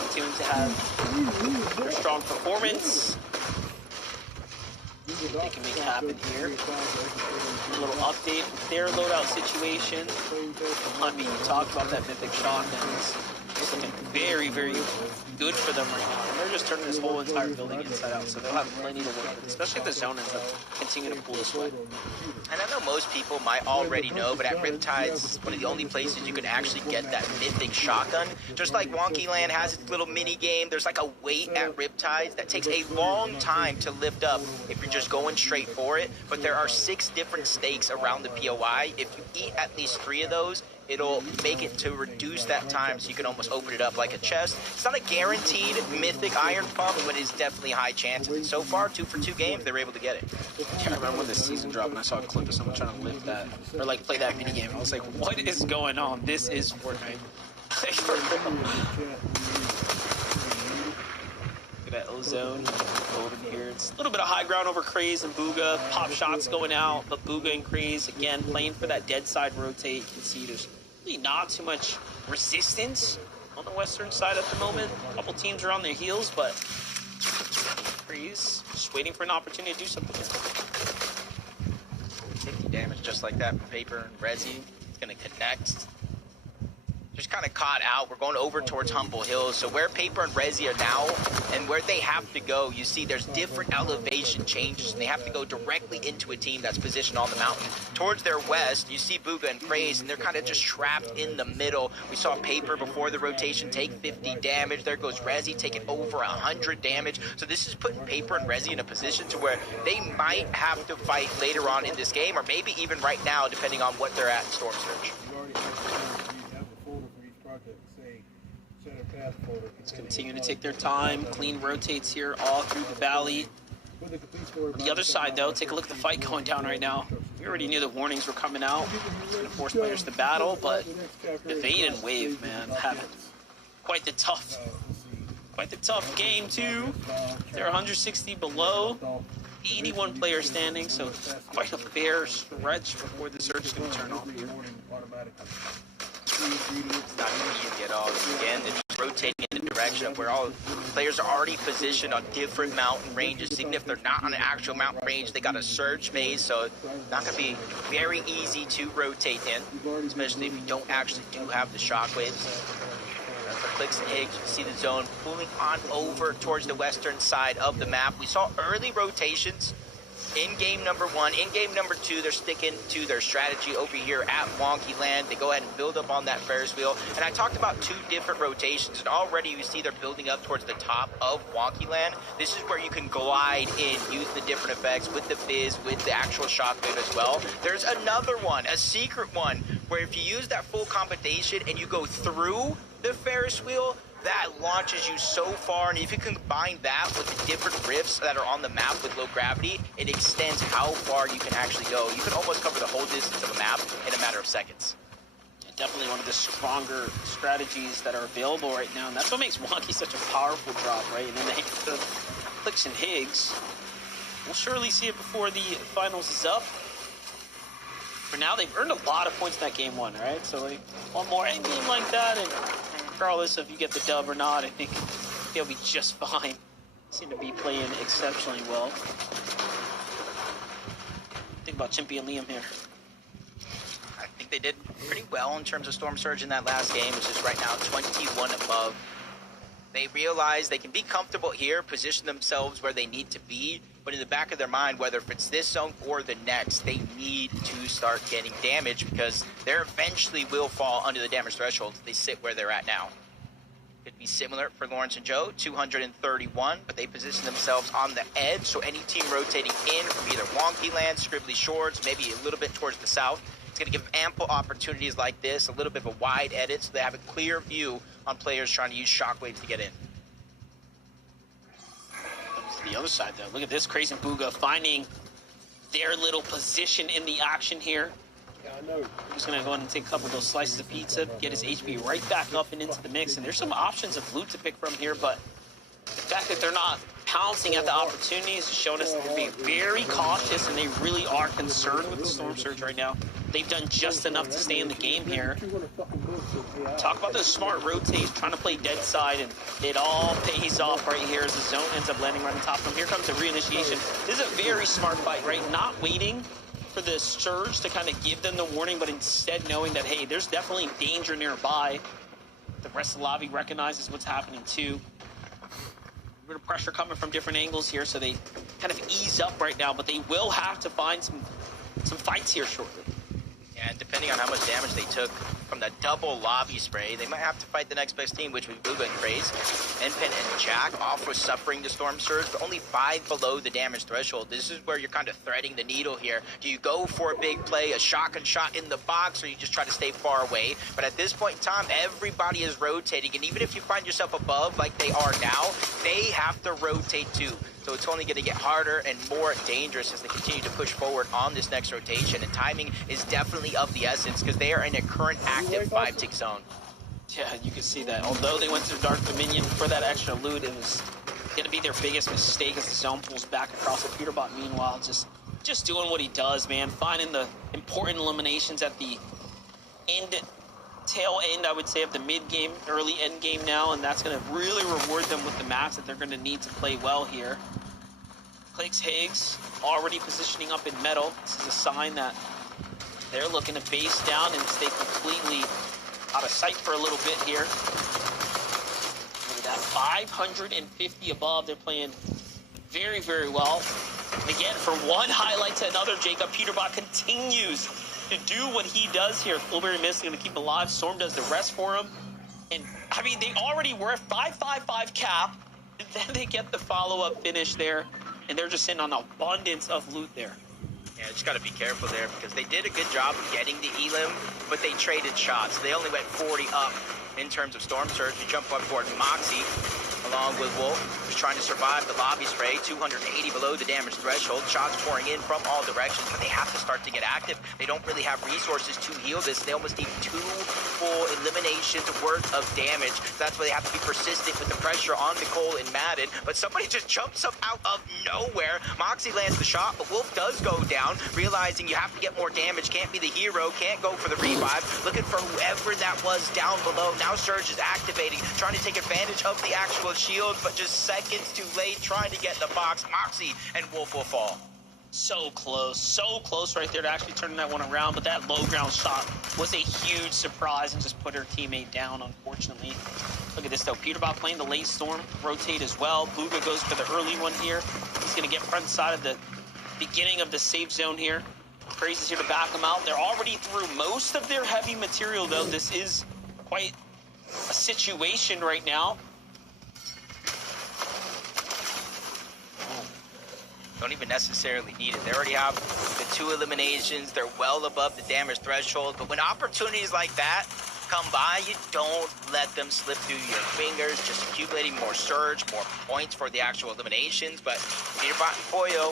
continuing to have their strong performance. They can make it happen here. A little update with their loadout situation. I mean, you talked about that Mythic Shock, and it's looking very, very good for them right now. they're just turning this whole entire building inside out, so they'll have plenty to work with, especially if the zone ends up continuing to pull this way. And I know most people might already know, but at Riptide's one of the only places you can actually get that mythic shotgun. Just like Wonky Land has its little mini game, there's like a weight at Riptide's that takes a long time to lift up if you're just going straight for it. But there are 6 different stakes around the POI. If you eat at least 3 of those, it'll make it to reduce that time so you can almost open it up like a chest. It's not a guaranteed mythic iron pump, but it's definitely high chances. And so far, 2 for 2 games, they were able to get it. I remember when the season dropped and I saw a clip of someone trying to lift that, or like play that mini game. I was like, what is going on? This is Fortnite. Like, for real. Look at that ozone golden here. It's a little bit of high ground over Craze and Bugha. Pop shots going out, but Bugha and Craze, again, playing for that dead side rotate. You can see there's really not too much resistance on the western side at the moment. A couple teams are on their heels, but Craze just waiting for an opportunity to do something. 50 damage just like that from Paper and Rezi. It's going to connect. Just kind of caught out. We're going over towards Humble Hills. So where Paper and Rezi are now and where they have to go, you see there's different elevation changes, and they have to go directly into a team that's positioned on the mountain. Towards their west, you see Bugha and Craze, and they're kind of just trapped in the middle. We saw Paper before the rotation take 50 damage. There goes Rezi taking over 100 damage. So this is putting Paper and Rezi in a position to where they might have to fight later on in this game, or maybe even right now, depending on what they're at in Storm Surge. Let's continue to take their time. Clean rotates here all through the valley. On the other side, though, take a look at the fight going down right now. We already knew the warnings were coming out. It's going to force players to battle, but Evade and Wave, man, having quite the tough game, too. They're 160 below. 81 players standing, so quite a fair stretch before the surge is going to turn off here. It's not easy at all. Again, they're just rotating in the direction of where all players are already positioned on different mountain ranges. Even if they're not on an actual mountain range, they got a surge phase, so it's not going to be very easy to rotate in, especially if you don't actually do have the shockwaves. For Clix and Higgs, you see the zone pulling on over towards the western side of the map. We saw early rotations in game number 1. In game number 2, they're sticking to their strategy over here at Wonky Land. They go ahead and build up on that Ferris wheel. And I talked about 2 different rotations, and already you see they're building up towards the top of Wonky Land. This is where you can glide in, use the different effects with the fizz, with the actual shockwave as well. There's another one, a secret one, where if you use that full combination and you go through the Ferris wheel, that launches you so far, and if you combine that with the different rifts that are on the map with low gravity, it extends how far you can actually go. You can almost cover the whole distance of a map in a matter of seconds. Yeah, definitely one of the stronger strategies that are available right now, and that's what makes Wonky such a powerful drop, right? And then the Clix and Higgs, we'll surely see it before the finals is up. For now, they've earned a lot of points in that game 1, right? So like one more end game like that, and regardless if you get the dub or not, I think they'll be just fine. Seem to be playing exceptionally well. Think about Chimpy and Liam here. I think they did pretty well in terms of Storm Surge in that last game, which is right now 21 above. They realize they can be comfortable here, position themselves where they need to be, but in the back of their mind, whether if it's this zone or the next, they need to start getting damage because they eventually will fall under the damage threshold if they sit where they're at now. Could be similar for Lawrence and Joe, 231, but they position themselves on the edge, so any team rotating in from either Wonky Land, Scribbly Shores, maybe a little bit towards the south, it's going to give ample opportunities like this, a little bit of a wide edit, so they have a clear view on players trying to use shockwaves to get in. The other side, though, look at this. Crazy and Bugha finding their little position in the action here. He's going to go ahead and take a couple of those slices of pizza, get his HP right back up and into the mix. And there's some options of loot to pick from here, but the fact that they're not pouncing at the opportunities is showing us that they're being very cautious, and they really are concerned with the Storm Surge right now. They've done just enough to stay in the game here. Talk about those smart rotates, trying to play dead side, and it all pays off right here as the zone ends up landing right on top of them. Here comes the reinitiation. This is a very smart fight, right? Not waiting for the surge to kind of give them the warning, but instead knowing that, hey, there's definitely danger nearby. The rest of the lobby recognizes what's happening too. bit of pressure coming from different angles here, so they kind of ease up right now, but they will have to find some fights here shortly. And depending on how much damage they took from the double lobby spray, they might have to fight the next best team, which would be Booga and Craze. Enpen and Jack off with suffering the Storm Surge, but only 5 below the damage threshold. This is where you're kind of threading the needle here. Do you go for a big play, a shotgun shot in the box, or you just try to stay far away? But at this point in time, everybody is rotating, and even if you find yourself above like they are now, they have to rotate too. So it's only going to get harder and more dangerous as they continue to push forward on this next rotation. And timing is definitely of the essence because they are in a current active 5-tick zone. Yeah, you can see that. Although they went to Dark Dominion for that extra loot, it was going to be their biggest mistake as the zone pulls back across the Peterbot. Meanwhile, just doing what he does, man. Finding the important eliminations at the tail end, I would say, of the mid-game, early end game now, and that's going to really reward them with the maps that they're going to need to play well here. Clicks Higgs already positioning up in metal. This is a sign that they're looking to base down and stay completely out of sight for a little bit here. Look at that, 550 above. They're playing very, very well. And again, from one highlight to another, Jacob, Peterbot continues to do what he does here. Fullberry Mist going to keep him alive. Storm does the rest for him. And, I mean, they already were at 555 cap. And then they get the follow-up finish there. And they're just sitting on an abundance of loot there. Yeah, just got to be careful there because they did a good job of getting the Elim, but they traded shots. They only went 40 up in terms of Storm Surge. You jump up board Moxie along with Wolf, who's trying to survive the lobby spray, 280 below the damage threshold, shots pouring in from all directions, but they have to start to get active. They don't really have resources to heal this. They almost need 2 full eliminations worth of damage. That's why they have to be persistent with the pressure on Nicole and Madden, but somebody just jumps up out of nowhere. Moxie lands the shot, but Wolf does go down, realizing you have to get more damage, can't be the hero, can't go for the revive, looking for whoever that was down below. Now Surge is activating, trying to take advantage of the actual shield, but just seconds too late, trying to get the box. Moxie and Wolf will fall. So close right there to actually turning that one around, but that low ground shot was a huge surprise and just put her teammate down, unfortunately. Look at this though, Peterbot playing the late Storm, rotate as well. Booga goes for the early one here. He's gonna get front side of the beginning of the safe zone here. Craze is here to back him out. They're already through most of their heavy material though. This is quite a situation right now. Don't even necessarily need it. They already have the 2 eliminations. They're well above the damage threshold. But when opportunities like that come by, you don't let them slip through your fingers, just accumulating more surge, more points for the actual eliminations. But Peterbot and Poyo,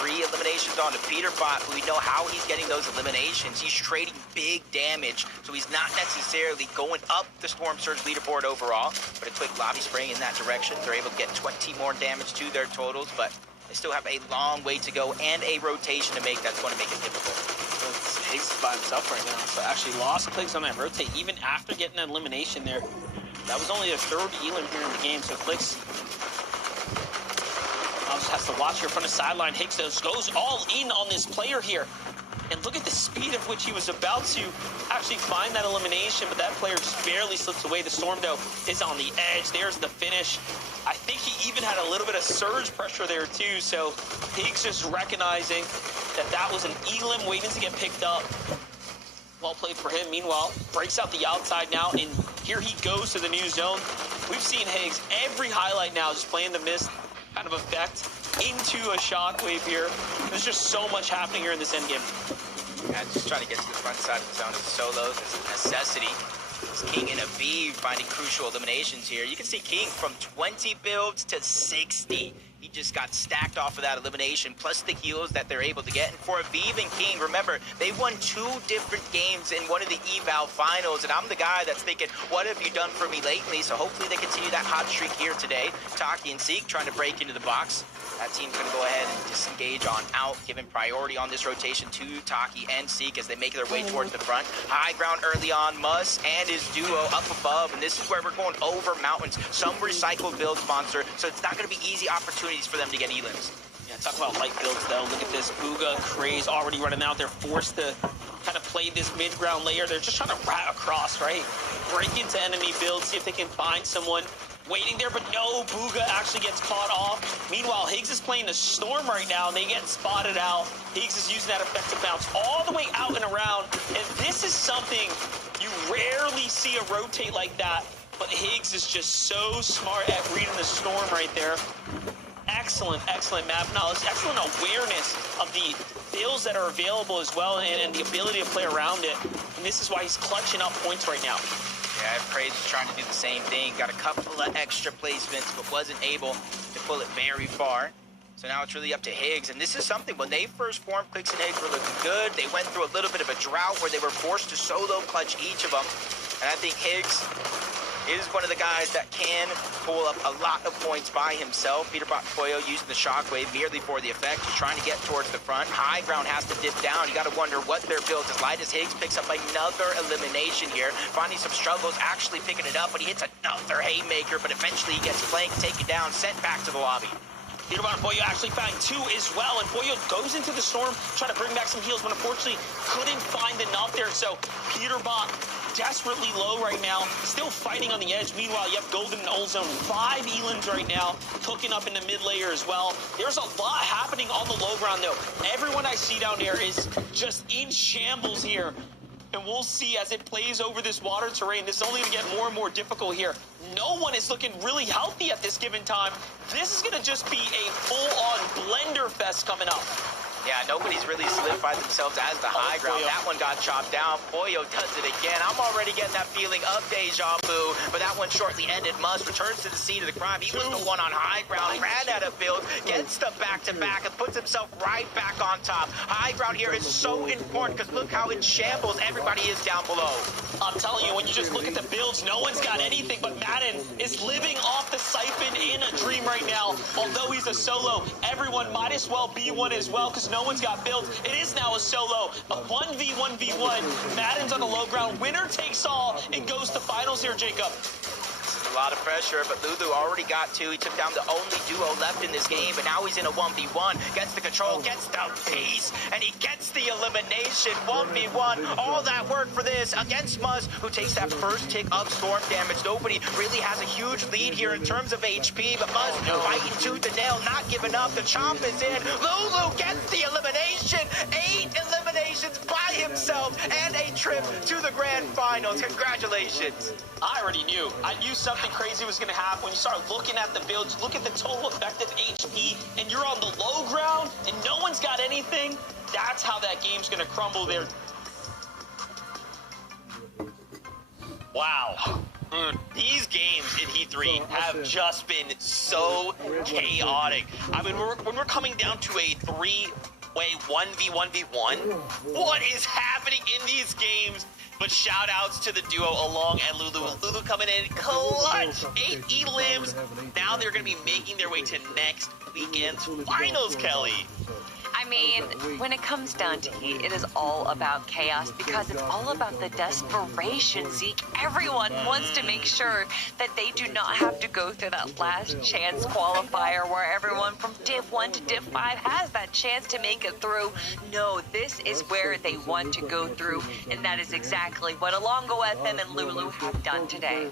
3 eliminations on to Peterbot, who we know how he's getting those eliminations. He's trading big damage, so he's not necessarily going up the Storm Surge leaderboard overall, but a quick lobby spray in that direction. They're able to get 20 more damage to their totals, but they still have a long way to go and a rotation to make that's going to make it difficult. Higgs is by himself right now, so actually lost clicks on that rotate even after getting that elimination there. That was only their 3rd Elim here in the game, so Clicks just has to watch here from the sideline. Higgs goes all in on this player here. And look at the speed at which he was about to actually find that elimination, but that player just barely slips away. The Storm, though, is on the edge. There's the finish. I think he even had a little bit of surge pressure there, too, so Higgs just recognizing that that was an Elim waiting to get picked up. Well played for him. Meanwhile, breaks out the outside now, and here he goes to the new zone. We've seen Higgs every highlight now just playing the mist kind of effect into a shockwave here. There's just so much happening here in this endgame. Yeah, just trying to get to the front side of the zone as solos is a necessity. It's King and Aviv finding crucial eliminations here. You can see King from 20 builds to 60. He just got stacked off of that elimination, plus the heals that they're able to get. And for Aviv and King, remember, they won 2 different games in one of the eval finals, and I'm the guy that's thinking, what have you done for me lately? So hopefully they continue that hot streak here today. Taki and Seek trying to break into the box. That team's going to go ahead and disengage on out, giving priority on this rotation to Taki and Seek as they make their way towards the front. High ground early on, Muss and his duo up above, and this is where we're going over mountains. Some recycled build sponsor, so it's not going to be easy opportunities for them to get elims. Yeah, talk about light builds, though. Look at this. Booga, Craze already running out. They're forced to kind of play this mid-ground layer. They're just trying to rat across, right? Break into enemy builds, see if they can find someone. waiting there, but no, Bugha actually gets caught off. Meanwhile, Higgs is playing the Storm right now, and they get spotted out. Higgs is using that effective bounce all the way out and around, and this is something you rarely see a rotate like that, but Higgs is just so smart at reading the Storm right there. Excellent, excellent map knowledge, excellent awareness of the builds that are available as well, and the ability to play around it. And this is why he's clutching up points right now. Yeah, Praise was trying to do the same thing. Got a couple of extra placements, but wasn't able to pull it very far. So now it's really up to Higgs. And this is something, when they first formed, Clix and Higgs were looking good. They went through a little bit of a drought where they were forced to solo clutch each of them. And I think Higgs is one of the guys that can pull up a lot of points by himself. Peterbot Pollo using the shockwave merely for the effect. He's trying to get towards the front. High ground has to dip down. You got to wonder what their build is. Light as Higgs picks up another elimination here. Finding some struggles, actually picking it up, but he hits another haymaker, but eventually he gets flanked, taken down, sent back to the lobby. Peterbot and Pollo actually found 2 as well, and Pollo goes into the Storm, trying to bring back some heals, but unfortunately couldn't find enough there. So Peterbot desperately low right now, still fighting on the edge. Meanwhile, you have Golden and Ozone, 5 Elans right now, hooking up in the mid layer as well. There's a lot happening on the low ground though. Everyone I see down there is just in shambles here. And we'll see as it plays over this water terrain. This is only going to get more and more difficult here. No one is looking really healthy at this given time. This is going to just be a full-on blender fest coming up. Yeah, nobody's really solidified themselves as the high ground. Pollo. That one got chopped down. Pollo does it again. I'm already getting that feeling of deja vu, but that one shortly ended. Must returns to the scene of the crime. He was the one on high ground, ran out of build, gets the back-to-back, and puts himself right back on top. High ground here is so important because look how in shambles everybody is down below. I'm telling you, when you just look at the builds, no one's got anything, but Madden is living off the siphon in a dream right now. Although he's a solo, everyone might as well be one as well, because no one's got builds. It is now a solo, a 1v1v1. Madden's on the low ground. Winner takes all and goes to finals here, Jacob. A lot of pressure, but Lulu already got 2. He took down the only duo left in this game, but now he's in a 1v1. Gets the control, gets the piece, and he gets the elimination. 1v1. All that work for this against Muzz, who takes that first tick of Storm damage. Nobody really has a huge lead here in terms of HP, but Muzz fighting tooth and nail, not giving up. The chomp is in. Lulu gets the elimination. 8 eliminations by himself and a trip to the grand finals. Congratulations. I already knew. I knew something crazy was going to happen. When you start looking at the builds, look at the total effective HP, and you're on the low ground, and no one's got anything, that's how that game's going to crumble there. Wow. These games in Heat 3 have just been so chaotic. I mean, when we're coming down to a 3-way 1v1v1, what is happening in these games? But shout outs to the duo Along and Lulu. Lulu coming in clutch, 8 elims. Now they're going to be making their way to next weekend's finals, Kelly. I mean, when it comes down to Heat, it is all about chaos because it's all about the desperation, Zeke. Everyone wants to make sure that they do not have to go through that last chance qualifier where everyone from Div 1 to Div 5 has that chance to make it through. No, this is where they want to go through, and that is exactly what Alongo FM and Lulu have done today.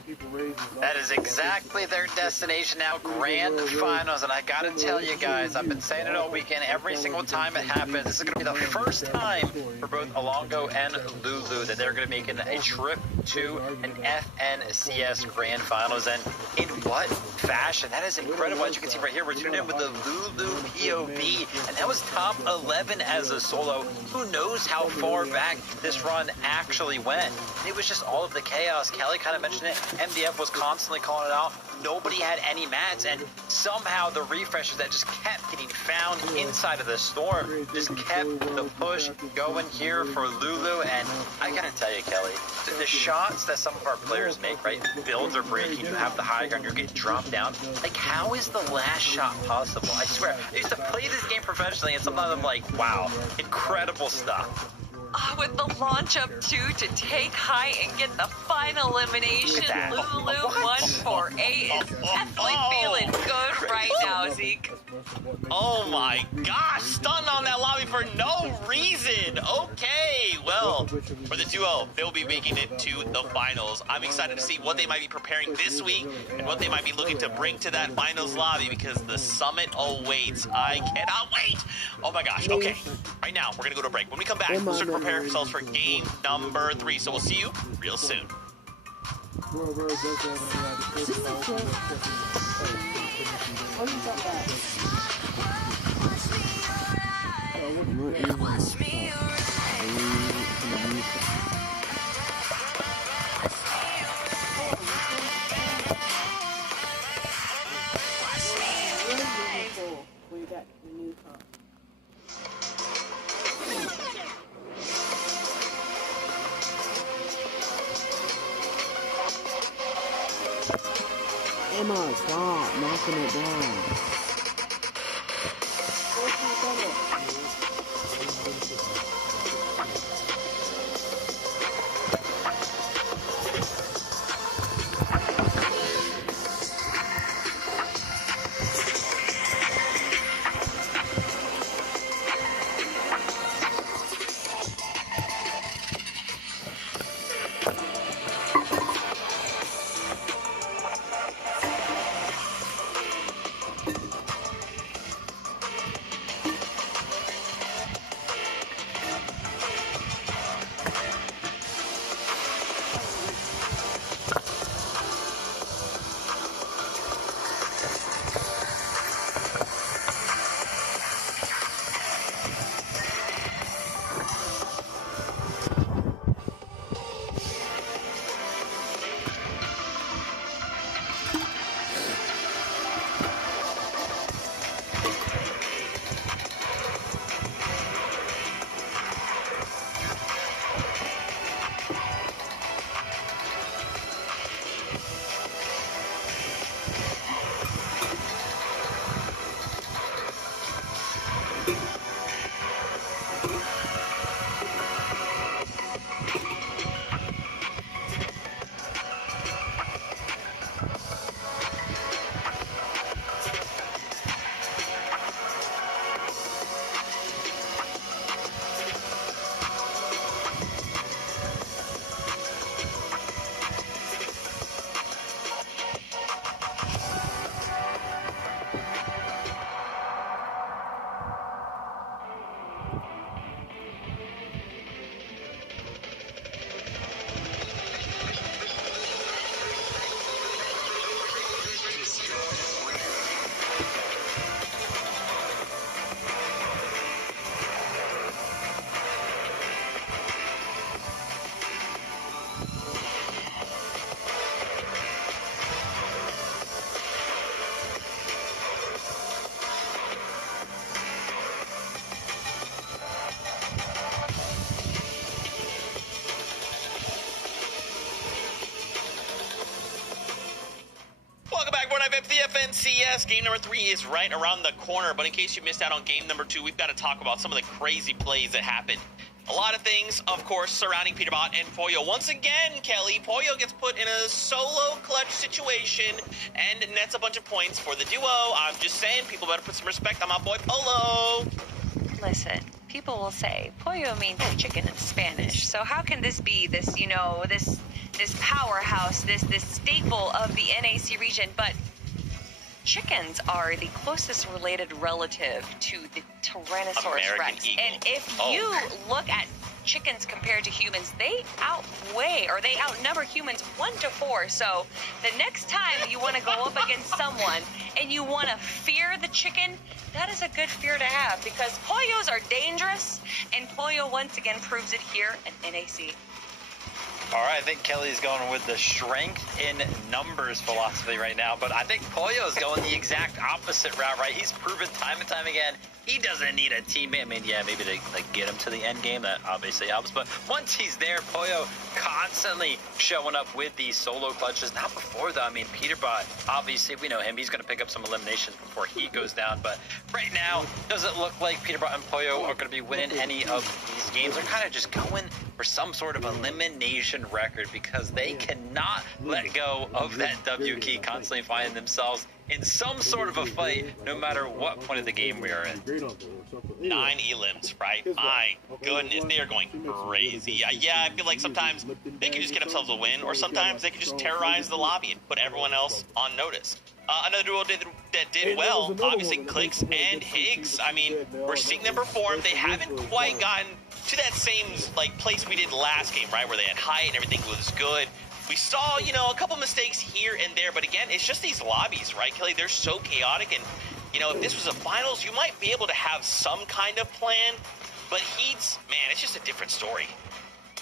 That is exactly their destination now, grand finals. And I gotta tell you guys, I've been saying it all weekend, every single time it happens, this is gonna be the first time for both Alongo and Lulu that they're gonna be making a trip to an FNCS grand finals. And in what fashion? That is incredible. As you can see right here, we're tuned in with the Lulu POV, and that was top 11 as a solo. Who knows how far back this run actually went? It was just all of the chaos. Kelly kind of mentioned it. MDF was constantly calling it out. Nobody had any mats, and somehow the refreshes that just kept getting found inside of the storm just kept the push going here for Lulu. And I gotta tell you, Kelly, the shots that some of our players make, right? Builds are breaking, you have the high ground, you're getting dropped down. Like, how is the last shot possible? I swear, I used to play this game professionally, and sometimes I'm like, wow, incredible stuff. With the launch up 2 to take high and get the final elimination, Lulu 148 is definitely feeling good right now, Zeke. Oh my gosh, stunned on that lobby for no reason. Okay, well, for the duo, they'll be making it to the finals. I'm excited to see what they might be preparing this week and what they might be looking to bring to that finals lobby because the summit awaits. I cannot wait. Oh my gosh, okay. Right now, we're gonna go to a break. When we come back, we'll start to prepare ourselves for game number 3. So we'll see you real soon. Watch me We got the new car. Emma, stop knocking it down. The FNCS game number 3 is right around the corner, but in case you missed out on game number 2, we've got to talk about some of the crazy plays that happened. A lot of things, of course, surrounding Peterbot and Pollo. Once again, Kelly, Pollo gets put in a solo clutch situation and nets a bunch of points for the duo. I'm just saying, people better put some respect on my boy Polo. Listen, people will say pollo means chicken in Spanish. So how can this be this, this powerhouse, this staple of the NAC region? But chickens are the closest related relative to the Tyrannosaurus American Rex. Eagle. And if you look at chickens compared to humans, they outnumber humans 1 to 4. So the next time you want to go up against someone and you want to fear the chicken, that is a good fear to have because pollos are dangerous, and Pollo once again proves it here at NAC. All right, I think Kelly's going with the strength in numbers philosophy right now, but I think Pollo's going the exact opposite route, right? He's proven time and time again he doesn't need a teammate. I mean, yeah, maybe to like get him to the end game, that obviously helps. But once he's there, Pollo constantly showing up with these solo clutches. Not before though. I mean, Peterbot, obviously we know him. He's going to pick up some eliminations before he goes down. But right now, doesn't look like Peterbot and Pollo are going to be winning any of these games. They're kind of just going for some sort of elimination record because they cannot let go of that W key, constantly finding themselves in some sort of a fight, no matter what point of the game we are in. 9 elims, right? My goodness, they are going crazy. Yeah, I feel like sometimes they can just get themselves a win, or sometimes they can just terrorize the lobby and put everyone else on notice. Another duo that did well, obviously Clicks and Higgs. I mean, we're seeing them perform. They haven't quite gotten to that same like place we did last game, right? Where they had height and everything was good. We saw, you know, a couple mistakes here and there, but again, it's just these lobbies, right, Kelly? They're so chaotic, and, you know, if this was a finals, you might be able to have some kind of plan, but Heats, man, it's just a different story.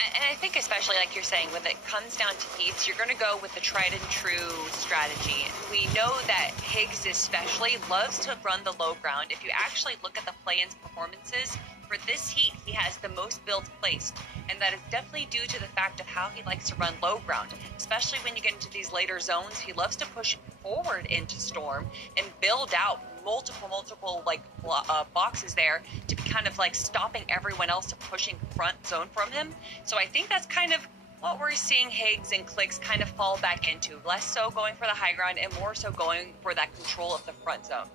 And I think especially like you're saying, when it comes down to Heats, you're going to go with the tried and true strategy. We know that Higgs especially loves to run the low ground. If you actually look at the play-ins performances, for this heat, he has the most builds placed, and that is definitely due to the fact of how he likes to run low ground. Especially when you get into these later zones, he loves to push forward into Storm and build out multiple like boxes there to be kind of like stopping everyone else from pushing front zone from him. So I think that's kind of what we're seeing Higgs and Clicks kind of fall back into. Less so going for the high ground and more so going for that control of the front zone.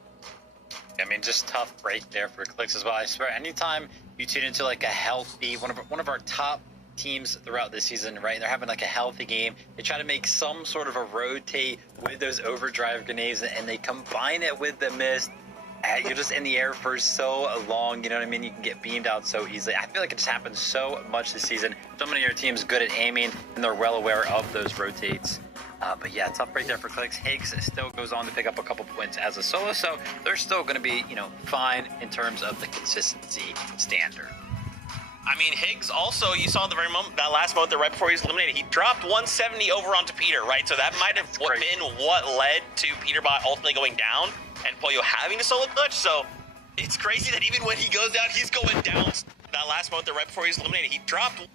I mean, just tough break there for Clicks as well. I swear, anytime you tune into like a healthy, one of our top teams throughout this season, right? They're having like a healthy game. They try to make some sort of a rotate with those overdrive grenades, and they combine it with the mist. You're just in the air for so long, you know what I mean? You can get beamed out so easily. I feel like it just happens so much this season. So many of your teams good at aiming, and they're well aware of those rotates. But yeah, tough break there for Clicks. Higgs still goes on to pick up a couple points as a solo, so they're still going to be, you know, fine in terms of the consistency standard. I mean, Higgs also, you saw the very moment, that last moment there right before he was eliminated, he dropped 170 over onto Peter, right? So that might have been what led to Peterbot ultimately going down and Pollo having to solo clutch. So it's crazy that even when he goes down, he's going down. That last moment there right before he was eliminated, he dropped.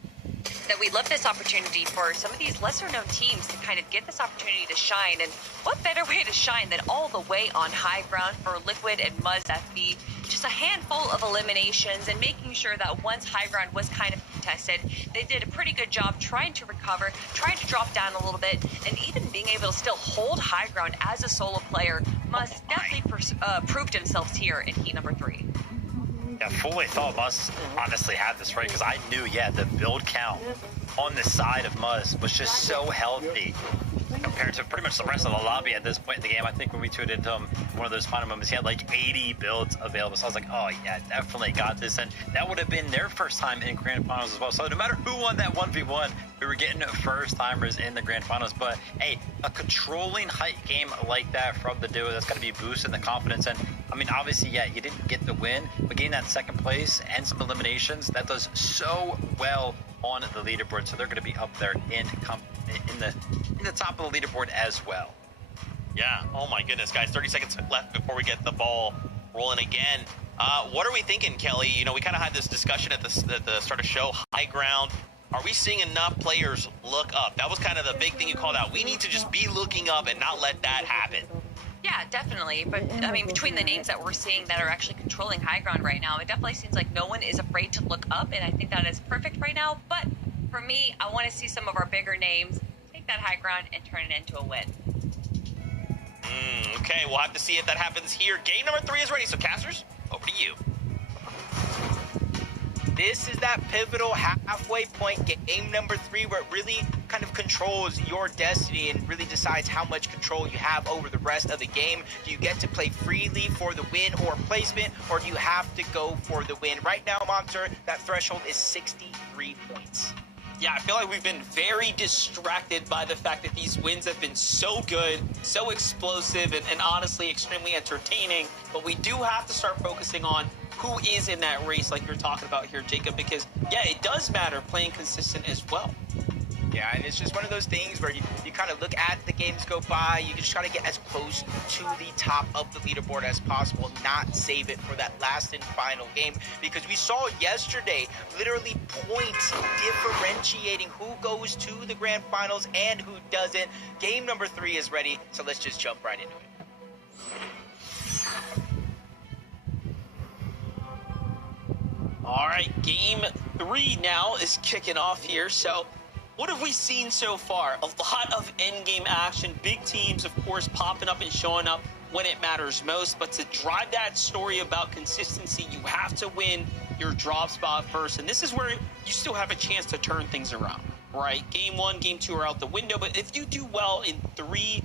That we love this opportunity for some of these lesser known teams to kind of get this opportunity to shine. And what better way to shine than all the way on high ground for Liquid and Muzz FB? Just a handful of eliminations and making sure that once high ground was kind of contested, they did a pretty good job trying to recover, trying to drop down a little bit, and even being able to still hold high ground as a solo player. Muzz definitely proved themselves here in heat number 3. Yeah, fully thought Muzz honestly had this right, because I knew, yeah, the build count on the side of Muzz was just so healthy compared to pretty much the rest of the lobby at this point in the game. I think when we tuned into him, one of those final moments, he had like 80 builds available. So I was like, oh yeah, definitely got this. And that would have been their first time in Grand Finals as well. So no matter who won that 1v1, we were getting first timers in the Grand Finals. But hey, a controlling height game like that from the duo, that's going to be boosting the confidence. And I mean, obviously, yeah, you didn't get the win, but getting that second place and some eliminations, that does so well on the leaderboard. So they're going to be up there in the top of the leaderboard as well. Yeah, oh my goodness, guys, 30 seconds left before we get the ball rolling again. What are we thinking, Kelly? You know, we kind of had this discussion at the start of the show, high ground. Are we seeing enough players look up? That was kind of the big thing you called out. We need to just be looking up and not let that happen. Yeah, definitely. But, I mean, between the names that we're seeing that are actually controlling high ground right now, it definitely seems like no one is afraid to look up, and I think that is perfect right now. But for me, I want to see some of our bigger names take that high ground and turn it into a win. Okay, we'll have to see if that happens here. Game number 3 is ready, so Casters, over to you. This is that pivotal halfway point, game number 3, where it really kind of controls your destiny and really decides how much control you have over the rest of the game. Do you get to play freely for the win or placement, or do you have to go for the win? Right now, Monster, that threshold is 63 points. Yeah, I feel like we've been very distracted by the fact that these wins have been so good, so explosive, and honestly extremely entertaining. But we do have to start focusing on who is in that race like you're talking about here, Jacob, because, yeah, it does matter playing consistent as well. Yeah, and it's just one of those things where you kind of look at the games go by, you just try to get as close to the top of the leaderboard as possible, not save it for that last and final game, because we saw yesterday literally points differentiating who goes to the grand finals and who doesn't. Game number 3 is ready, so let's just jump right into it. All right, game 3 now is kicking off here. So what have we seen so far? A lot of endgame action, big teams, of course, popping up and showing up when it matters most. But to drive that story about consistency, you have to win your drop spot first. And this is where you still have a chance to turn things around, right? Game 1, game 2 are out the window. But if you do well in 3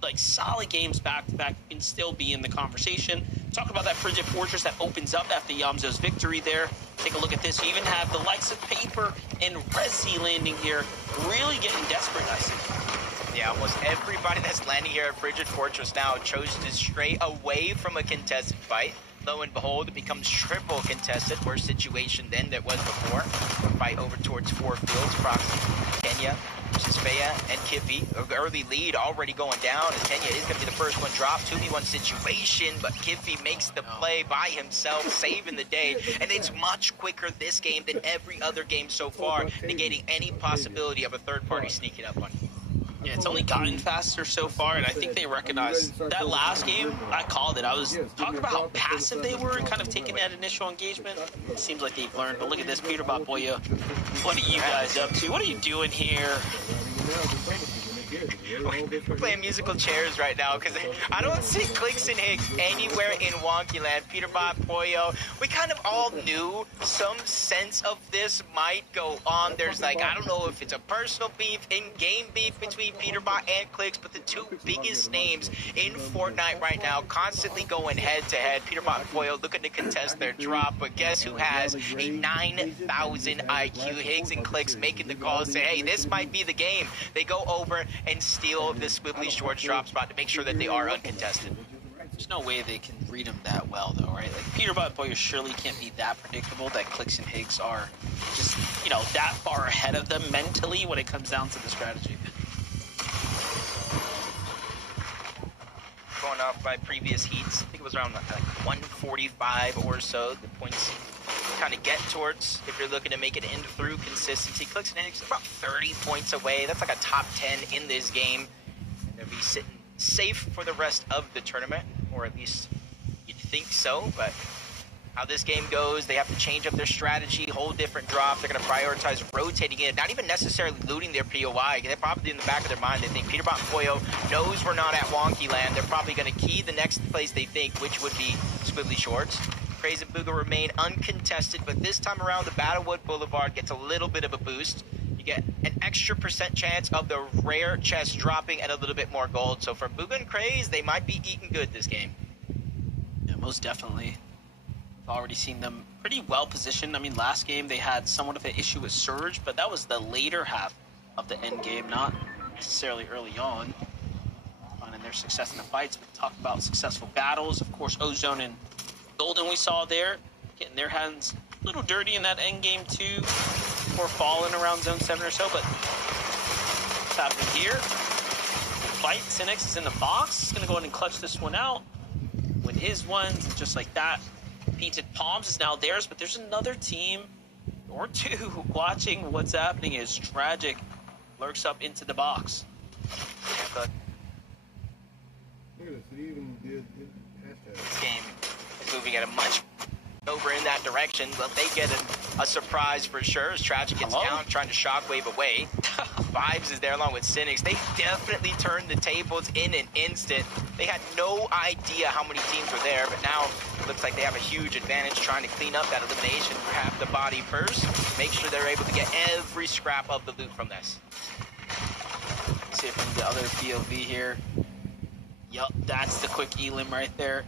like solid games back to back, you can still be in the conversation. Talk about that Frigid Fortress that opens up after Yamzo's victory there. Take a look at this. You even have the likes of Paper and Resi landing here, really getting desperate, I see. Yeah, almost everybody that's landing here at Frigid Fortress now chose to stray away from a contested fight. Lo and behold, it becomes triple contested, worse situation than that was before. Fight over towards 4 fields, Proxy, Kenya versus Fea and Kiffy. Early lead already going down, and Kenya is going to be the first one dropped. 2v1 situation, but Kiffy makes the play by himself, saving the day. And it's much quicker this game than every other game so far, negating any possibility of a third party sneaking up on you. Yeah, it's only gotten faster so far, and I think they recognize that last game. I called it. I was talking about how passive they were and kind of taking that initial engagement. It seems like they've learned. But look at this, Peterbot Boyo. What are you guys up to? What are you doing here? We're playing musical chairs right now because I don't see Clicks and Higgs anywhere in Wonkyland. Peterbot, Poyo, we kind of all knew some sense of this might go on. There's like, I don't know if it's a personal beef, in-game beef between Peterbot and Clicks, but the 2 biggest names in Fortnite right now constantly going head-to-head. Peterbot and Poyo looking to contest their drop, but guess who has a 9,000 IQ? Higgs and Clicks making the call, say, hey, this might be the game. They go over and steal this Squibbly Shorts drop spot to make sure that they are uncontested. There's no way they can read them that well, though, right? Like, Peterbot and Boyer surely can't be that predictable that Clicks and Higgs are just, you know, that far ahead of them mentally when it comes down to the strategy. Going off by previous heats, I think it was around like 145 or so. The points kind of get towards if you're looking to make it in through consistency. Clicks and Higgs about 30 points away. That's like a top 10 in this game. And they'll be sitting safe for the rest of the tournament, or at least you'd think so. But how this game goes, they have to change up their strategy, whole different drop. They're going to prioritize rotating in, not even necessarily looting their POI. They're probably in the back of their mind, they think Peterbot and Poyo knows we're not at Wonkyland. They're probably going to key the next place they think, which would be Squibbly Shorts. Crazy Booga remain uncontested, but this time around, the Battlewood Boulevard gets a little bit of a boost. You get an extra % chance of the rare chest dropping and a little bit more gold. So for Booga and Craze, they might be eating good this game. Yeah, most definitely. I've already seen them pretty well positioned. I mean, last game they had somewhat of an issue with Surge, but that was the later half of the end game, not necessarily early on. Finding their success in the fights. We talked about successful battles. Of course, Ozone and Golden we saw there, getting their hands a little dirty in that end game too, before falling around zone 7 or so, but what's happening here? Fight, Cynics is in the box. He's gonna go ahead and clutch this one out. Win his ones, just like that. Painted Palms is now theirs, but there's another team or 2 watching what's happening as Tragic lurks up into the box. Yeah, but this game is moving at a much over in that direction. Well, they get a surprise for sure as Tragic gets down, trying to shockwave away. Vibes is there along with Cynics. They definitely turned the tables in an instant. They had no idea how many teams were there, but now it looks like they have a huge advantage trying to clean up that elimination, grab the body first, make sure they're able to get every scrap of the loot from this. Let's see it from the other POV here. Yup, that's the quick elim right there.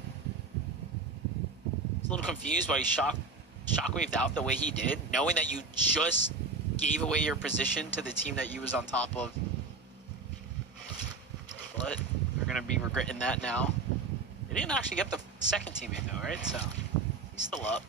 I was a little confused why he shockwaved out the way he did, knowing that you just gave away your position to the team that you was on top of. But they're gonna be regretting that now. They didn't actually get the second teammate though, right? So he's still up.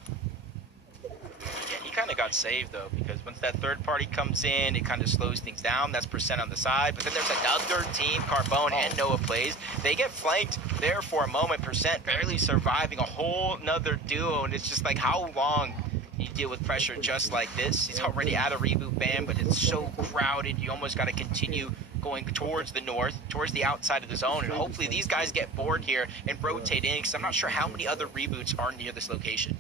Yeah, he kind of got saved though, because once that third party comes in, it kind of slows things down. That's Percent on the side, but then there's another team, Carbone and Noah plays. They get flanked there for a moment. Percent barely surviving a whole nother duo, and it's just like, how long you deal with pressure just like this? He's already at a reboot ban, but it's so crowded. You almost got to continue going towards the north, towards the outside of the zone, and hopefully these guys get bored here and rotate in, because I'm not sure how many other reboots are near this location.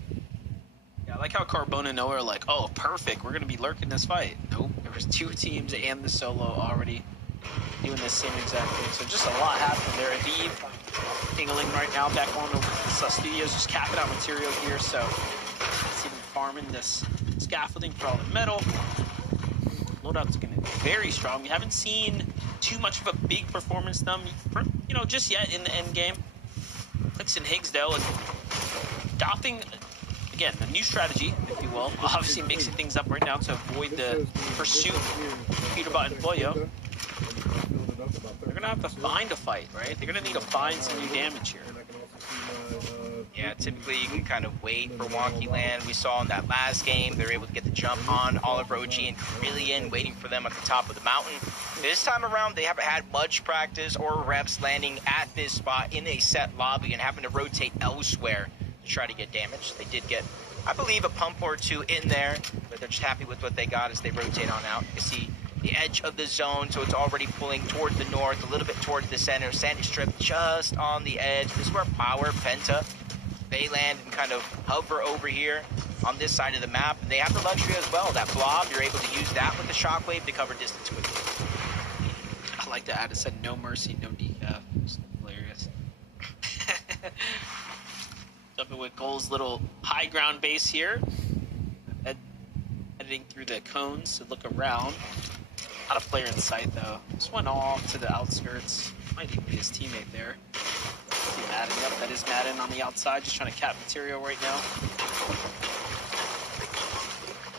Yeah, I like how Carbone and Noah are like, oh, perfect, we're going to be lurking this fight. Nope, there was 2 teams and the solo already doing the same exact thing. So just a lot happening there. Aviv pingling right now back on the studios, just capping out material here. So see them farming this scaffolding for all the metal. Loadout's going to be very strong. We haven't seen too much of a big performance just yet in the end game. Clix and Higgs, though, adopting, again, a new strategy, if you will. Obviously mixing things up right now to avoid the pursuit of Peterbot and Boyo. They're going to have to find a fight, right? They're going to need to find some new damage here. Yeah, typically you can kind of wait for Wonky Land. We saw in that last game, they were able to get the jump on Oliver OG and Carillion, waiting for them at the top of the mountain. This time around, they haven't had much practice or reps landing at this spot in a set lobby and having to rotate elsewhere to try to get damage. They did get, I believe, a pump or 2 in there, but they're just happy with what they got as they rotate on out. You see the edge of the zone, so it's already pulling towards the north, a little bit towards the center. Sandy Strip just on the edge. This is where Power, Penta, they land and kind of hover over here on this side of the map. And they have the luxury as well. That blob, you're able to use that with the shockwave to cover distance quickly. I like to add, it said no mercy, no decaf. It's hilarious. Jumping with Goal's little high ground base here. Editing through the cones to look around. Not a player in sight though. Just went off to the outskirts. Might even be his teammate there. See Madden, yep, that is Madden on the outside, just trying to cap material right now.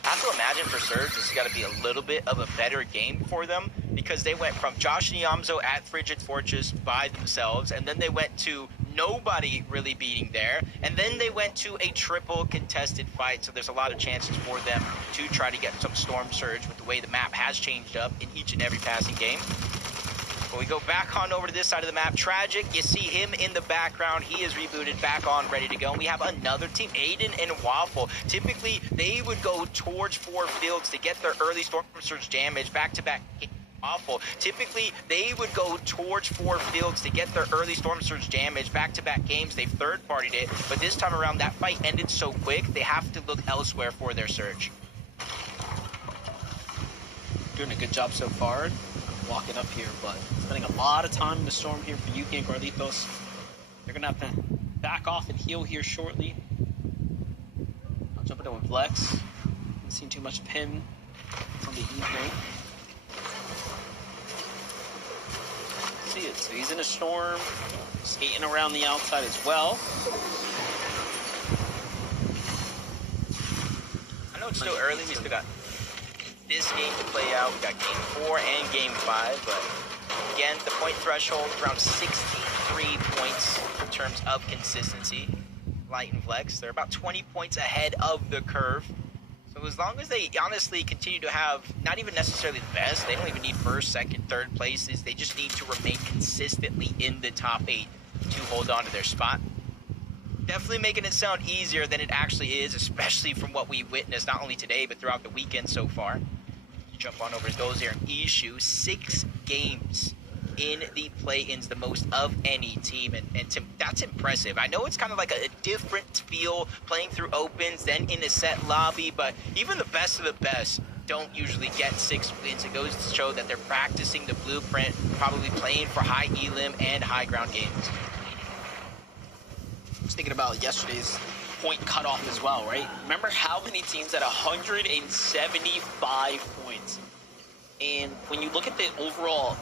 I have to imagine for Surge, this has got to be a little bit of a better game for them, because they went from Josh and Yamzo at Frigid Fortress by themselves, and then they went to nobody really beating there, and then they went to a triple contested fight, so there's a lot of chances for them to try to get some Storm Surge with the way the map has changed up in each and every passing game. But we go back on over to this side of the map. Tragic, you see him in the background. He is rebooted, back on, ready to go. And we have another team, Aiden and Waffle. Typically, they would go towards 4 fields to get their early Storm Surge damage, back-to-back. Awful. Typically, they would go towards 4 fields to get their early Storm Surge damage. Back-to-back games, they've third-partied it, but this time around, that fight ended so quick, they have to look elsewhere for their Surge. Doing a good job so far, walking up here, but spending a lot of time in the storm here for Yuki and Carlitos. They're gonna have to back off and heal here shortly. I'll jump into with Lex. Haven't seen too much of him from the evening. See it, so he's in a storm, skating around the outside as well. I know it's still early, we still got this game to play out. We got game 4 and game 5, but again, the point threshold around 63 points in terms of consistency. Light and Flex, they're about 20 points ahead of the curve. So as long as they honestly continue to have not even necessarily the best, they don't even need first, second, third places. They just need to remain consistently in the top 8 to hold on to their spot. Definitely making it sound easier than it actually is, especially from what we witnessed not only today, but throughout the weekend so far. Jump on over his goals here in Ishu. 6 games in the play-ins, the most of any team, and Tim, that's impressive. I know it's kind of like a different feel playing through opens than in a set lobby, but even the best of the best don't usually get 6 wins. It goes to show that they're practicing the blueprint, probably playing for high elim and high ground games. I was thinking about yesterday's point cutoff as well, right? Remember how many teams had 175 points? And when you look at the overall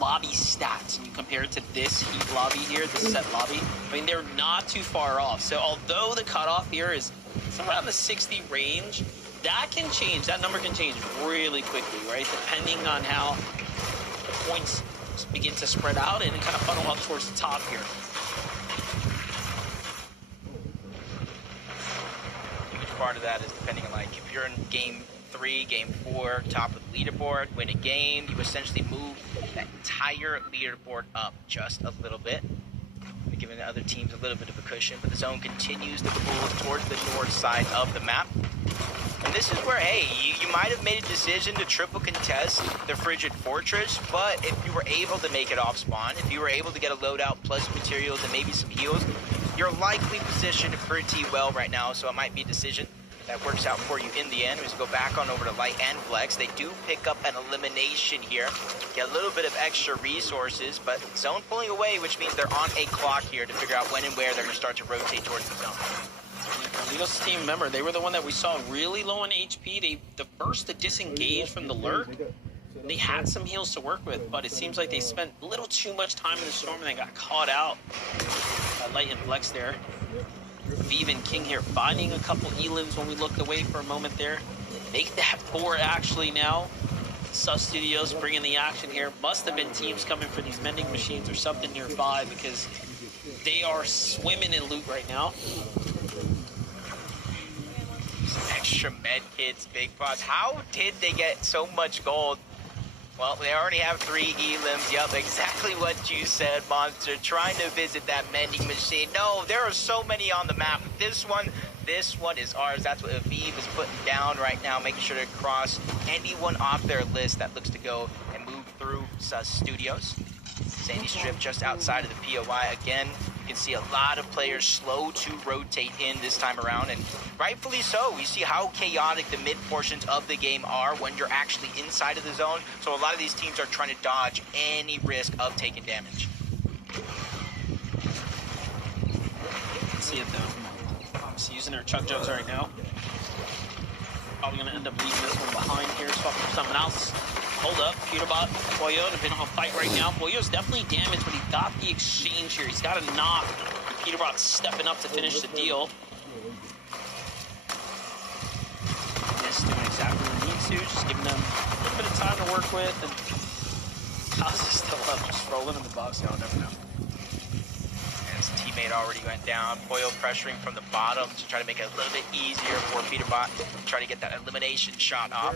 lobby stats and you compare it to this heat lobby here, this set lobby, I mean, they're not too far off. So although the cutoff here is around the 60 range, that can change. That number can change really quickly, right? Depending on how the points begin to spread out and kind of funnel up towards the top here. part of that is depending on, like, if you're in game 3, game 4, top of the leaderboard, win a game, you essentially move that entire leaderboard up just a little bit, giving the other teams a little bit of a cushion. But the zone continues to pull towards the north side of the map. And this is where, hey, you might have made a decision to triple contest the Frigid Fortress, but if you were able to make it off spawn, if you were able to get a loadout plus materials and maybe some heals, you're likely positioned pretty well right now. So it might be a decision that works out for you in the end. As we go back on over to Light and Flex, they do pick up an elimination here, get a little bit of extra resources, but zone pulling away, which means they're on a clock here to figure out when and where they're going to start to rotate towards the zone. Carlitos' team, remember, they were the one that we saw really low on HP. The first to disengage from the lurk, they had some heals to work with, but it seems like they spent a little too much time in the storm and they got caught out by Light and Flex there. Vive and King here finding a couple elims when we looked away for a moment there. Make that 4 actually now. Sus Studios bringing the action here. Must have been teams coming for these mending machines or something nearby because they are swimming in loot right now. Some extra med kits, big pots. How did they get so much gold? Well, they already have 3 elims. Yup, exactly what you said, Monster. Trying to visit that mending machine. No, there are so many on the map. This one is ours. That's what Aviv is putting down right now, making sure to cross anyone off their list that looks to go and move through Sus Studios. Sandy Strip just outside of the POI again. You can see a lot of players slow to rotate in this time around, and rightfully so. You see how chaotic the mid portions of the game are when you're actually inside of the zone. So a lot of these teams are trying to dodge any risk of taking damage. See it though. Obviously using their chuck jugs right now. Probably gonna end up leaving this one behind here, swapping for someone else. Hold up, Peterbot, Boyo, they've been on a fight right now. Boyo's definitely damaged, but he got the exchange here. He's got a knock. Peterbot's stepping up to finish the deal. Just doing exactly what he needs to, just giving them a little bit of time to work with. And how's he still up? Just rolling in the box now, never know. His teammate already went down. Boyo pressuring from the bottom to try to make it a little bit easier for Peterbot to try to get that elimination shot off.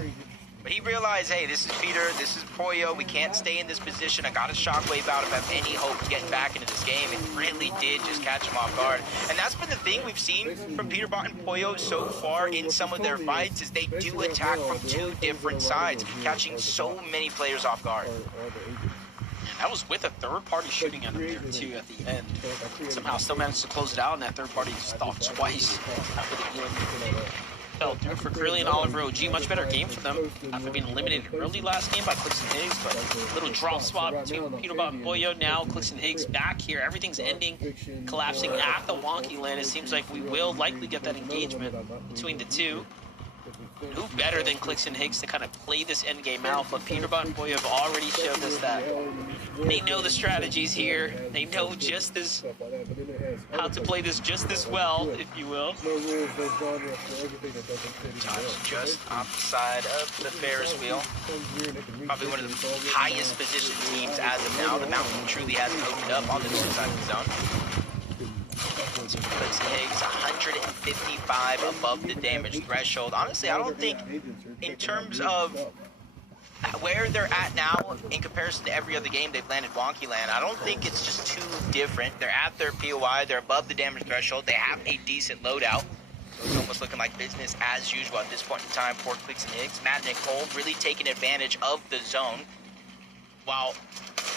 But he realized, hey, this is Peter, this is Boyo, we can't stay in this position. I got a shockwave out if I have any hope of getting back into this game. It really did just catch him off guard. And that's been the thing we've seen from Peterbot and Boyo so far in some of their fights, is they do attack from 2 different sides, catching so many players off guard. That was with a third-party shooting at him there, too, at the end. Somehow still managed to close it out, and that third party just thought twice after the healing. Fell through for Curly and Oliver OG. Much better game for them after being eliminated early last game by Clicks and Higgs, but a little drop swap between Peterbot and Boyo. Now Clicks and Higgs back here. Everything's ending, collapsing at the Wonky Land. It seems like we will likely get that engagement between the two. Who better than Clicks and Higgs to kind of play this end game out? But Peterbot and Boyo have already showed us that they know the strategies here. They know just as how to play this just as well, if you will. Just opposite of the Ferris wheel. Probably one of the highest positioned teams as of now. The mountain truly hasn't opened up on the other side of the zone. So Clicks and Higgs 155 above the damage threshold. Honestly, I don't think in terms of where they're at now in comparison to every other game they've landed Wonky Land, I don't think it's just too different. They're at their POI, they're above the damage threshold, they have a decent loadout. So it's almost looking like business as usual at this point in time for Clicks and Higgs. Matt and Cole really taking advantage of the zone. While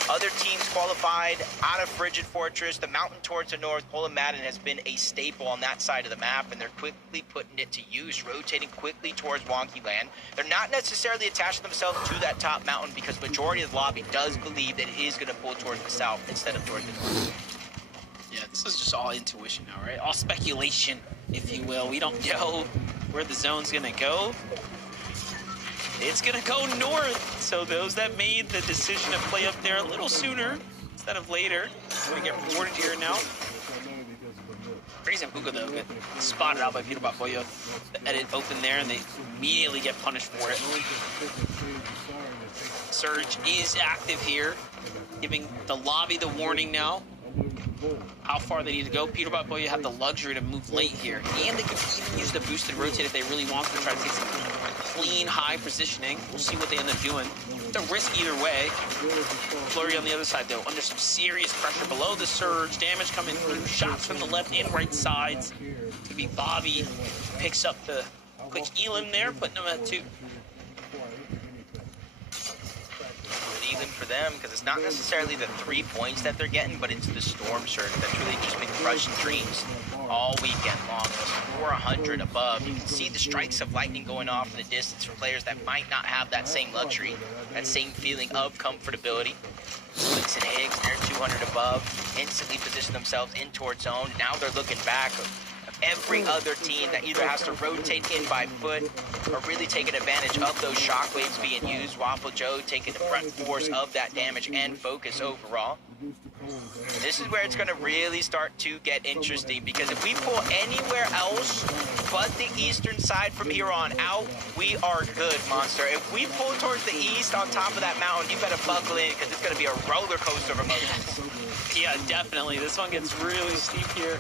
other teams qualified out of Frigid Fortress, the mountain towards the north, Cole and Madden has been a staple on that side of the map, and they're quickly putting it to use, rotating quickly towards Wonky Land. They're not necessarily attaching themselves to that top mountain because majority of the lobby does believe that it is going to pull towards the south instead of towards the north. Yeah, this is just all intuition now, right? All speculation, if you will. We don't know where the zone's going to go. It's going to go north. So those that made the decision to play up there a little sooner instead of later, going to get rewarded here now. Crazy and Puka, though, get spotted out by Peterbot Boyo. The edit open there, and they immediately get punished for it. Surge is active here, giving the lobby the warning now. how far they need to go. Peterbot Boya have the luxury to move late here, and they could even use the boosted rotate if they really want to try to take some clean, high positioning. We'll see what they end up doing. It's a risk either way. Flurry on the other side, though, under some serious pressure below the surge. Damage coming through. Shots from the left and right sides. To be Bobby. Picks up the quick elim there, putting them at 2. Even for them, because it's not necessarily the 3 points that they're getting, but it's the storm surge that's really just been crushing dreams all weekend long. It was 400 above. You can see the strikes of lightning going off in the distance for players that might not have that same luxury, that same feeling of comfortability. Flicks and Higgs, they're 200 above, instantly position themselves in towards zone. Now they're looking back. Every other team that either has to rotate in by foot or really taking advantage of those shockwaves being used. Waffle Joe taking the front force of that damage and focus overall. This is where it's going to really start to get interesting, because if we pull anywhere else but the eastern side from here on out, we are good, Monster. If we pull towards the east on top of that mountain, you better buckle in, because it's going to be a roller coaster of emotions. Yeah, definitely. This one gets really steep here.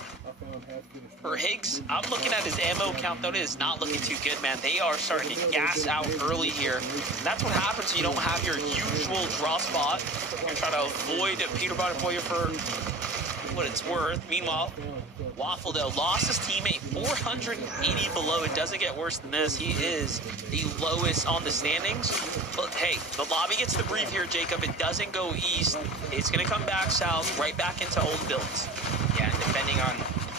For Higgs, I'm looking at his ammo count, though. It is not looking too good, man. They are starting to gas out early here. And that's what happens when you don't have your usual draw spot. You're trying to avoid Peterbot and Boya for what it's worth. Meanwhile, Waffle, though, lost his teammate 480 below. It doesn't get worse than this. He is the lowest on the standings. But, hey, the lobby gets the brief here, Jacob. It doesn't go east. It's going to come back south, right back into old builds. Yeah, and depending on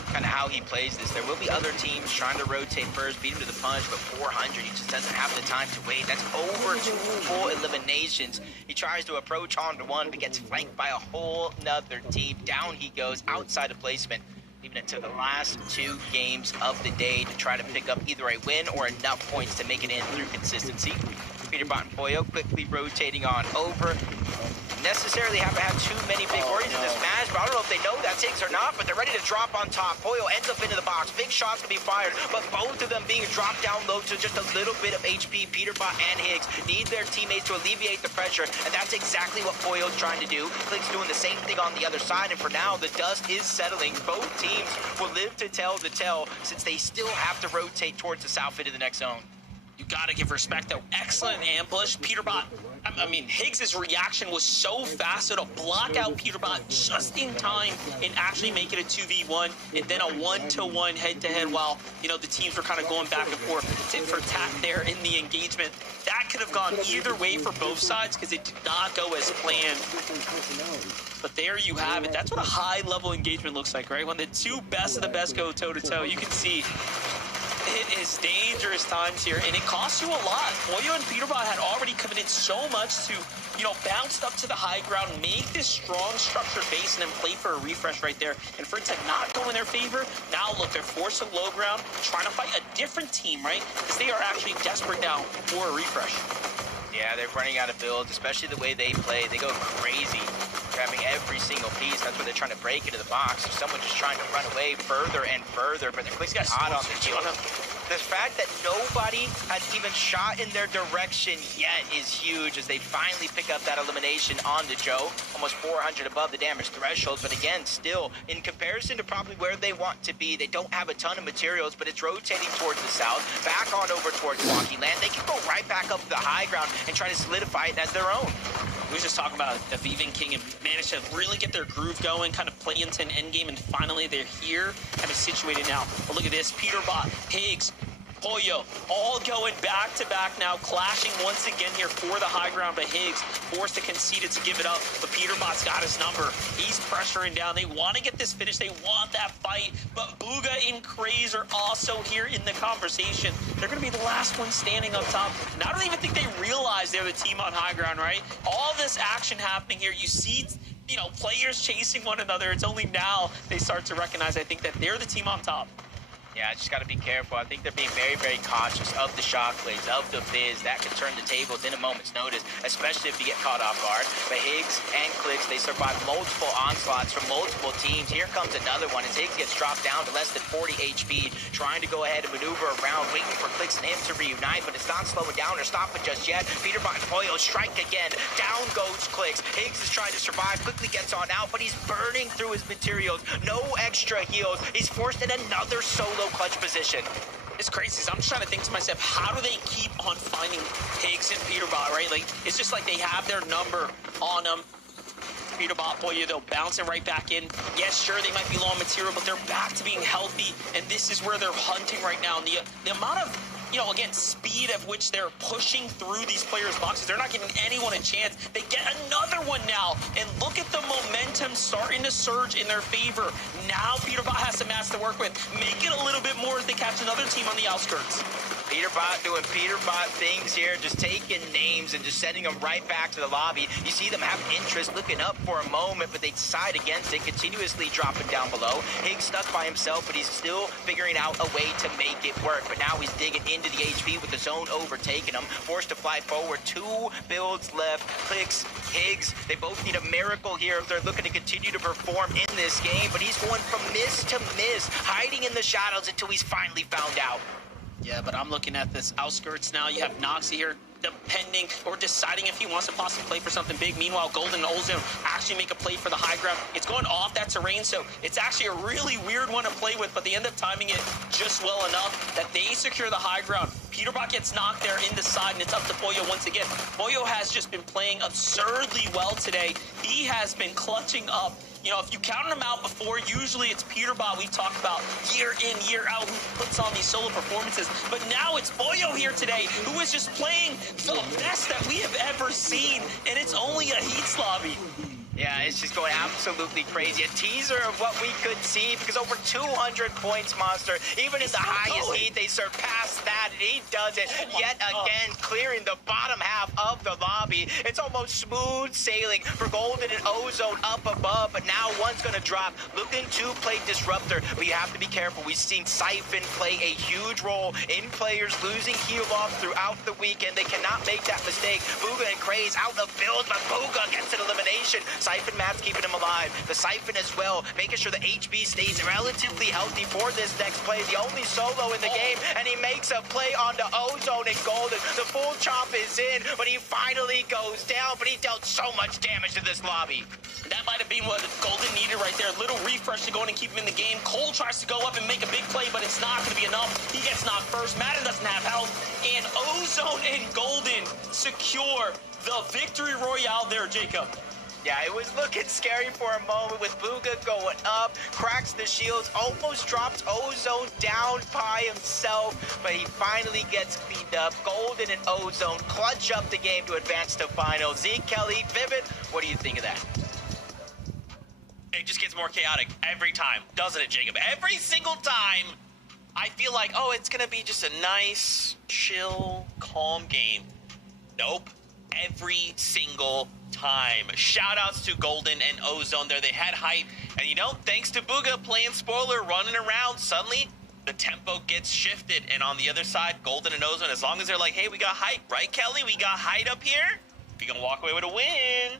kind of how he plays this, there will be other teams trying to rotate first, beat him to the punch, but 400, he just doesn't have the time to wait. That's over 2 full eliminations. He tries to approach onto one, but gets flanked by a whole nother team. Down he goes, outside of placement, leaving it to the last 2 games of the day to try to pick up either a win or enough points to make it in through consistency. Peterbot and Boyo quickly rotating on over. Necessarily haven't had too many big worries in this match, but I don't know if they know that's Higgs or not, but they're ready to drop on top. Boyo ends up into the box. Big shots to be fired, but both of them being dropped down low to just a little bit of HP. Peterbot and Higgs need their teammates to alleviate the pressure, and that's exactly what Boyo's trying to do. Click's doing the same thing on the other side, and for now, the dust is settling. Both teams will live to tell the tale, since they still have to rotate towards the south into the next zone. You gotta give respect, though. Excellent ambush. Peterbot, I mean, Higgs' reaction was so fast, so to block out Peterbot just in time and actually make it a 2v1, and then a 1-to-1 head-to-head while, you know, the teams were kind of going back and forth. Tit for tat there in the engagement. That could have gone either way for both sides, because it did not go as planned. But there you have it. That's what a high-level engagement looks like, right? When the 2 best of the best go toe-to-toe, you can see it is dangerous times here, and it costs you a lot. Boyo and Peterbot had already committed so much to, you know, bounced up to the high ground, make this strong structured base, and then play for a refresh right there. And for it to not go in their favor, now look, they're forced to low ground, trying to fight a different team, right? Because they are actually desperate now for a refresh. Yeah, they're running out of builds, especially the way they play. They go crazy, grabbing every single piece. That's why they're trying to break into the box. There's someone just trying to run away further and further, but they're quickly hot on the heel. The fact that nobody has even shot in their direction yet is huge, as they finally pick up that elimination onto Joe. Almost 400 above the damage threshold, but again, still, in comparison to probably where they want to be, they don't have a ton of materials, but it's rotating towards the south, back on over towards Walkie Land. They can go right back up to the high ground and try to solidify it as their own. We were just talking about Aviv and King and managed to really get their groove going, kind of play into an endgame, and finally they're here, kind of situated now. But look at this, Peterbot, Higgs, Boyo, all going back-to-back now, clashing once again here for the high ground, but Higgs forced to concede it to give it up, but Peterbot's got his number. He's pressuring down. They want to get this finish. They want that fight, but Bugha and Craze are also here in the conversation. They're going to be the last one standing up top, and I don't even think they realize they're the team on high ground, right? All this action happening here, you see, you know, players chasing one another. It's only now they start to recognize, I think, that they're the team on top. Yeah, just got to be careful. I think they're being very, very cautious of the Shockblades, of the Fizz. That could turn the tables in a moment's notice, especially if you get caught off guard. But Higgs and Clix, they survive multiple onslaughts from multiple teams. Here comes another one as Higgs gets dropped down to less than 40 HP, trying to go ahead and maneuver around, waiting for Clix and him to reunite, but it's not slowing down or stopping just yet. Peterbot and Pollo strike again. Down goes Clix. Higgs is trying to survive, quickly gets on out, but he's burning through his materials. No extra heals. He's forced in another solo clutch position. It's crazy. So I'm just trying to think to myself, how do they keep on finding Higgs and Peterbot, right? Like, it's just like they have their number on them. Peterbot, Pollo, they'll bounce it right back in. Yes, sure, they might be low on material, but they're back to being healthy, and this is where they're hunting right now. And the amount of, again, speed of which they're pushing through these players' boxes, they're not giving anyone a chance. They get another one now, and look at the momentum starting to surge in their favor. Now Peterbot has some mats to work with. Make it a little bit more as they catch another team on the outskirts. Peterbot doing Peterbot things here, just taking names and just sending them right back to the lobby. You see them have interest, looking up for a moment, but they decide against it, continuously dropping down below. Higgs stuck by himself, but he's still figuring out a way to make it work. But now he's digging into the HP with the zone overtaking him, forced to fly forward. 2 builds left. Clix, Higgs, they both need a miracle here if they're looking to continue to perform in this game, but he's going from miss to miss, hiding in the shadows until he's finally found out. Yeah, but I'm looking at this outskirts now. You have Noxy here depending or deciding if he wants to possibly play for something big. Meanwhile, Golden and Ozone actually make a play for the high ground. It's going off that terrain, so it's actually a really weird one to play with, but they end up timing it just well enough that they secure the high ground. Peterbot gets knocked there in the side, and it's up to Pollo once again. Pollo has just been playing absurdly well today. He has been clutching up. If you counted him out before, usually it's Peterbot we've talked about year in, year out, who puts on these solo performances. But now it's Pollo here today, who is just playing the best that we have ever seen, and it's only a Heats lobby. Yeah, it's just going absolutely crazy. A teaser of what we could see, because over 200 points, Monster. Even in the highest heat, they surpassed that, and he does it yet again, clearing the bottom half of the lobby. It's almost smooth sailing for Golden and Ozone up above, but now one's going to drop, looking to play Disruptor. But you have to be careful. We've seen Siphon play a huge role in players losing heal off throughout the weekend. They cannot make that mistake. Bugha and Craze out of build, but Bugha gets an elimination. Siphon Map's keeping him alive. The Siphon as well, making sure the HB stays relatively healthy for this next play. The only solo in the game, and he makes a play onto Ozone and Golden. The full chop is in, but he finally goes down, but he dealt so much damage to this lobby. That might have been what Golden needed right there. A little refresh to go in and keep him in the game. Cole tries to go up and make a big play, but it's not going to be enough. He gets knocked first. Madden doesn't have health, and Ozone and Golden secure the victory royale there, Jacob. Yeah, it was looking scary for a moment with Bugha going up, cracks the shields, almost drops Ozone down by himself, but he finally gets cleaned up. Golden and Ozone clutch up the game to advance to finals. Zeke, Kelly, Vivid, what do you think of that? It just gets more chaotic every time, doesn't it, Jacob? Every single time, I feel like, it's going to be just a nice, chill, calm game. Nope. Every single time. Shoutouts to Golden and Ozone there. They had height, and thanks to Bugha playing spoiler, running around, suddenly the tempo gets shifted, and on the other side, Golden and Ozone, as long as they're like, hey, we got height, right, Kelly? We got height up here. We can walk away with a win.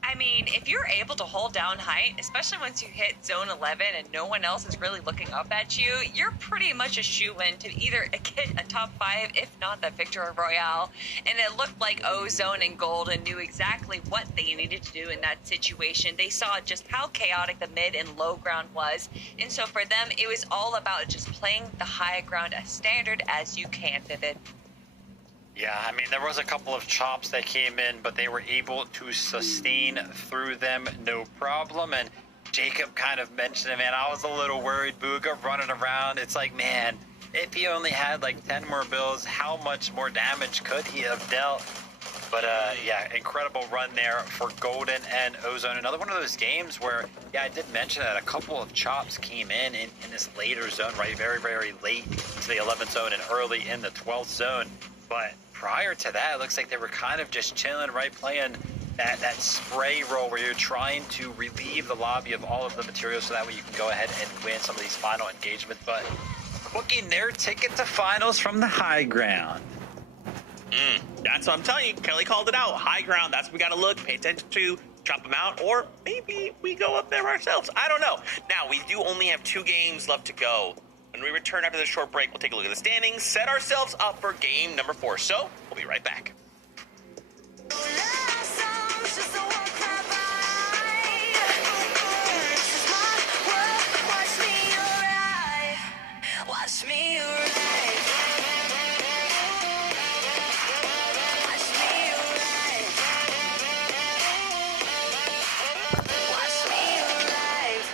I mean, if you're able to hold down height, especially once you hit zone 11 and no one else is really looking up at you, you're pretty much a shoo-in to either get a top 5, if not the victory royale. And it looked like Ozone and Golden knew exactly what they needed to do in that situation. They saw just how chaotic the mid and low ground was. And so for them, it was all about just playing the high ground as standard as you can, Vivid. Yeah, I mean, there was a couple of chops that came in, but they were able to sustain through them no problem. And Jacob kind of mentioned it, man. I was a little worried. Bugha running around. It's like, man, if he only had like 10 more builds, how much more damage could he have dealt? But yeah, incredible run there for Golden and Ozone. Another one of those games where, yeah, I did mention that a couple of chops came in this later zone, right? Very, very late to the 11th zone and early in the 12th zone. But prior to that, it looks like they were kind of just chilling, right? Playing that spray role where you're trying to relieve the lobby of all of the materials so that way you can go ahead and win some of these final engagements. But booking their ticket to finals from the high ground. That's what I'm telling you. Kelly called it out. High ground. That's what we got to look, pay attention to, drop them out, or maybe we go up there ourselves. I don't know. Now, we do only have 2 games left to go. When we return after this short break, we'll take a look at the standings, set ourselves up for game number 4. So, we'll be right back. Watch me arrive. Watch me arrive. Watch me arrive.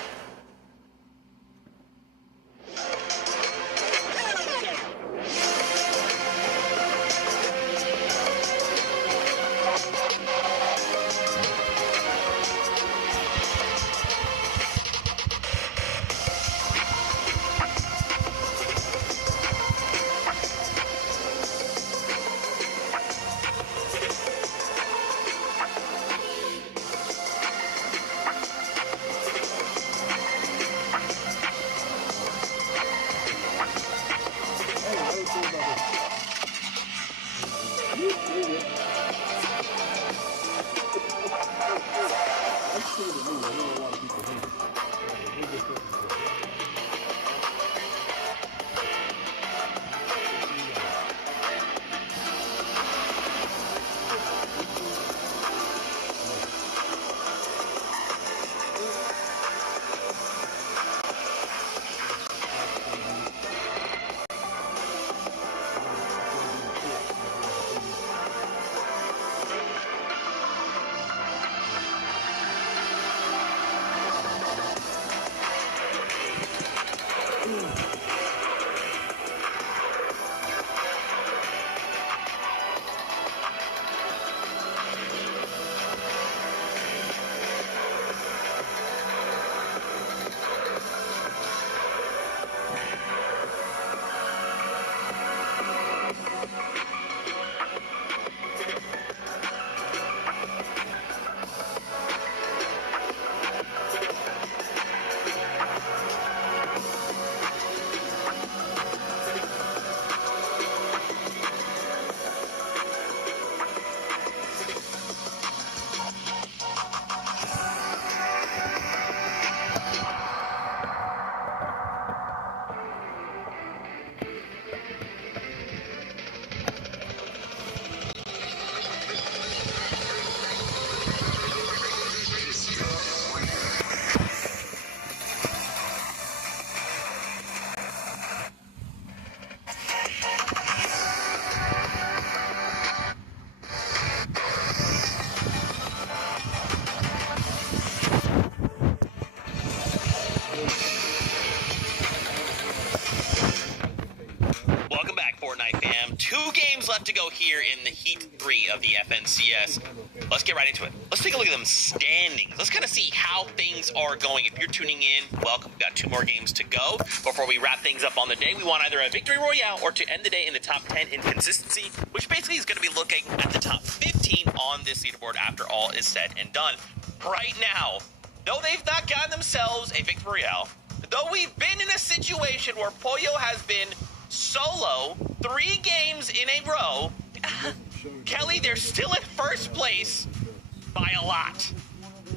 Left to go here in the Heat 3 of the FNCS. Let's get right into it. Let's take a look at them standings. Let's kind of see how things are going. If you're tuning in, welcome. We've got 2 more games to go before we wrap things up on the day. We want either a victory royale or to end the day in the top 10 in consistency, which basically is going to be looking at the top 15 on this leaderboard after all is said and done. Right now, though they've not gotten themselves a victory royale, though we've been in a situation where Pollo has been solo 3 games in a row, Kelly, they're still in first place by a lot.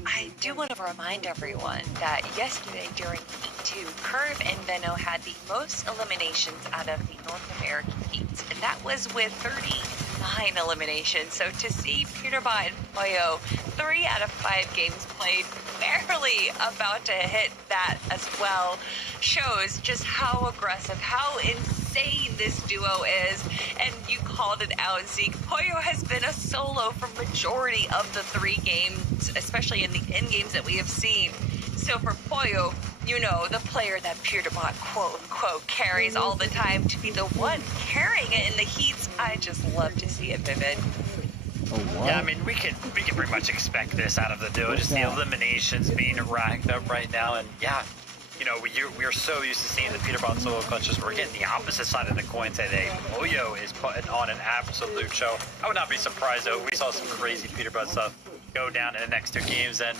I do want to remind everyone that yesterday during Heat 2, Curve and Venno had the most eliminations out of the North American heats, and that was with 39 eliminations. So to see Peterbot and Pollo 3 out of 5 games played, barely about to hit that as well, shows just how aggressive, how insane this duo is. And you called it out, Zeke. Pollo has been a solo for majority of the 3 games, especially in the end games that we have seen. So for Pollo, you know, the player that Peterbot quote unquote carries all the time, to be the one carrying it in the heats, I just love to see it, Vivid. Oh, wow. Yeah, I mean, we can pretty much expect this out of the duo. Just the eliminations being racked up right now, and yeah, you know, we're so used to seeing the Peterbot solo clutches. We're getting the opposite side of the coin today. Pollo is putting on an absolute show. I would not be surprised though. We saw some crazy Peterbot stuff go down in the next 2 games, and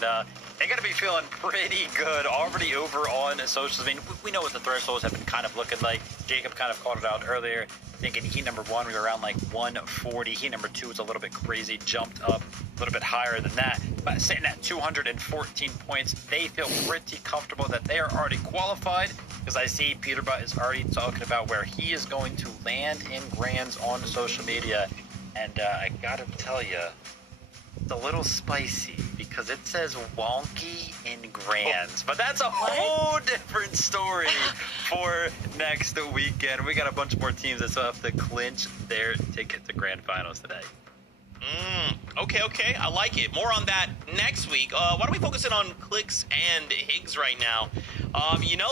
they got to be feeling pretty good already over on socials. I mean, we know what the thresholds have been kind of looking like. Jacob kind of called it out earlier. I think in heat number 1, we were around like 140. Heat number 2 was a little bit crazy, jumped up a little bit higher than that. But sitting at 214 points, they feel pretty comfortable that they are already qualified, because I see Peterbot is already talking about where he is going to land in Grands on social media. And I gotta tell you, it's a little spicy because it says wonky in Grands, but that's a whole different story for next weekend. We got a bunch more teams that still have to clinch their ticket to Grand Finals today. Okay. I like it. More on that next week. Why don't we focus in on Clix and Higgs right now?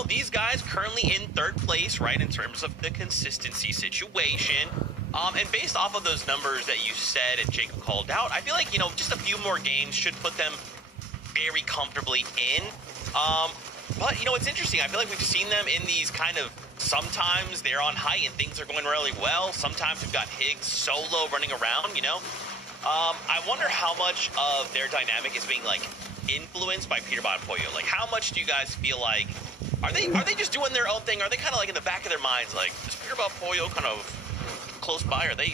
These guys currently in 3rd place, right, in terms of the consistency situation. And based off of those numbers that you said and Jacob called out, I feel like, just a few more games should put them very comfortably in. But, it's interesting. I feel like we've seen them in these kind of, sometimes they're on height and things are going really well. Sometimes we've got Higgs solo running around, I wonder how much of their dynamic is being, influenced by Peterbot and Pollo. How much do you guys feel like, are they just doing their own thing? Are they kind of, in the back of their minds, is Peterbot Pollo kind of close by? Are they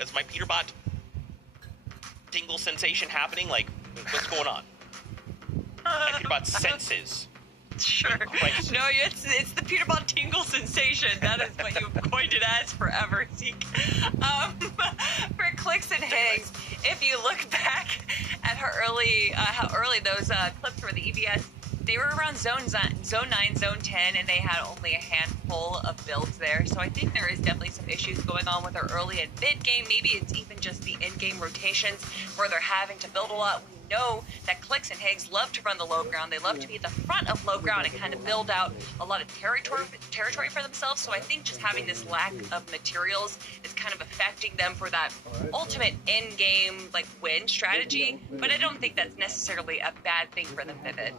is my Peterbot tingle sensation happening? What's going on? My Peterbot senses. Sure. No, it's the Peterbot tingle sensation. That is what you've coined it as forever, Zeke. For Clix and Higgs, if you look back at how early those clips were, the EBS, they were around zone 9, zone 10, and they had only a handful of builds there. So I think there is definitely some issues going on with their early and mid game. Maybe it's even just the in-game rotations where they're having to build a lot. We know that Clix and Higgs love to run the low ground. They love to be at the front of low ground and kind of build out a lot of territory for themselves. So I think just having this lack of materials is kind of affecting them for that ultimate in-game win strategy. But I don't think that's necessarily a bad thing for the pivot.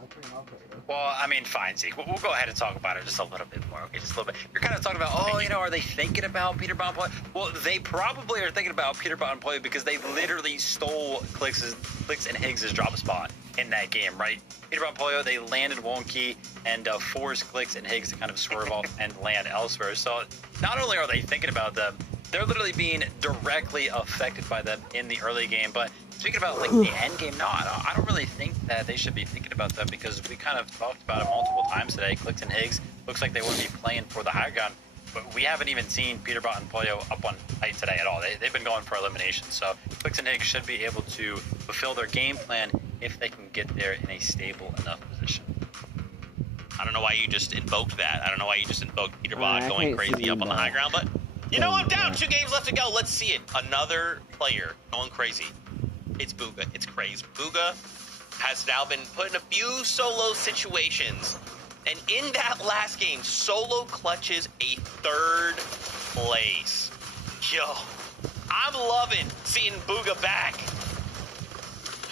Well, I mean, fine, Zeke. We'll go ahead and talk about it just a little bit more. Okay, just a little bit. You're kind of talking about, are they thinking about Peterbot and Pollo? Well, they probably are thinking about Peterbot and Pollo because they literally stole Clix and Higgs' drop spot in that game, right? Peterbot and Pollo, they landed wonky and forced Clix and Higgs to kind of swerve off and land elsewhere. So not only are they thinking about them, they're literally being directly affected by them in the early game. But speaking about the end game, no, I don't really think that they should be thinking about them because we kind of talked about it multiple times today. Clix and Higgs looks like they want to be playing for the high ground, but we haven't even seen Peterbot and Pollo up on height today at all. They've been going for elimination. So Clix and Higgs should be able to fulfill their game plan if they can get there in a stable enough position. I don't know why you just invoked that. I don't know why you just invoked Peterbot going crazy up on the high ground, but I'm down. 2 games left to go. Let's see it. Another player going crazy. It's Bugha. It's Craze. Bugha has now been put in a few solo situations. And in that last game, solo clutches a 3rd place. Yo, I'm loving seeing Bugha back.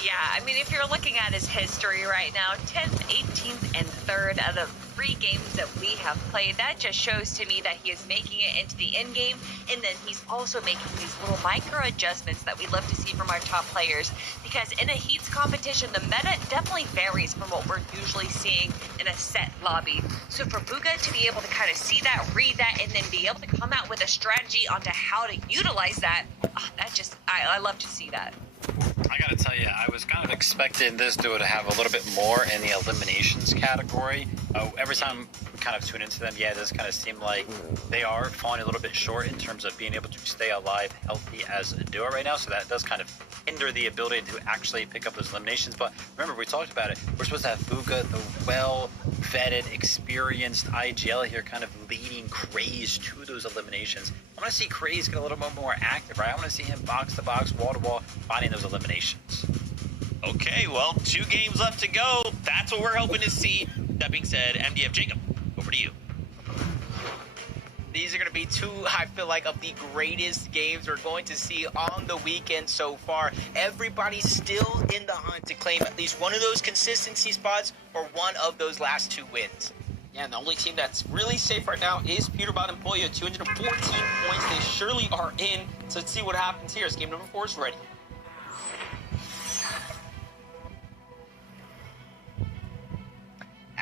Yeah, I mean, if you're looking at his history right now, 10th, 18th, and 3rd out of 3 games that we have played, that just shows to me that he is making it into the end game, and then he's also making these little micro adjustments that we love to see from our top players, because in a heats competition, the meta definitely varies from what we're usually seeing in a set lobby. So for Bugha to be able to kind of see that, read that, and then be able to come out with a strategy onto how to utilize that, I love to see that. I gotta tell you, I was kind of expecting this duo to have a little bit more in the eliminations category. Every time we kind of tune into them, it does kind of seem like they are falling a little bit short in terms of being able to stay alive, healthy as a duo right now. So that does kind of hinder the ability to actually pick up those eliminations. But remember, we talked about it. We're supposed to have Bugha, the well-vetted, experienced IGL here, kind of leading Craze to those eliminations. I want to see Craze get a little bit more active, right? I want to see him box to box, wall to wall, finding those eliminations. Okay, well, 2 games left to go. That's what we're hoping to see. That being said, MDF Jacob, over to you. These are going to be 2, I feel like, of the greatest games we're going to see on the weekend so far. Everybody's still in the hunt to claim at least one of those consistency spots or one of those last 2 wins. Yeah, and the only team that's really safe right now is Peterbot and Pollo. 214 points. They surely are in. So let's see what happens here as game number 4 is ready.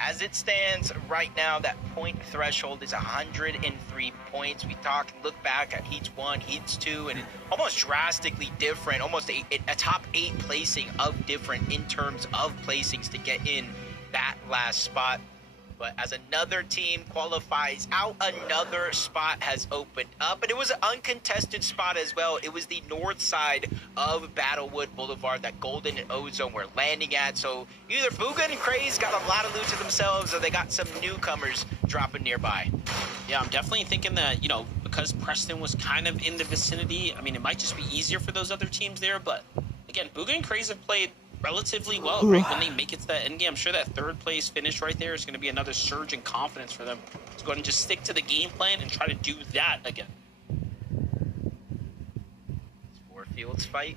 As it stands right now, that point threshold is 103 points. We look back at Heats 1, Heats 2, and almost drastically different, almost a top 8 placing of different in terms of placings to get in that last spot. But as another team qualifies out, another spot has opened up. And it was an uncontested spot as well. It was the north side of Battlewood Boulevard that Golden and Ozone were landing at. So either Bugha and Craze got a lot of loot to themselves, or they got some newcomers dropping nearby. Yeah, I'm definitely thinking that, you know, because Preston was kind of in the vicinity, I mean, it might just be easier for those other teams there. But again, Bugha and Craze have played relatively well, right? When they make it to that end game, I'm sure that third place finish right there is going to be another surge in confidence for them. So go ahead and just stick to the game plan and try to do that again. Four Fields fight.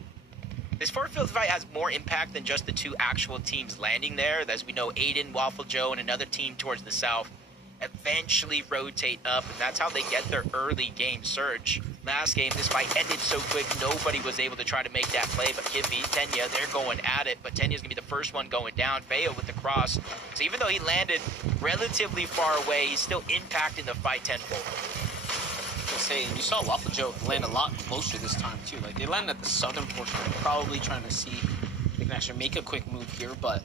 This Four Fields fight has more impact than just the two actual teams landing there. As we know, Aiden, Waffle Joe, and another team towards the south eventually rotate up, and that's how they get their early game surge. Last game, this fight ended so quick, nobody was able to try to make that play, but Kiffy, Tenya, they're going at it, but Tenya's gonna be the first one going down. Feo with the cross. So even though he landed relatively far away, he's still impacting the fight tenfold. Say, you saw Waffle Joe land a lot closer this time too. Like, they landed at the southern portion, probably trying to see if they can actually make a quick move here, but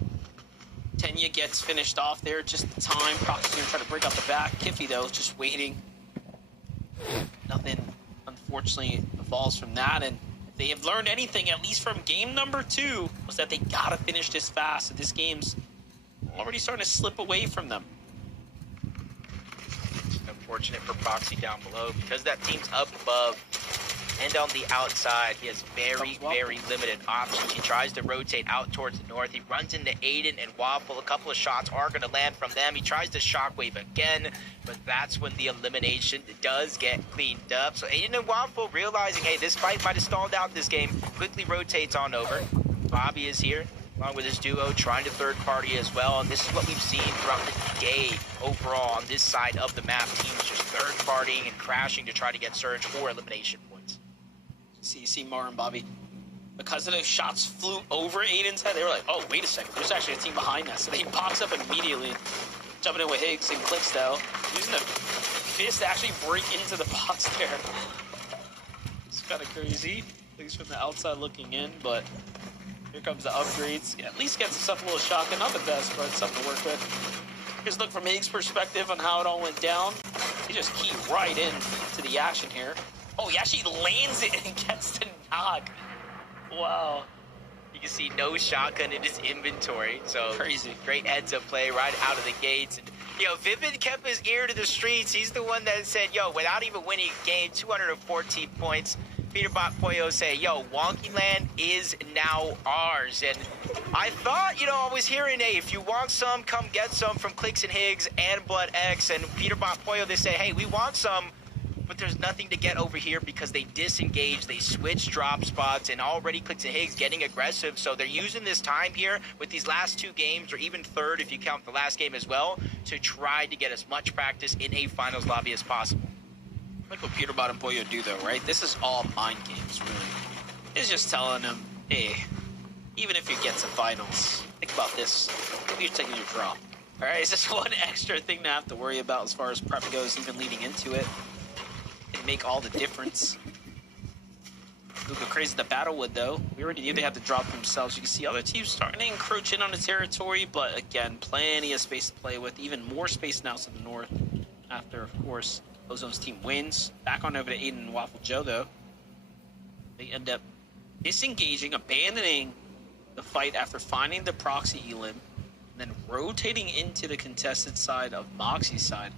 Tenya gets finished off there just the time. Proxy's gonna try to break out the back. Kiffy, though, just waiting. Nothing, unfortunately, evolves from that. And if they have learned anything, at least from game number 2, was that they gotta finish this fast. And this game's already starting to slip away from them. Unfortunate for Proxy down below, because that team's up above and on the outside. He has very limited options. He tries to rotate out towards the north. He runs into Aiden and Waffle. A couple of shots are going to land from them. He tries to shockwave again, but that's when the elimination does get cleaned up. So Aiden and Waffle, realizing, hey, this fight might have stalled out this game, quickly rotates on over. Bobby is here, along with his duo, trying to third party as well. And this is what we've seen throughout the day overall on this side of the map. Teams just third partying and crashing to try to get surge or elimination points. You see Mar and Bobby, because of those shots flew over Aiden's head, they were like, oh, wait a second, there's actually a team behind us. So they box up immediately, jumping in with Higgs and Clicks, though, using the fist to actually break into the box there. It's kind of crazy, at least from the outside looking in, but here comes the upgrades. Yeah, at least gets himself a little shotgun, not the best, but something to work with. Here's a look from Higgs' perspective on how it all went down. He just keyed right in to the action here. Oh, he actually lands it and gets the knock. Wow. You can see no shotgun in his inventory. So crazy. Great heads-up play right out of the gates. And, yo, Vivid kept his ear to the streets. He's the one that said, yo, without even winning a game, 214 points. Peterbot Poyo say, yo, Wonky Land is now ours. And I thought, you know, I was hearing, hey, if you want some, come get some from Clicks and Higgs and Blood X. And Peterbot Poyo, they say, hey, we want some. But there's nothing to get over here because they disengage, they switch drop spots, and already Clicks and Higgs getting aggressive. So they're using this time here with these last 2 games, or even third if you count the last game as well, to try to get as much practice in a finals lobby as possible. Look what Peterbot and Poyo do, though, right? This is all mind games, really. It's just telling them, hey, even if you get to finals, think about this. Maybe you're taking your drop. All right, it's just one extra thing to have to worry about as far as prep goes, even leading into it. It make all the difference. Bugha Crazy the Battlewood, though. We already knew they had to drop themselves. You can see other teams starting to encroach in on the territory, but again, plenty of space to play with. Even more space now to the north after, of course, Ozone's team wins. Back on over to Aiden and Waffle Joe, though. They end up disengaging, abandoning the fight after finding the proxy elim, and then rotating into the contested side of Moxie's side.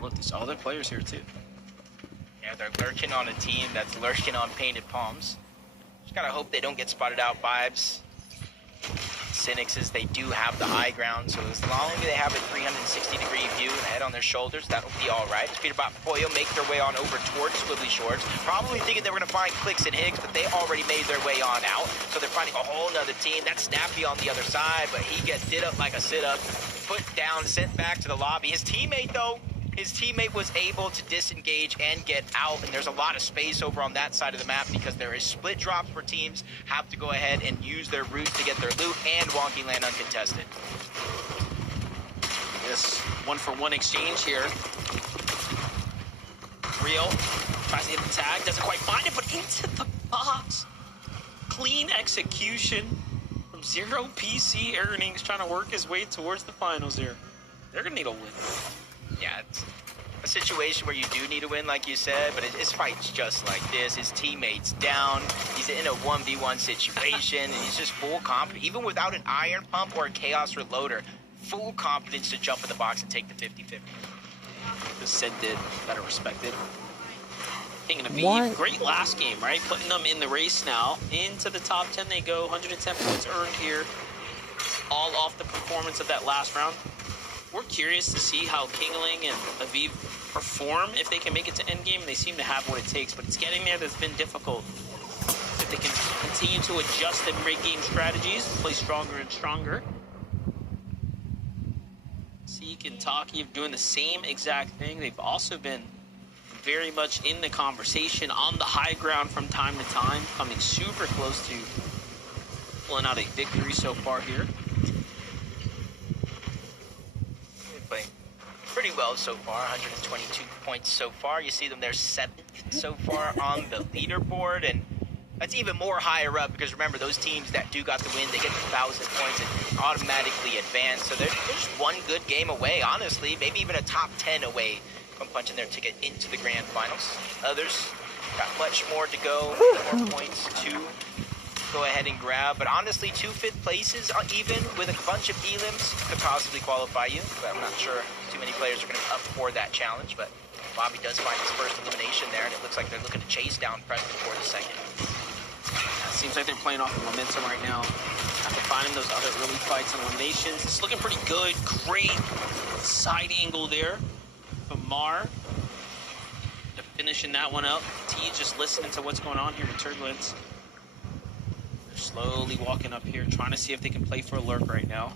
Look, there's all their players here, too. Yeah, they're lurking on a team that's lurking on Painted Palms. Just gotta hope they don't get spotted out. Vibes. Cynics, they do have the high ground, so as long as they have a 360-degree view and head on their shoulders, that'll be all right. As Peterbot and Poyo make their way on over towards Squibbly Shorts, probably thinking they were going to find Clicks and Higgs, but they already made their way on out, so they're finding a whole nother team. That's Snappy on the other side, but he gets did up like a sit-up, put down, sent back to the lobby. His teammate, though, was able to disengage and get out, and there's a lot of space over on that side of the map because there is split drops where teams have to go ahead and use their routes to get their loot, and Wonky Land uncontested. This 1-for-1 exchange here. Real tries to hit the tag, doesn't quite find it, but into the box. Clean execution from Zero PC Earnings, trying to work his way towards the finals here. They're gonna need a win. Yeah, it's a situation where you do need a win, like you said, but his fight's just like this. His teammate's down. He's in a 1v1 situation, and he's just full confidence. Even without an iron pump or a chaos reloader, full confidence to jump in the box and take the 50-50. The Sid did, better respected. King of What? Eve, great last game, right? Putting them in the race now. Into the top 10 they go, 110 points earned here. All off the performance of that last round. We're curious to see how Kingling and Aviv perform if they can make it to endgame. They seem to have what it takes, but it's getting there that's been difficult. If they can continue to adjust their mid-game strategies, play stronger and stronger. Seek and Taki are doing the same exact thing. They've also been very much in the conversation on the high ground from time to time, coming super close to pulling out a victory so far here. Playing pretty well so far, 122 points so far. You see them, they're 7th so far on the leaderboard, and that's even more higher up because remember, those teams that do got the win, they get the 1,000 points and automatically advance. So they're just one good game away, honestly, maybe even a top 10 away from punching their ticket into the grand finals. Others got much more to go, more points to go ahead and grab. But honestly, 2 5th places even with a bunch of elims could possibly qualify you. But I'm not sure too many players are going to be up for that challenge. But Bobby does find his first elimination there, and it looks like they're looking to chase down Preston for the second. Seems like they're playing off the momentum right now. After finding those other early fights and eliminations, it's looking pretty good. Great side angle there from Mar. They're finishing that one up. T just listening to what's going on here with Turbulence. They're slowly walking up here, trying to see if they can play for a lurk right now.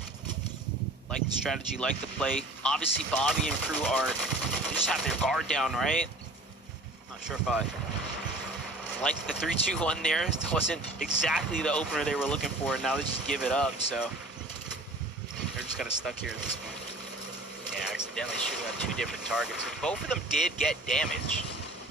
Like the strategy, like the play. Obviously, Bobby and crew they just have their guard down, right? Not sure if I like the 3-2-1 there. It wasn't exactly the opener they were looking for, and now they just give it up, so they're just kind of stuck here at this point. Yeah, accidentally shooting on 2 different targets. Both of them did get damage,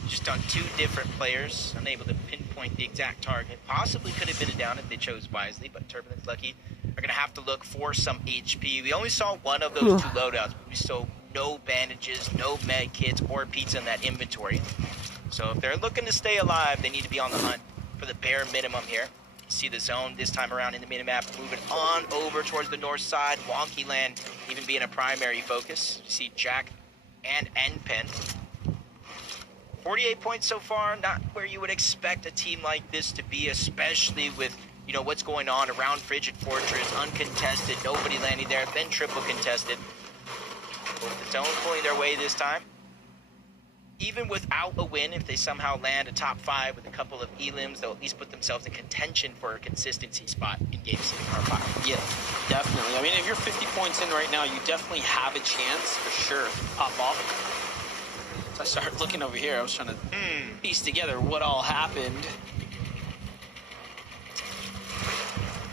just on 2 different players, unable to pinpoint the exact target. Possibly could have been a down if they chose wisely, but Turbulence Lucky are going to have to look for some HP. We only saw one of those 2 loadouts, but we saw no bandages, no med kits, or pizza in that inventory. So if they're looking to stay alive, they need to be on the hunt for the bare minimum here. You see the zone this time around in the minimap moving on over towards the north side. Wonky Land even being a primary focus. You see Jack and Npen. 48 points so far, not where you would expect a team like this to be, especially with, you know, what's going on around Frigid Fortress, uncontested, nobody landing there, then triple contested. Both the zone pulling their way this time. Even without a win, if they somehow land a top 5 with a couple of elims, they'll at least put themselves in contention for a consistency spot in Game 6 or 5. Yeah, definitely. I mean, if you're 50 points in right now, you definitely have a chance, for sure, to pop off. So I started looking over here. I was trying to piece together what all happened.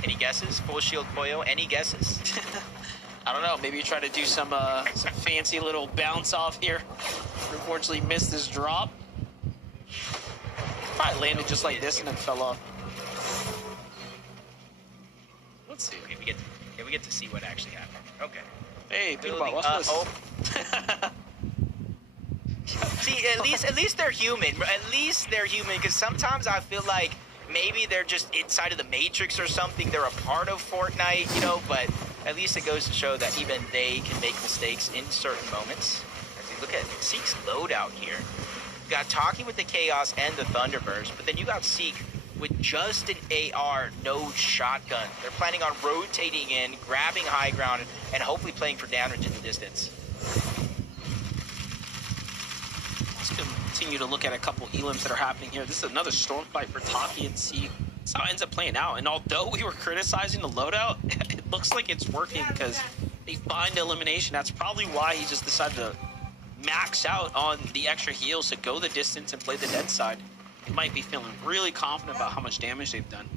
Any guesses? Full Shield Pollo, any guesses? I don't know. Maybe you try to do some fancy little bounce off here. Unfortunately, missed his drop. Probably landed just like this and then fell off. Let's see. Okay, we get to see what actually happened. Okay. Hey, think about what's this? See, at least they're human. At least they're human, because sometimes I feel like maybe they're just inside of the Matrix or something. They're a part of Fortnite, you know, but at least it goes to show that even they can make mistakes in certain moments. As you look at Seek's loadout here, you got Taki with the Chaos and the Thunderburst, but then you got Seek with just an AR, no shotgun. They're planning on rotating in, grabbing high ground, and hopefully playing for damage in the distance. Let's continue to look at a couple elims that are happening here. This is another storm fight for Taki and Seek. That's how it ends up playing out. And although we were criticizing the loadout, it looks like it's working because they find elimination. That's probably why he just decided to max out on the extra heals to go the distance and play the dead side. They might be feeling really confident about how much damage they've done.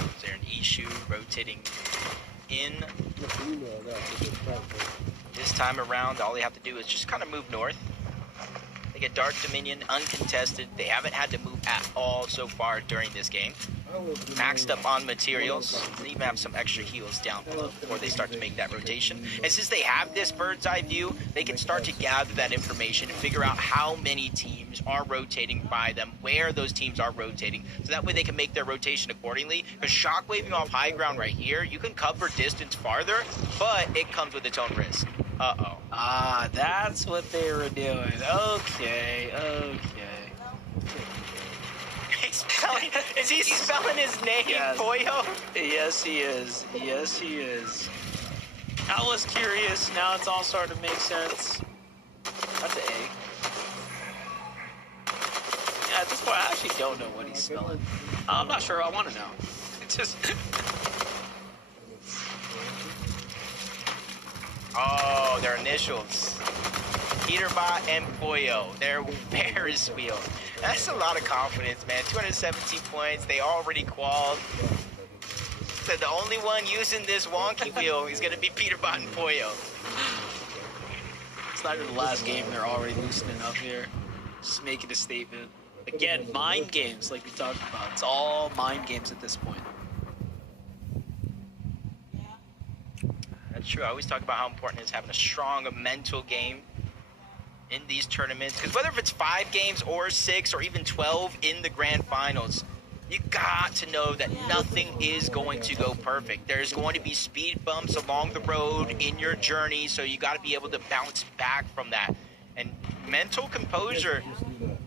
Is there an Shu rotating in. This time around, all they have to do is just kind of move north. They get Dark Dominion uncontested. They haven't had to move at all so far during this game. Maxed up on materials. They even have some extra heals down below before they start to make that rotation. And since they have this bird's eye view, they can start to gather that information and figure out how many teams are rotating by them, where those teams are rotating, so that way they can make their rotation accordingly. Because shockwaving off high ground right here, you can cover distance farther, but it comes with its own risk. Uh-oh. Ah, that's what they were doing. Okay. Is he spelling his name, Yes. Pollo? Yes, he is. I was curious. Now it's all starting to make sense. That's an A. Yeah, at this point, I actually don't know what he's spelling. I'm not sure. I want to know. Just. Oh, their initials. Peterbot and Pollo. Their Ferris wheel. That's a lot of confidence, man. 217 points. They already qualified. So the only one using this wonky wheel is going to be Peterbot and Pollo. It's not even the last game. They're already loosening up here. Just making a statement. Again, mind games, like we talked about. It's all mind games at this point. That's true. I always talk about how important it is having a strong mental game in these tournaments. Because whether if it's 5 games or 6 or even 12 in the grand finals, you got to know that nothing is going to go perfect. There's going to be speed bumps along the road in your journey, so you got to be able to bounce back from that. And mental composure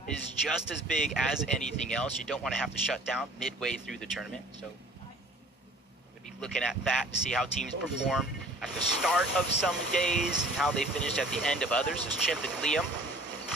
is just as big as anything else. You don't want to have to shut down midway through the tournament. So we'll be looking at that to see how teams perform at the start of some days and how they finished at the end of others. As Chimp and Liam,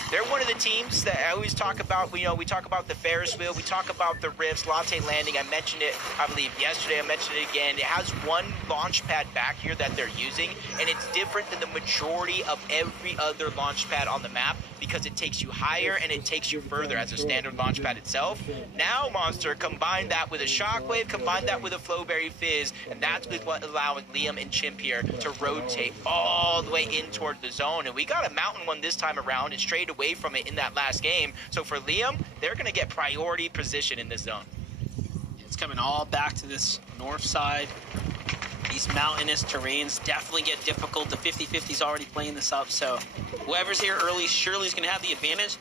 they're one of the teams that I always talk about. We talk about the Ferris wheel, we talk about the Rifts, Latte Landing. I mentioned it, I believe, yesterday. I mentioned it again. It has one launch pad back here that they're using, and it's different than the majority of every other launch pad on the map because it takes you higher and it takes you further as a standard launch pad itself. Now, Monster, combine that with a Shockwave, combine that with a Flowberry Fizz, and that's what allowing Liam and Chimp here to rotate all the way in toward the zone. And we got a mountain one this time around and strayed away from it in that last game. So for Liam, they're going to get priority position in this zone. It's coming all back to this north side. These mountainous terrains definitely get difficult. The 50-50's already playing this up, so whoever's here early surely is going to have the advantage.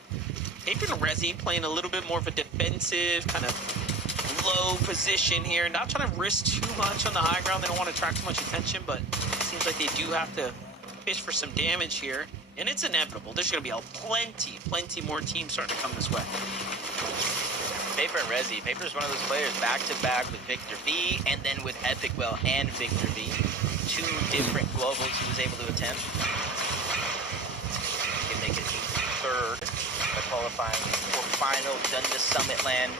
Paper and Resi playing a little bit more of a defensive, kind of low position here. Not trying to risk too much on the high ground. They don't want to attract too much attention, but it seems like they do have to fish for some damage here. And it's inevitable. There's going to be plenty more teams starting to come this way. Paper and Resi. Paper is one of those players back-to-back with Victor V and then with Epic Well and Victor V. 2 different globals he was able to attempt. He can make it 3rd by qualifying for final, done to Summit Land,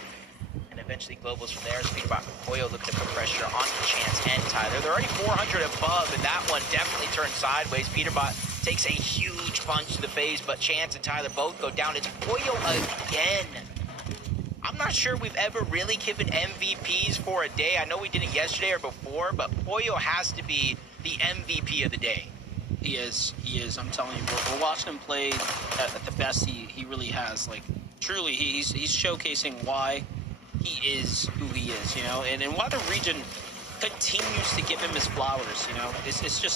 and eventually globals from there. Speedbot and Pollo looking to put pressure on Chance and Tyler. They're already 400 above, and that one definitely turned sideways. Peterbot takes a huge punch to the face, but Chance and Tyler both go down. It's Pollo again. I'm not sure we've ever really given MVPs for a day. I know we did it yesterday or before, but Pollo has to be the MVP of the day. He is. I'm telling you, we're watching him play at the best he really has. Like, truly, he's showcasing why he is who he is, and why the region continues to give him his flowers,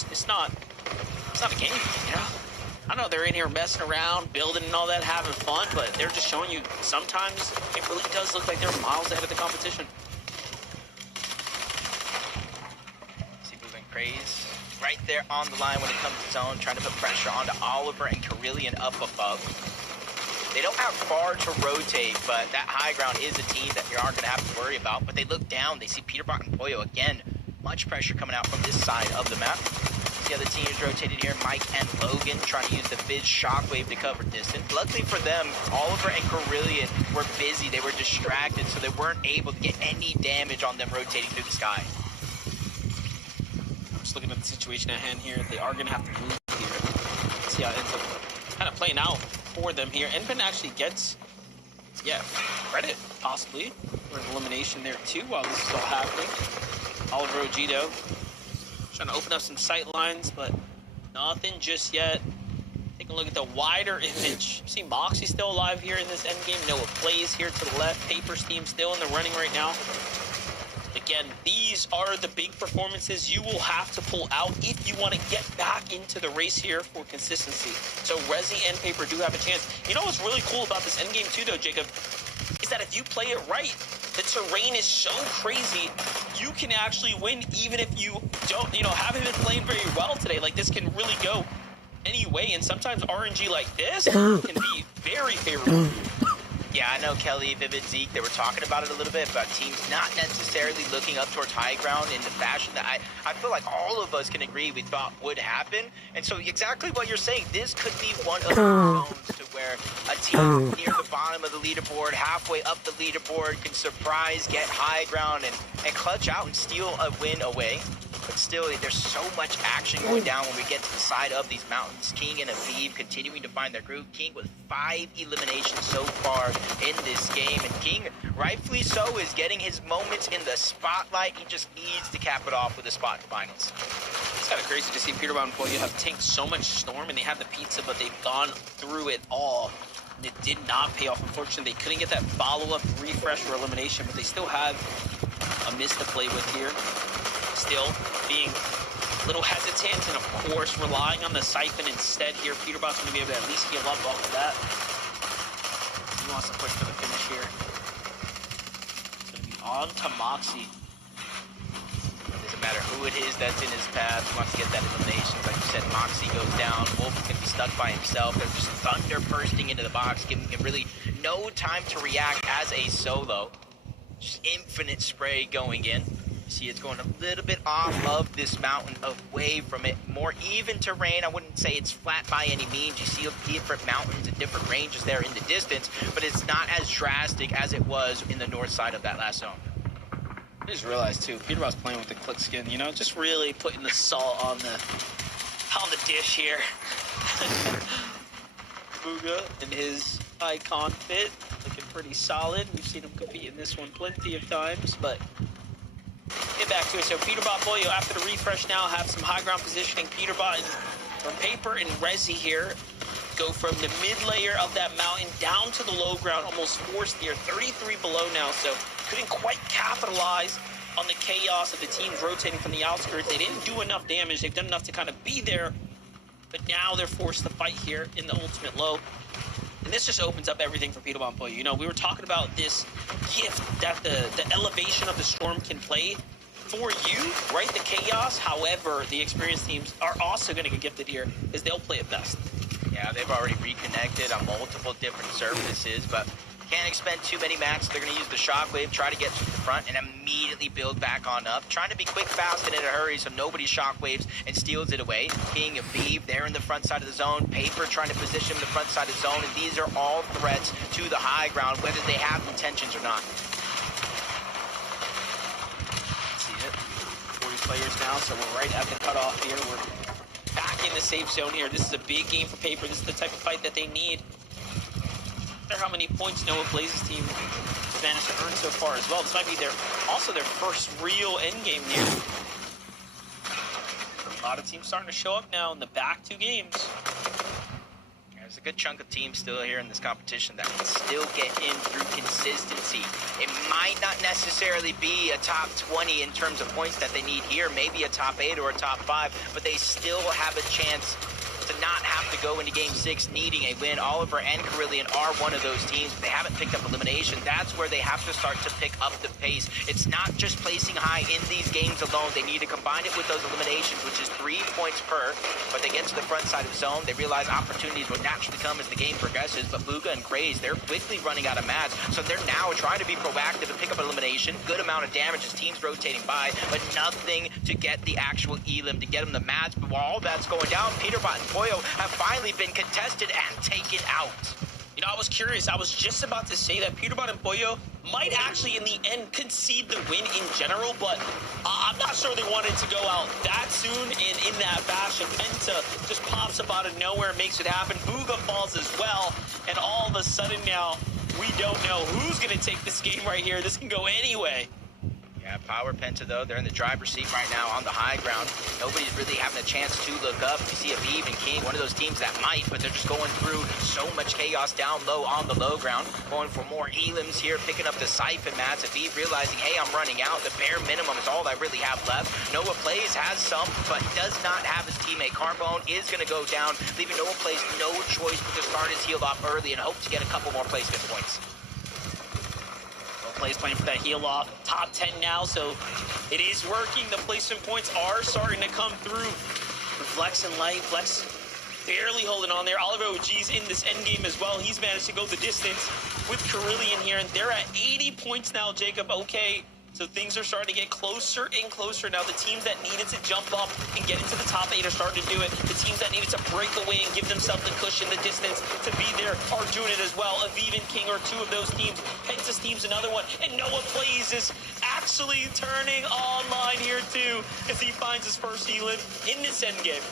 It's not a game, I know they're in here messing around, building and all that, having fun, but they're just showing you sometimes it really does look like they're miles ahead of the competition. See moving Craze right there on the line when it comes to zone, trying to put pressure onto Oliver and Carillion up above. They don't have far to rotate, but that high ground is a team that you aren't going to have to worry about. But they look down, they see Peterbot and Pollo again. Much pressure coming out from this side of the map. The other teams rotated here, Mike and Logan, trying to use the Fizz Shockwave to cover distance. Luckily for them, Oliver and Carillion were busy. They were distracted, so they weren't able to get any damage on them rotating through the sky. Just looking at the situation at hand here, they are going to have to move here. Let's see how it ends up kind of playing out for them here. Enpin actually gets, credit, possibly, for an elimination there too, while this is all happening. Oliver Ojito trying to open up some sight lines, but nothing just yet. Take a look at the wider image. See Moxie still alive here in this endgame. Noah plays here to the left. Paper's team still in the running right now. Again, these are the big performances you will have to pull out if you want to get back into the race here for consistency. So Rezi and Paper do have a chance. You know what's really cool about this endgame too, though, Jacob, is that if you play it right, the terrain is so crazy, you can actually win even if you don't, haven't been playing very well today. Like, this can really go any way, and sometimes RNG like this can be very favorable. Yeah, I know Kelly, Vivid, Zeke, they were talking about it a little bit, about teams not necessarily looking up towards high ground in the fashion that I feel like all of us can agree we thought would happen. And so exactly what you're saying, this could be one of the zones to where a team near the bottom of the leaderboard, halfway up the leaderboard, can surprise, get high ground, and clutch out and steal a win away. But still, there's so much action going down when we get to the side of these mountains. King and Aviv continuing to find their groove. King with 5 eliminations so far in this game. And King, rightfully so, is getting his moments in the spotlight. He just needs to cap it off with a spot in finals. It's kind of crazy to see Peterborough and Boy, you have tanked so much Storm, and they have the pizza, but they've gone through it all. And it did not pay off. Unfortunately, they couldn't get that follow-up refresh or elimination, but they still have a miss to play with here. Still being a little hesitant and, of course, relying on the Siphon instead here. Peterborough's going to be able to at least give up off of that. He wants to push for the finish here. It's going to be on to Moxie. Doesn't matter who it is that's in his path. He wants to get that elimination. Like you said, Moxie goes down. Wolf is going to be stuck by himself. There's just thunder bursting into the box, giving him really no time to react as a solo. Just infinite spray going in. See, it's going a little bit off of this mountain, away from it. More even terrain. I wouldn't say it's flat by any means. You see different mountains and different ranges there in the distance, but it's not as drastic as it was in the north side of that last zone. I just realized too, Peterborough's playing with the click skin, just really putting the salt on the dish here. Bugha in his icon fit, looking pretty solid. We've seen him compete in this one plenty of times, but get back to it. So Peterborough Boyo, after the refresh now, have some high ground positioning. Peterborough from Paper and Rezi here go from the mid layer of that mountain down to the low ground, almost forced near 33 below now, so couldn't quite capitalize on the chaos of the teams rotating from the outskirts. They didn't do enough damage. They've done enough to kind of be there, but now they're forced to fight here in the ultimate low. And this just opens up everything for Peterborough Boyo. We were talking about this gift that the elevation of the Storm can play for you, right? The chaos. However, the experienced teams are also going to get gifted here, because they'll play it best. Yeah, they've already reconnected on multiple different surfaces, but can't expend too many matches. They're going to use the Shockwave, try to get to the front, and immediately build back on up. Trying to be quick, fast, and in a hurry so nobody Shockwaves and steals it away. King and Aviv, they're in the front side of the zone. Paper trying to position in the front side of the zone, and these are all threats to the high ground, whether they have intentions or not. See it. 40 players now, so we're right at the cutoff here. We're back in the safe zone here. This is a big game for Paper. This is the type of fight that they need. I wonder how many points Noah Blaze's team managed to earn so far as well. This might be also their first real endgame here. A lot of teams starting to show up now in the back 2 games. There's a good chunk of teams still here in this competition that can still get in through consistency. It might not necessarily be a top 20 in terms of points that they need here, maybe a top 8 or a top 5, but they still have a chance to not have to go into Game 6 needing a win. Oliver and Carillion are one of those teams, but they haven't picked up elimination. That's where they have to start to pick up the pace. It's not just placing high in these games alone. They need to combine it with those eliminations, which is 3 points per. But they get to the front side of the zone. They realize opportunities will naturally come as the game progresses. But Bugha and Craze, they're quickly running out of mats. So they're now trying to be proactive and pick up an elimination. Good amount of damage as teams rotating by, but nothing to get the actual elim, to get them the mats. But while all that's going down, Peterborough and Boyo have finally been contested and taken out. I was curious. I was just about to say that Peterborough and Boyo might actually, in the end, concede the win in general, but I'm not sure they wanted to go out that soon and in that fashion. Penta just pops up out of nowhere, makes it happen. Bugha falls as well, and all of a sudden now, we don't know who's going to take this game right here. This can go any way. Yeah, Power Penta, though, they're in the driver's seat right now on the high ground. Nobody's really having a chance to look up. You see Aviv and King, one of those teams that might, but they're just going through so much chaos down low on the low ground. Going for more elims here, picking up the Siphon mats. Aviv realizing, hey, I'm running out. The bare minimum is all I really have left. Noah Plays has some, but does not have his teammate. Carbone is going to go down, leaving Noah Plays no choice but to start his heal off early and hope to get a couple more placement points. Plays playing for that heal off. Top 10 now, so it is working. The placement points are starting to come through. Flex and Light. Flex barely holding on there. Oliver OG's in this end game as well. He's managed to go the distance with Carillion here, and they're at 80 points now, Jacob. Okay, so things are starting to get closer and closer now. The teams that needed to jump up and get into the top 8 are starting to do it. The teams that needed to break away and give themselves the cushion, the distance to be there are doing it as well. Aviv and King are two of those teams. Pentas team's another one. And Noah Plays is actually turning online here too as he finds his first Elim in this end game.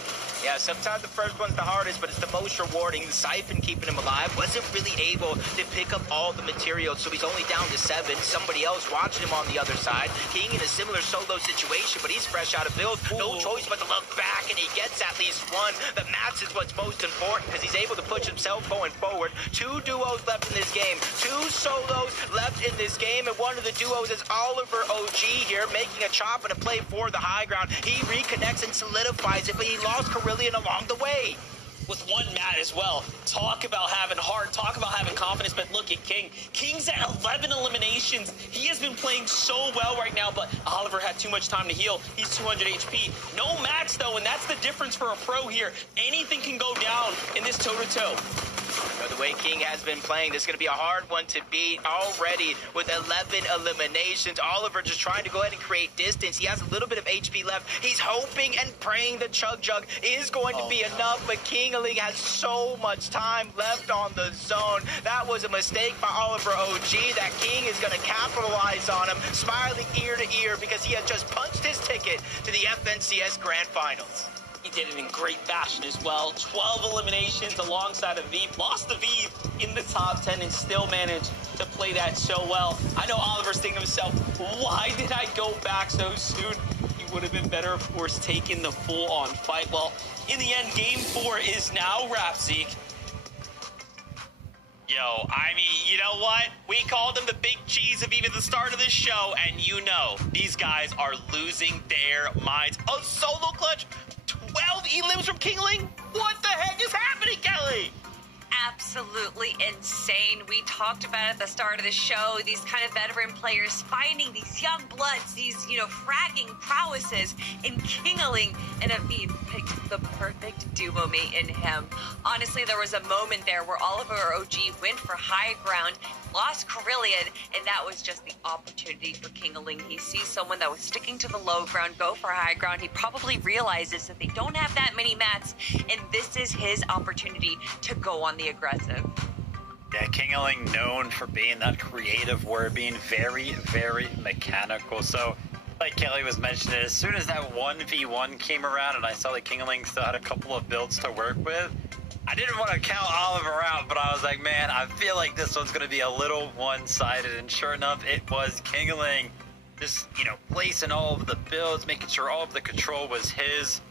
Yeah, sometimes the first one's the hardest, but it's the most rewarding. The Siphon keeping him alive wasn't really able to pick up all the materials, so he's only down to 7. Somebody else watching him on the other side. King in a similar solo situation, but he's fresh out of build. No choice but to look back, and he gets at least one. The mats is what's most important because he's able to push himself going forward. 2 duos left in this game. 2 solos left in this game, and one of the duos is Oliver OG here, making a chop and a play for the high ground. He reconnects and solidifies it, but he lost Carillion along the way. With one mat as well. Talk about having heart, talk about having confidence, but look at King. King's at 11 eliminations. He has been playing so well right now, but Oliver had too much time to heal. He's 200 HP. No mats though, and that's the difference for a pro here. Anything can go down in this toe-to-toe. The way King has been playing, this is going to be a hard one to beat already with 11 eliminations. Oliver just trying to go ahead and create distance. He has a little bit of HP left. He's hoping and praying the Chug Jug is going to be enough, but Kingaling has so much time left on the zone. That was a mistake by Oliver OG that King is going to capitalize on him, smiling ear to ear because he has just punched his ticket to the FNCS Grand Finals. He did it in great fashion as well. 12 eliminations alongside Aviv. Lost Aviv in the top 10 and still managed to play that so well. I know Oliver's thinking to himself, why did I go back so soon? He would have been better, of course, taking the full-on fight. Well, in the end, Game 4 is now wrapped, Zeke. Yo, I mean, you know what? We called them the big cheese of even the start of this show, and you know, these guys are losing their minds. A solo clutch, 12 elims from Kingaling? What the heck is happening, Kelly? Absolutely insane. We talked about at the start of the show, these kind of veteran players finding these young bloods, these, fragging prowesses, and Kingaling and Aviv picked the perfect duo mate in him. Honestly, there was a moment there where Oliver OG went for high ground, lost Carillion, and that was just the opportunity for Kingaling. He sees someone that was sticking to the low ground, go for high ground. He probably realizes that they don't have that many mats, and this is his opportunity to go on the aggressive. Yeah, Kingaling known for being that creative word, being very, very mechanical. So, like Kelly was mentioning, as soon as that 1v1 came around and I saw that Kingaling still had a couple of builds to work with, I didn't want to count Oliver out, but I was like, man, I feel like this one's going to be a little one-sided. And sure enough, it was Kingaling just, placing all of the builds, making sure all of the control was his,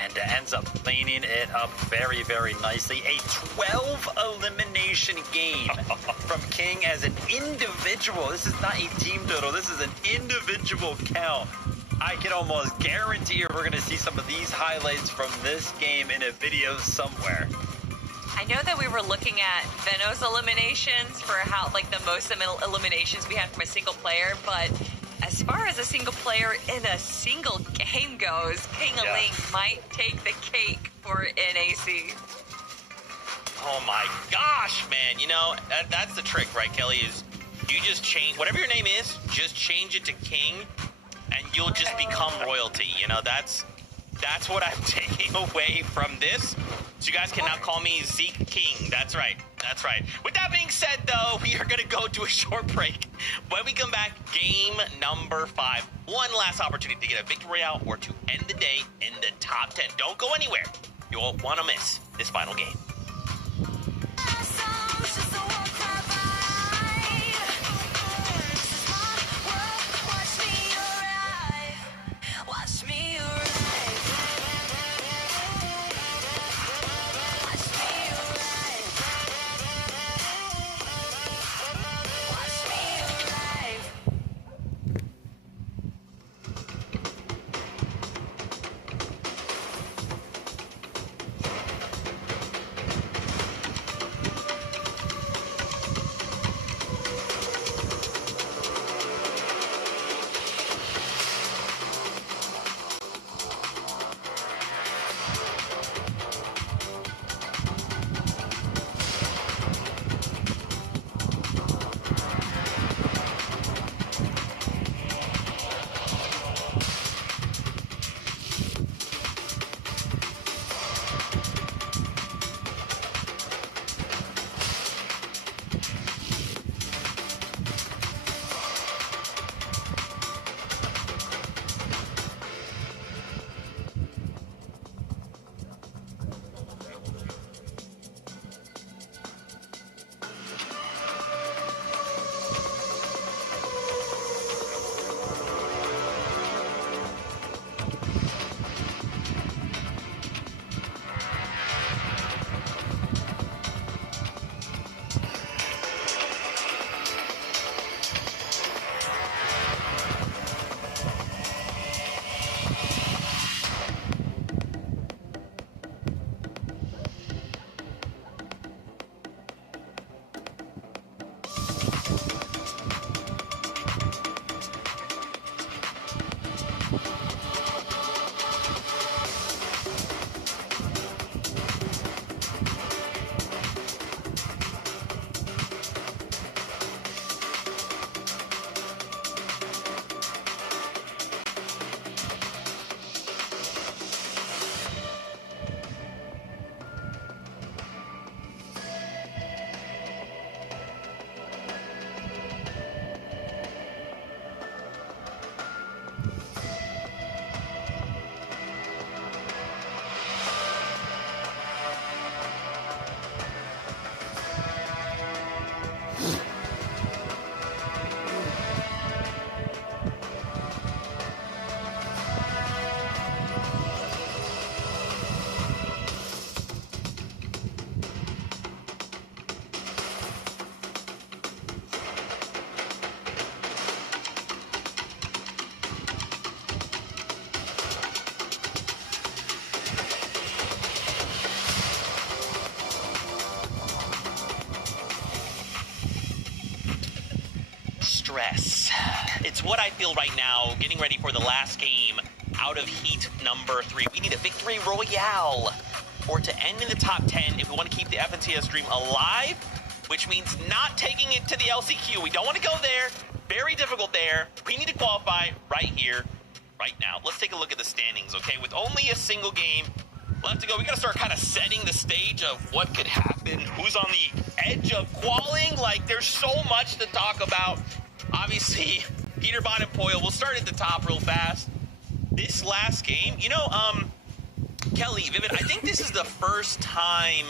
and ends up cleaning it up very, very nicely. A 12 elimination game from King as an individual. This is not a team total. This is an individual count. I can almost guarantee we're going to see some of these highlights from this game in a video somewhere. I know that we were looking at Veno's eliminations for how, the most eliminations we had from a single player, but as far as a single player in a single game goes, Kingaling might take the cake for NAC. Oh my gosh, man. That's the trick, right, Kelly, is you just change, whatever your name is, just change it to King, and you'll just become royalty. That's what I'm taking away from this. So you guys can now call me Zeke King. That's right. That's right. With that being said, though, we are going to go to a short break. When we come back, game number 5. One last opportunity to get a victory royale or to end the day in the top 10. Don't go anywhere. You won't want to miss this final game. stress. It's what I feel right now, getting ready for the last game out of heat number 3. We need a victory royale or to end in the top 10 if we want to keep the FNCS dream alive, which means not taking it to the LCQ. We don't want to go there. Very difficult there. We need to qualify right here, right now. Let's take a look at the standings, okay? With only a single game left to go, we got to start kind of setting the stage of what could happen, who's on the edge of qualing. Like, there's so much to talk about. Obviously, Peterbot and Poyo, we'll start at the top real fast. This last game, you know, Kelly, Vivid, I think this is the first time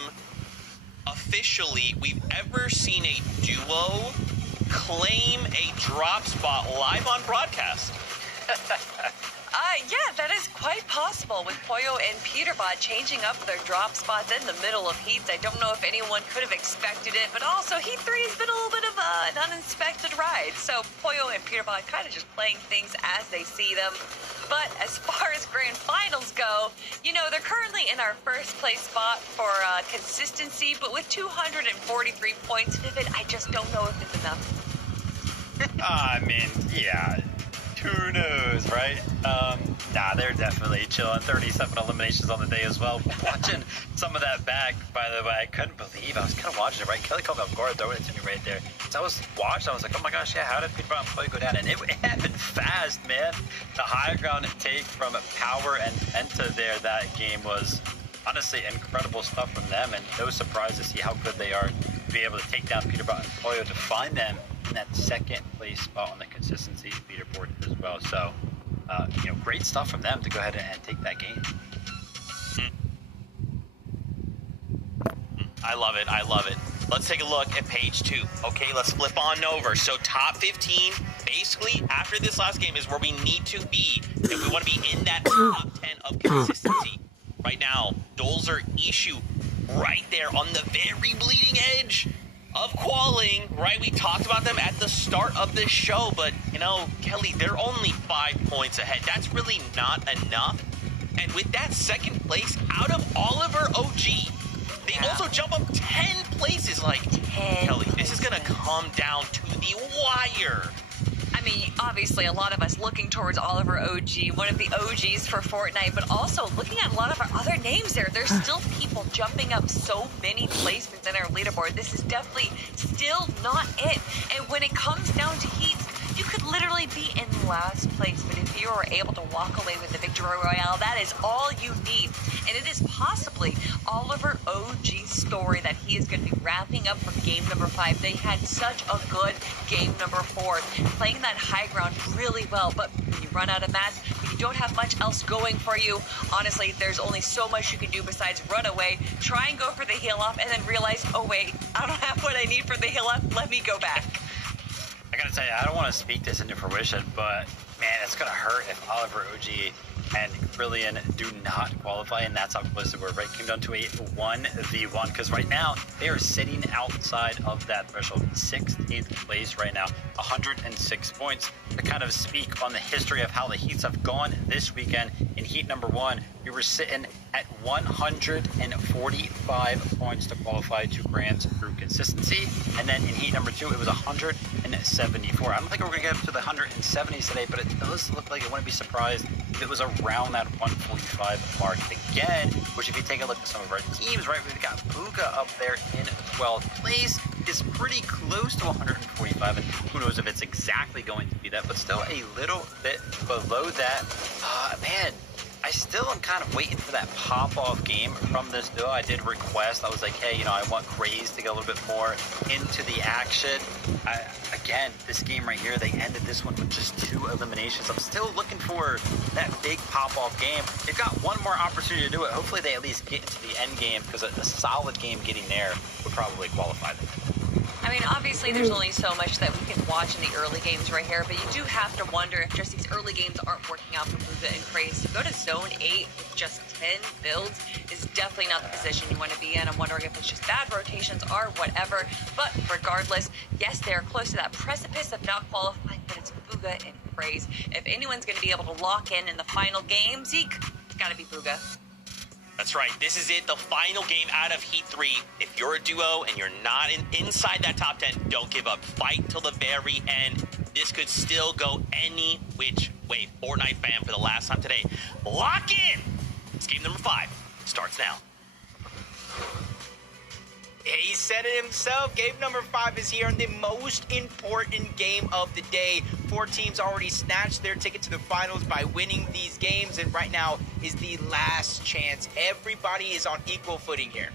officially we've ever seen a duo claim a drop spot live on broadcast. Yeah, that is quite possible with Poyo and Peterbot changing up their drop spots in the middle of heats. I don't know if anyone could have expected it, but also Heat 3 has been a little bit of an uninspected ride. So Poyo and Peterbot kind of just playing things as they see them. But as far as grand finals go, you know, they're currently in our first place spot for consistency, but with 243 points, Vivid, I just don't know if it's enough. I mean, yeah. Who knows, right? Nah, they're definitely chilling. 37 eliminations on the day as well. Watching some of that back, by the way, I couldn't believe I was kind of watching it, right? Kelly called me off guard, throwing it to me right there. So I was watching, I was like, oh my gosh, yeah, how did Peterbot and Poyo go down? And it happened fast, man. The high ground take from Power and Penta there that game was honestly incredible stuff from them, and no surprise to see how good they are to be able to take down Peterbot and Poyo to find them in that second place spot on the consistency leaderboard as well. So, you know, great stuff from them to go ahead and take that game. I love it. I love it. Let's take a look at page 2. Okay, let's flip on over. So top 15, basically, after this last game is where we need to be if we want to be in that top 10 of consistency. Right now, Dolzer Issue right there on the very bleeding edge of qualing, right? We talked about them at the start of this show, but, you know, Kelly, they're only 5 points ahead. That's really not enough. And with that second place out of Oliver OG, they also jump up 10 places. Like, Kelly, this is going to come down to the wire. I mean, obviously, a lot of us looking towards Oliver OG, one of the OGs for Fortnite, but also looking at a lot of our other names there. There's still people jumping up so many placements in our leaderboard. This is definitely still not it. And when it comes down to heats, you could literally be in last place, but if you are able to walk away with the victory royale, that is all you need. And it is possibly Oliver OG's story that he is going to be wrapping up for game number 5. They had such a good game number 4, playing that high ground really well, but when you run out of mats, when you don't have much else going for you, honestly, there's only so much you can do besides run away, try and go for the heal off, and then realize, oh wait, I don't have what I need for the heal off, let me go back. I gotta tell you, I don't want to speak this into fruition, but man, it's gonna hurt if Oliver OG and Brilliant do not qualify, and that's how close they were, right? Came down to a 1v1, because right now they are sitting outside of that threshold, 16th place right now, 106 points. To kind of speak on the history of how the heats have gone this weekend, in heat number 1, we were sitting at 145 points to qualify to Grands through consistency, and then in heat number 2, it was 174. I don't think we're gonna get up to the 170s today, but it does look like I wouldn't be surprised if it was around that 145 mark again, which if you take a look at some of our teams, right, we've got Bugha up there in 12th place, is pretty close to 145, and who knows if it's exactly going to be that, but still a little bit below that. Man, I still am kind of waiting for that pop-off game from this duo. I did request, I was like, hey, you know, I want Craze to get a little bit more into the action. Again, this game right here, they ended this one with just 2 eliminations. I'm still looking for that big pop-off game. They've got one more opportunity to do it. Hopefully they at least get into the end game, because a solid game getting there would probably qualify them. I mean, obviously, there's only so much that we can watch in the early games right here, but you do have to wonder if just these early games aren't working out for Bugha and Craze. To go to Zone 8 with just 10 builds is definitely not the position you want to be in. I'm wondering if it's just bad rotations or whatever, but regardless, yes, they're close to that precipice of not qualifying, but it's Bugha and Craze. If anyone's going to be able to lock in the final game, Zeke, it's got to be Bugha. That's right. This is it, the final game out of Heat 3. If you're a duo and you're not inside that top 10, don't give up. Fight till the very end. This could still go any which way. Fortnite fan for the last time today. Lock in! It's game number 5. Starts now. He said it himself. Game number 5 is here in the most important game of the day. 4 teams already snatched their ticket to the finals by winning these games, and right now is the last chance. Everybody is on equal footing here.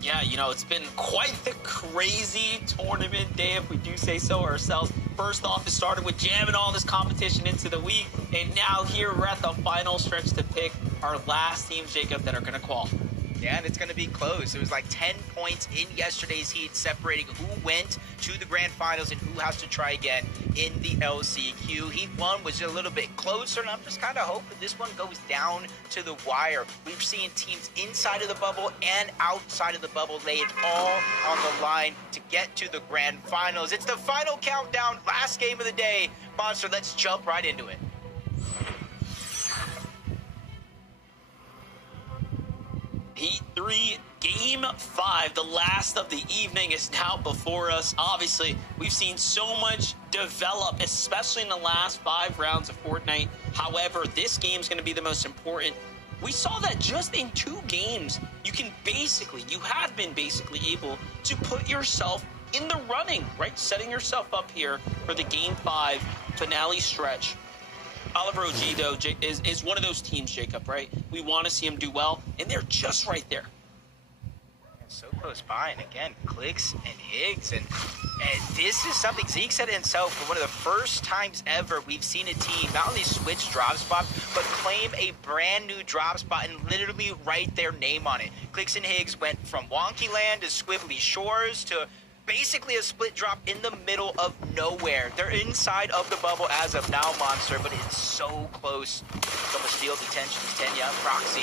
Yeah, you know, it's been quite the crazy tournament day, if we do say so ourselves. First off, it started with jamming all this competition into the week, and now here we're at the final stretch to pick our last teams, Jacob, that are going to qualify. Yeah, and it's going to be close. It was like 10 points in yesterday's heat separating who went to the grand finals and who has to try again in the LCQ. Heat 1 was a little bit closer, and I'm just kind of hoping this one goes down to the wire. We've seen teams inside of the bubble and outside of the bubble lay it all on the line to get to the grand finals. It's the final countdown, last game of the day. Monster, let's jump right into it. Heat 3, Game 5, the last of the evening is now before us. Obviously, we've seen so much develop, especially in the last 5 rounds of Fortnite. However, this game is going to be the most important. We saw that just in 2 games, you have been basically able to put yourself in the running, right? Setting yourself up here for the Game 5 finale stretch. Oliver OG, though, is one of those teams, Jacob, right? We want to see him do well, and they're just right there. So close by, and again, Clix and Higgs, and this is something Zeke said it himself. For one of the first times ever, we've seen a team not only switch drop spots, but claim a brand new drop spot and literally write their name on it. Clix and Higgs went from Wonky Land to Squibbly Shores to basically a split drop in the middle of nowhere. They're inside of the bubble as of now, Monster, but it's so close. Someone steals attention. Tenya, Proxy,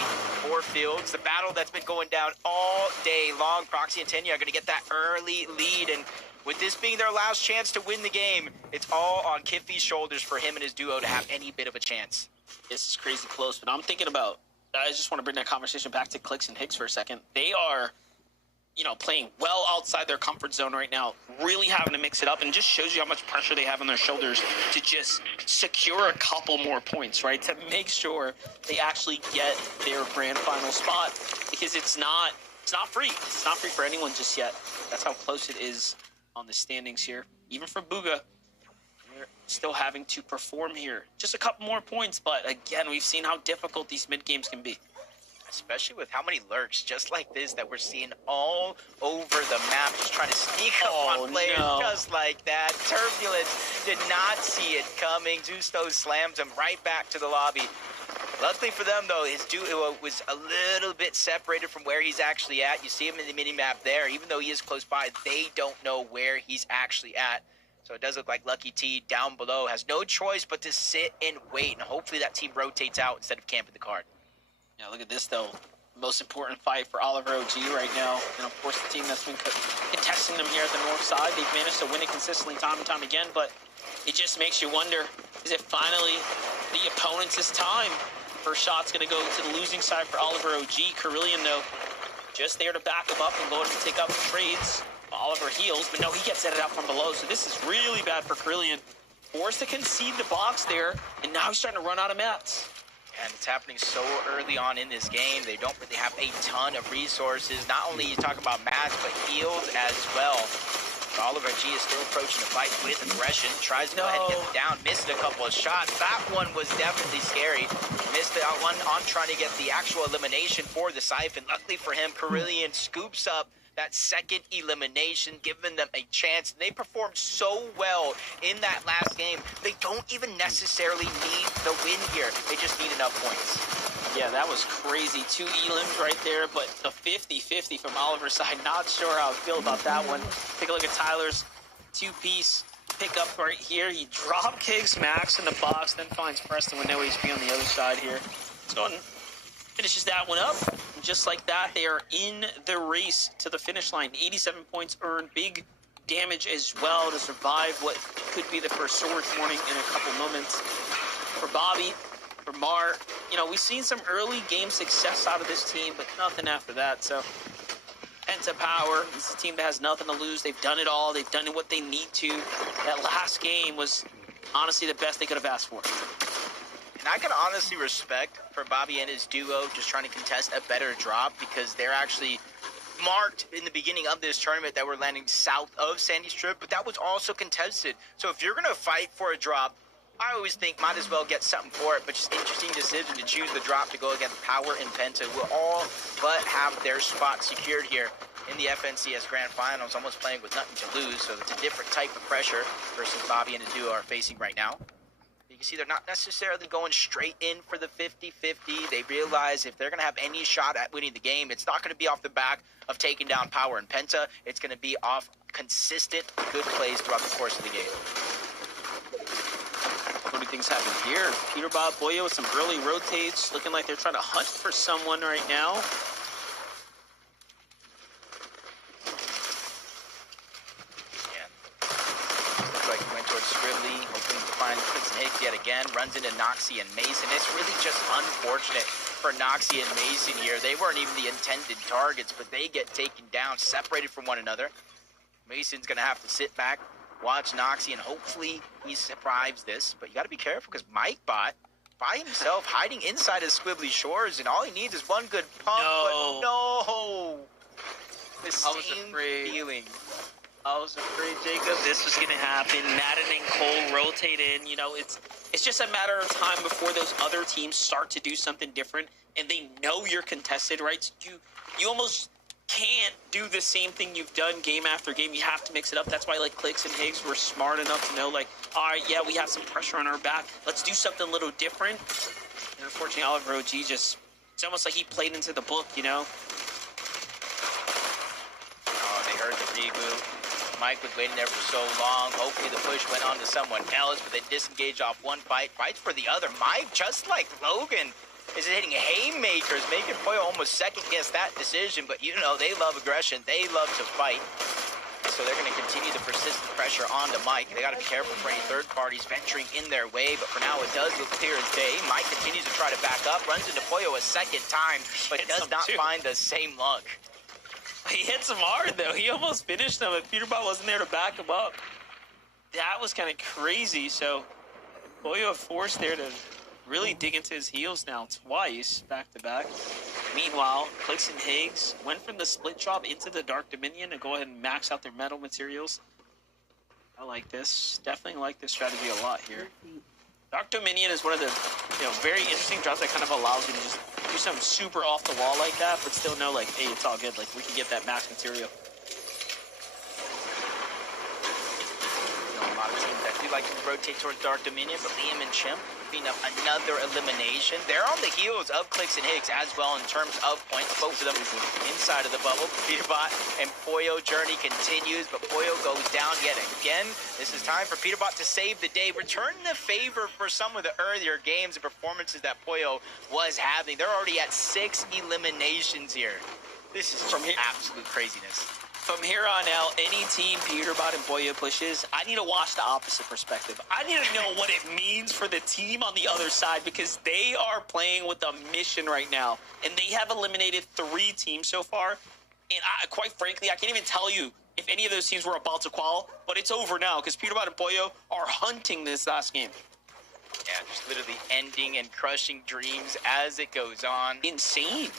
4 fields. The battle that's been going down all day long. Proxy and Tenya are going to get that early lead, and with this being their last chance to win the game, it's all on Kiffy's shoulders for him and his duo to have any bit of a chance. This is crazy close, but I'm thinking about, I just want to bring that conversation back to Clix and Higgs for a second. They are, you know, playing well outside their comfort zone right now, really having to mix it up, and just shows you how much pressure they have on their shoulders to just secure a couple more points, right? To make sure they actually get their grand final spot, because it's not free. It's not free for anyone just yet. That's how close it is on the standings here. Even for Bugha, they're still having to perform here. Just a couple more points, but again, we've seen how difficult these mid games can be. Especially with how many lurks just like this that we're seeing all over the map, just trying to sneak up on players just like that. Turbulence did not see it coming. Zusto slams him right back to the lobby. Luckily for them, though, his duo was a little bit separated from where he's actually at. You see him in the mini-map there. Even though he is close by, they don't know where he's actually at. So it does look like Lucky T down below has no choice but to sit and wait, and hopefully that team rotates out instead of camping the card. Yeah, look at this, though. Most important fight for Oliver OG right now. And, of course, the team that's been contesting them here at the north side. They've managed to win it consistently time and time again, but it just makes you wonder, is it finally the opponents' time? First shot's going to go to the losing side for Oliver OG. Kerillian, though, just there to back him up and go to take out the trades. Oliver heals, but no, he gets headed out from below. So this is really bad for Kerillian. Forced to concede the box there, and now he's starting to run out of mats. And it's happening so early on in this game. They don't really have a ton of resources. Not only you talk about mats, but heals as well. Oliver G is still approaching the fight with aggression. Tries to go ahead and get him down. Missed a couple of shots. That one was definitely scary. Missed that one on trying to get the actual elimination for the Siphon. Luckily for him, Kerillian scoops up that second elimination, giving them a chance. They performed so well in that last game. They don't even necessarily need the win here. They just need enough points. Yeah, that was crazy. 2 elims right there, but the 50-50 from Oliver's side. Not sure how I feel about that one. Take a look at Tyler's 2-piece pickup right here. He drop kicks Max in the box, then finds Preston with no HP on the other side here. So finishes that one up. And just like that, they are in the race to the finish line. 87 points earned. Big damage as well to survive what could be the first Swords Warning in a couple moments. For Bobby, for Mar, you know, we've seen some early game success out of this team, but nothing after that. So Penta Power, this is a team that has nothing to lose. They've done it all. They've done what they need to. That last game was honestly the best they could have asked for. And I can honestly respect for Bobby and his duo just trying to contest a better drop because they're actually marked in the beginning of this tournament that we're landing south of Sandy Strip, but that was also contested. So if you're going to fight for a drop, I always think might as well get something for it, but just interesting decision to choose the drop to go against Power and Penta, who all but have their spot secured here in the FNCS Grand Finals, almost playing with nothing to lose, so it's a different type of pressure versus Bobby and his duo are facing right now. You can see they're not necessarily going straight in for the 50-50. They realize if they're going to have any shot at winning the game, it's not going to be off the back of taking down Power and Penta. It's going to be off consistent, good plays throughout the course of the game. What do things happen here? Peterbot, Boyo with some early rotates, looking like they're trying to hunt for someone right now. Like he went towards Scribbly, hoping to find Clicks and Higgs yet again. Runs into Noxie and Mason. It's really just unfortunate for Noxie and Mason here. They weren't even the intended targets, but they get taken down, separated from one another. Mason's going to have to sit back, watch Noxie, and hopefully he survives this. But you got to be careful because MikeBot by himself hiding inside of Squibbly Shores, and all he needs is one good pump. No. But no! The I was same afraid. feeling. I was afraid, Jacob, this was going to happen. Madden and Cole rotate in. You know, it's just a matter of time before those other teams start to do something different, and they know you're contested, right? So you almost can't do the same thing you've done game after game. You have to mix it up. That's why, like, Clicks and Higgs were smart enough to know, like, all right, yeah, we have some pressure on our back. Let's do something a little different. And unfortunately, Oliver OG just, it's almost like he played into the book, you know? Oh, they heard the reboot. Mike was waiting there for so long. Hopefully the push went on to someone else, but they disengaged off one fight. Fights for the other. Mike, just like Logan, is hitting haymakers, making Poyo almost second-guess that decision. But, you know, they love aggression. They love to fight. So they're going to continue the persistent pressure onto Mike. They got to be careful for any third parties venturing in their way. But for now, it does look clear as day. Mike continues to try to back up, runs into Poyo a second time, but does not find the same luck. He hits him hard, though. He almost finished him, and Peterbot wasn't there to back him up. That was kind of crazy. So Boyo forced there to really dig into his heels now twice, back-to-back. Meanwhile, Clicks and Higgs went from the split drop into the Dark Dominion to go ahead and max out their metal materials. I like this. Definitely like this strategy a lot here. Dark Dominion is one of the very interesting drops that kind of allows you to just do something super off the wall like that, but still know, like, hey, it's all good. Like, we can get that max material. A lot of teams that do like to rotate towards Dark Dominion, but Liam and Chimp being up another elimination. They're on the heels of Clicks and Higgs as well in terms of points. Both of them inside of the bubble. Peterbot and Poyo journey continues, but Poyo goes down yet again. This is time for Peterbot to save the day, return the favor for some of the earlier games and performances that Poyo was having. They're already at 6 eliminations here. This is from absolute craziness. From here on out, any team Peterbot and Boyo pushes, I need to watch the opposite perspective. I need to know what it means for the team on the other side because they are playing with a mission right now. And they have eliminated 3 teams so far. And quite frankly, I can't even tell you if any of those teams were about to qual, but it's over now because Peterbot and Boyo are hunting this last game. Yeah, just literally ending and crushing dreams as it goes on. Insane.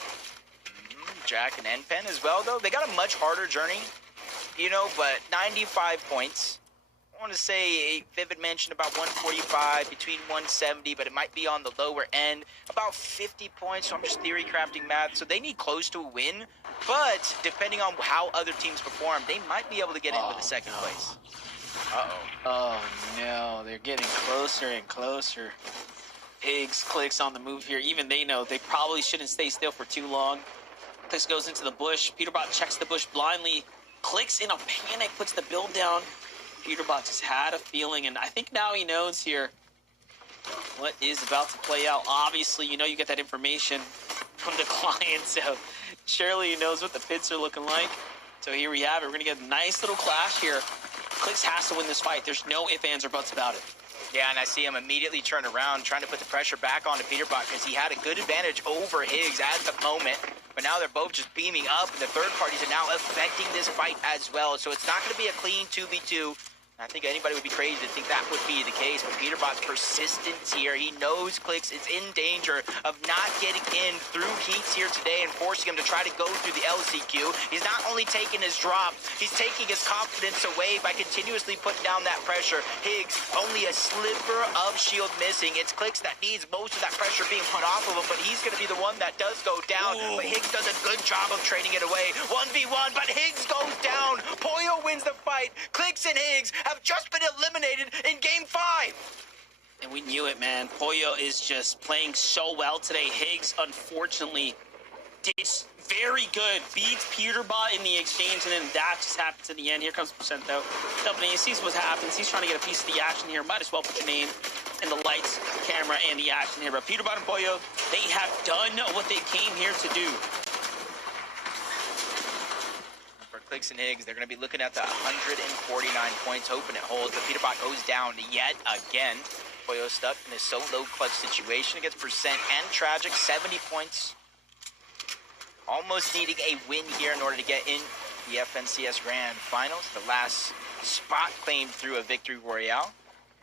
Jack and NPen as well, though. They got a much harder journey, but 95 points. I want to say Vivid mentioned about 145, between 170, but it might be on the lower end. About 50 points, so I'm just theory crafting math. So they need close to a win, but depending on how other teams perform, they might be able to get into the second place. Uh-oh. Oh, no. They're getting closer and closer. Higgs, Clicks on the move here. Even they know they probably shouldn't stay still for too long. Clicks goes into the bush. Peterbot checks the bush blindly. Clicks in a panic, puts the build down. Peterbot just had a feeling, and I think now he knows here what is about to play out. Obviously, you get that information from the client, so surely he knows what the pits are looking like. So here we have it. We're going to get a nice little clash here. Clicks has to win this fight. There's no ifs, ands, or buts about it. Yeah, and I see him immediately turn around, trying to put the pressure back onto Peterbot because he had a good advantage over Higgs at the moment. But now they're both just beaming up, and the third parties are now affecting this fight as well. So it's not going to be a clean 2v2. I think anybody would be crazy to think that would be the case, but Peterbot's persistence here. He knows Clix is in danger of not getting in through heats here today and forcing him to try to go through the LCQ. He's not only taking his drop, he's taking his confidence away by continuously putting down that pressure. Higgs, only a sliver of shield missing. It's Clix that needs most of that pressure being put off of him, but he's going to be the one that does go down. But Higgs does a good job of trading it away. 1v1, but Higgs goes down. Poyo wins the fight. Clix and Higgs have just been eliminated in Game 5. And we knew it, man. Poyo is just playing so well today. Higgs, unfortunately, did very good. Beats Peterbot in the exchange, and then that just happens in the end. Here comes Percento. He sees what happens. He's trying to get a piece of the action here. Might as well put your name in the lights, camera, and the action here. But Peterbot and Poyo, they have done what they came here to do. Clix and Higgs, they're going to be looking at the 149 points, hoping it holds. But Peterbot goes down yet again. Poyo stuck in a solo clutch situation against Percent and Tragic. 70 points. Almost needing a win here in order to get in the FNCS Grand Finals. The last spot claimed through a victory royale.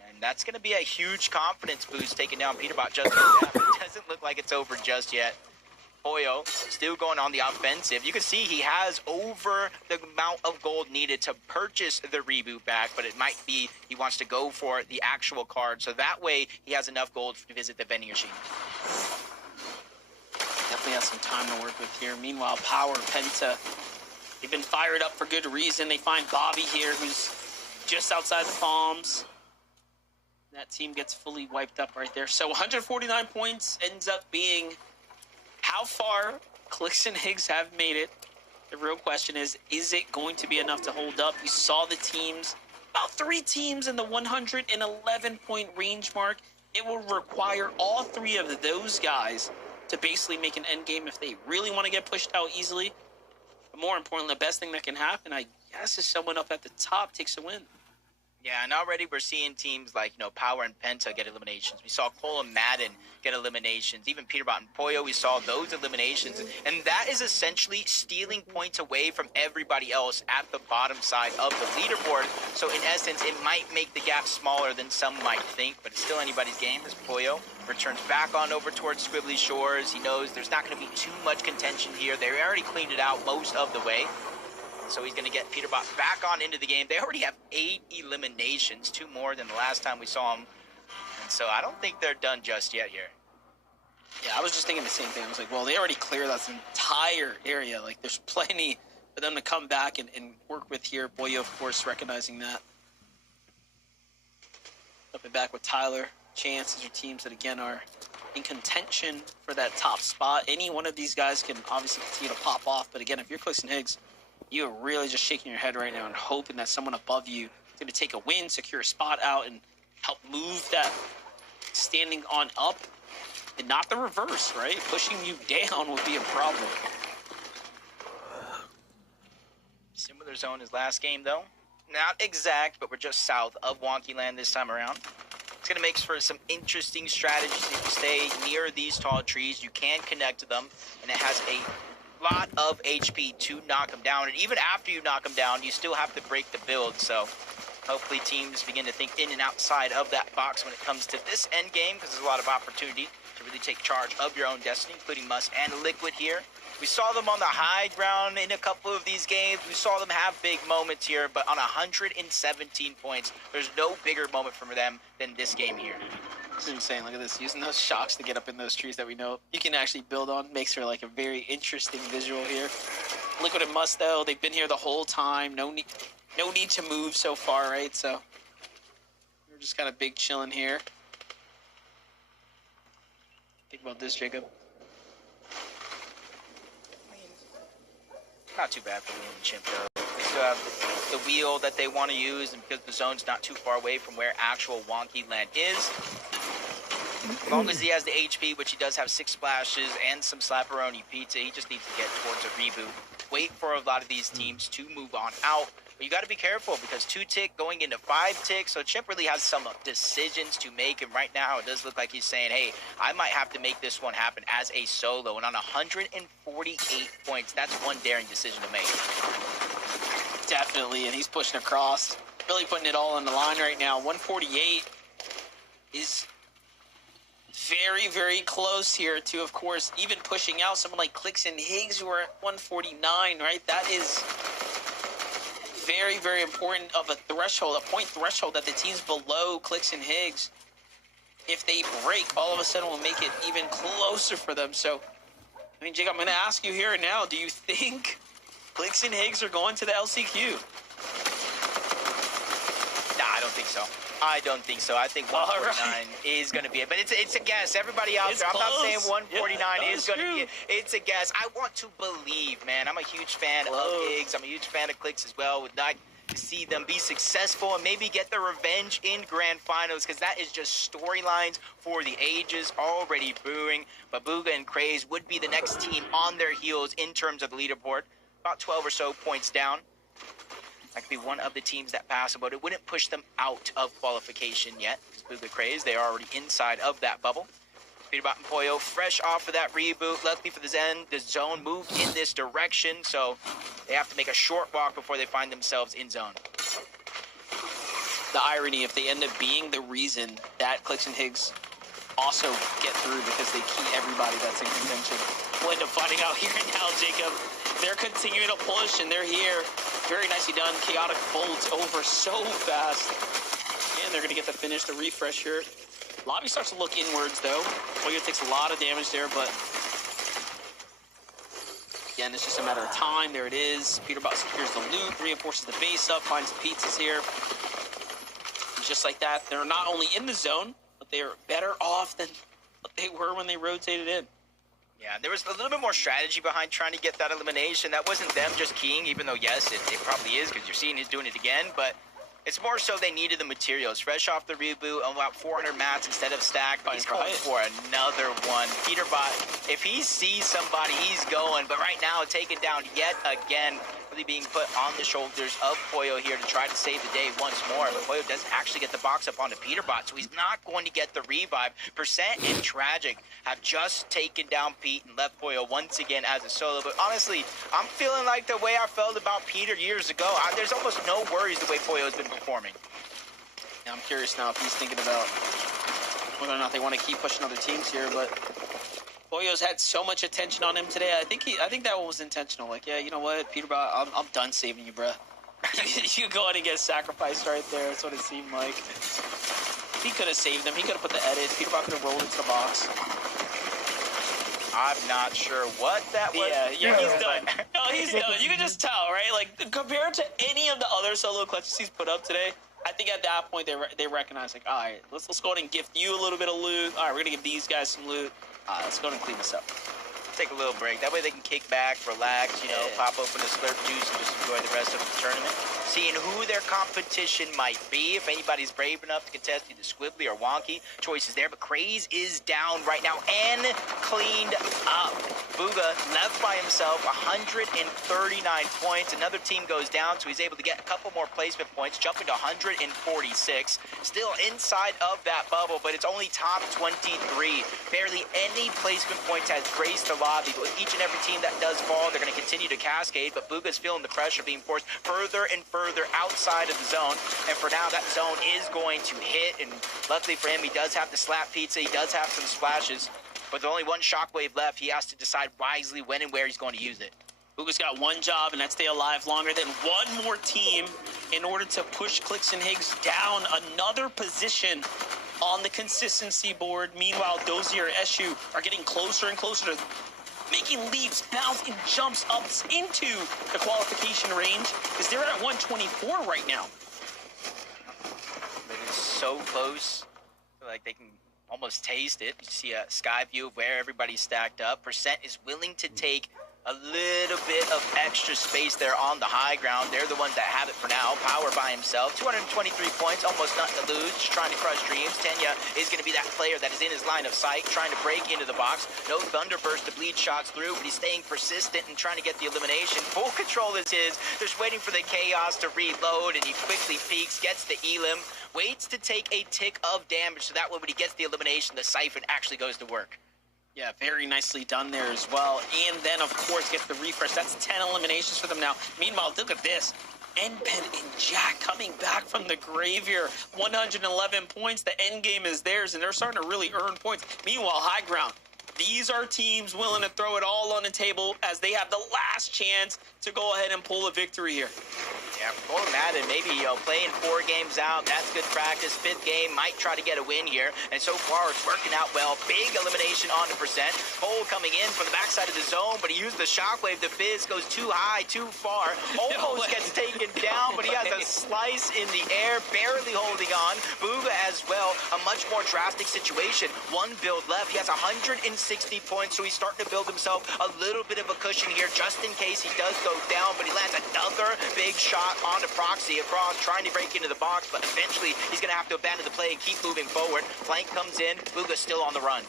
And that's going to be a huge confidence boost taking down Peterbot just like that. But it doesn't look like it's over just yet. Poyo still going on the offensive. You can see he has over the amount of gold needed to purchase the reboot back, but it might be he wants to go for the actual card, so that way he has enough gold to visit the vending machine. Definitely has some time to work with here. Meanwhile, Power, Penta, they've been fired up for good reason. They find Bobby here, who's just outside the palms. That team gets fully wiped up right there. So 149 points ends up being how far Clix and Higgs have made it. The real question is it going to be enough to hold up? You saw the teams, about 3 teams in the 111-point range mark. It will require all 3 of those guys to basically make an end game if they really want to get pushed out easily. But more importantly, the best thing that can happen, I guess, is someone up at the top takes a win. Yeah, and already we're seeing teams like, Power and Penta get eliminations. We saw Cole and Madden get eliminations. Even Peterbot and Poyo, we saw those eliminations. And that is essentially stealing points away from everybody else at the bottom side of the leaderboard. So in essence, it might make the gap smaller than some might think, but it's still anybody's game as Poyo returns back on over towards Squibbly Shores. He knows there's not going to be too much contention here. They already cleaned it out most of the way. So he's going to get Peterbot back on into the game. They already have 8 eliminations, 2 more than the last time we saw them. And so I don't think they're done just yet here. Yeah, I was just thinking the same thing. I was like, well, they already cleared that entire area. Like, there's plenty for them to come back and work with here. Poyo, of course, recognizing that. Up and back with Tyler. Chance, these are teams that, again, are in contention for that top spot. Any one of these guys can obviously continue to pop off. But again, if you're Clix and Higgs, you're really just shaking your head right now and hoping that someone above you is going to take a win, secure a spot out, and help move that standing on up, and not the reverse, right? Pushing you down would be a problem. Similar zone as last game, though. Not exact, but we're just south of Wonky Land this time around. It's going to make for some interesting strategies. If you stay near these tall trees, you can connect to them, and it has a lot of HP to knock them down, and even after you knock them down, you still have to break the build. So hopefully teams begin to think in and outside of that box when it comes to this end game, because there's a lot of opportunity to really take charge of your own destiny, including Must and Liquid here. We saw them on the high ground in a couple of these games. We saw them have big moments here, but on 117 points, there's no bigger moment for them than this game here. This is insane. Look at this. Using those shocks to get up in those trees that we know you can actually build on makes for like a very interesting visual here. Liquid and Must, though, they've been here the whole time. No need to move so far, right? So we're just kind of big chilling here. Think about this, Jacob. Not too bad for Liam and Chimp, though. They still have the wheel that they want to use, and because the zone's not too far away from where actual Wonky Land is. As long as he has the HP, which he does have 6 splashes and some Slapperoni Pizza, he just needs to get towards a reboot. Wait for a lot of these teams to move on out. But you got to be careful because 2-tick going into 5-tick, so Chimp really has some decisions to make, and right now it does look like he's saying, hey, I might have to make this one happen as a solo, and on 148 points, that's one daring decision to make. Definitely, and he's pushing across. Really putting it all on the line right now. 148 is very, very close here to, of course, even pushing out someone like Clix and Higgs, who are at 149, right? That is very, very important of a threshold, a point threshold that the teams below Clix and Higgs, if they break, all of a sudden will make it even closer for them. So, I mean, Jake, I'm going to ask you here and now, do you think Clix and Higgs are going to the LCQ? Nah, I don't think so. I don't think so. I think 149 is going to be it. But it's a guess. Everybody out there, I'm not saying 149 is going to be it. It's a guess. I want to believe, man. I'm a huge fan of Higgs. I'm a huge fan of Clix as well. Would like to see them be successful and maybe get the revenge in grand finals, because that is just storylines for the ages already brewing. But Bugha and Craze would be the next team on their heels in terms of the leaderboard. About 12 or so points down. That could be one of the teams that pass, but it wouldn't push them out of qualification yet. Bugha Craze, they are already inside of that bubble. Peterbot and Poyo fresh off of that reboot. Luckily for the Zen, the zone moved in this direction, so they have to make a short walk before they find themselves in zone. The irony, if they end up being the reason that Clix and Higgs also get through because they key everybody that's in contention, we'll end up finding out here now, Jacob. They're continuing to push, and they're here. Very nicely done. Chaotic folds over so fast. And they're going to get the finish, the refresh here. Lobby starts to look inwards, though. Poyo takes a lot of damage there, but again, it's just a matter of time. There it is. Peterbot secures the loot, reinforces the base up, finds the pizzas here. And just like that, they're not only in the zone, but they are better off than what they were when they rotated in. Yeah, there was a little bit more strategy behind trying to get that elimination. That wasn't them just keying, even though, yes, it probably is, because you're seeing he's doing it again, but it's more so they needed the materials. Fresh off the reboot, about 400 mats instead of stacked, but he's going for another one. Peterbot, if he sees somebody, he's going, but right now, taken down yet again, really being put on the shoulders of Poyo here to try to save the day once more, but Poyo doesn't actually get the box up onto Peterbot, so he's not going to get the revive. Percent and Tragic have just taken down Pete and left Poyo once again as a solo, but honestly, I'm feeling like the way I felt about Peter years ago. There's almost no worries the way Poyo's been performing. Yeah, I'm curious now if he's thinking about whether or not they want to keep pushing other teams here, but Poyo's had so much attention on him today. I think that one was intentional. Like, yeah, you know what, Peterbot, I'm done saving you, bruh. You go on and get sacrificed right there. That's what it seemed like. He could have saved them. He could have put the edit. Peterbot could have rolled into the box. I'm not sure what that was. Yeah, he's done. No, he's done. You can just tell, right? Like, compared to any of the other solo clutches he's put up today, I think at that point they recognize, like, all right, let's go ahead and gift you a little bit of loot. All right, we're gonna give these guys some loot. Let's go ahead and clean this up. Take a little break. That way they can kick back, relax, you know, pop open a slurp juice and just enjoy the rest of the tournament. Seeing who their competition might be, if anybody's brave enough to contest either Squibbly or Wonky. Choices there, but Craze is down right now and cleaned up. Bugha left by himself, 139 points. Another team goes down, so he's able to get a couple more placement points, jumping to 146. Still inside of that bubble, but it's only top 23. Barely any placement points has graced the lobby, but with each and every team that does fall, they're going to continue to cascade, but Bugha's feeling the pressure being forced further and further outside of the zone, and for now, that zone is going to hit, and luckily for him, he does have the slap pizza, he does have some splashes, but there's only one shockwave left. He has to decide wisely when and where he's going to use it. Bugha's got one job, and that's stay alive longer than one more team in order to push Clix and Higgs down another position on the consistency board. Meanwhile, Dozier and Eshu are getting closer and closer to making leaps, bounce, and jumps up into the qualification range, because they're at 124 right now. It is so close. I feel like they can almost taste it. You see a sky view of where everybody's stacked up. Percent is willing to take a little bit of extra space there on the high ground. They're the ones that have it for now. Power by himself, 223 points, almost nothing to lose, just trying to crush dreams. Tenya is going to be that player that is in his line of sight, trying to break into the box. No Thunderburst to bleed shots through, but he's staying persistent and trying to get the elimination. Full control is his. Just waiting for the chaos to reload, and he quickly peeks, gets the elim, waits to take a tick of damage, so that way when he gets the elimination, the siphon actually goes to work. Yeah, very nicely done there as well. And then, of course, gets the refresh. That's 10 eliminations for them now. Meanwhile, look at this. NPen and Jack coming back from the grave here. 111 points. The end game is theirs, and they're starting to really earn points. Meanwhile, High Ground. These are teams willing to throw it all on the table as they have the last chance to go ahead and pull a victory here. Yeah, Cole and Madden, maybe, playing 4 games out, that's good practice. 5th game, might try to get a win here. And so far, it's working out well. Big elimination on the percent. Cole coming in from the backside of the zone, but he used the shockwave. The Fizz goes too high, too far. Almost gets taken down, but he has a slice in the air, barely holding on. Bugha as well, a much more drastic situation. 1 build left. He has 160 points, so he's starting to build himself a little bit of a cushion here, just in case he does go down, but he lands another big shot onto Proxy across, trying to break into the box, but eventually he's going to have to abandon the play and keep moving forward. Flank comes in, Bugha's still on the run.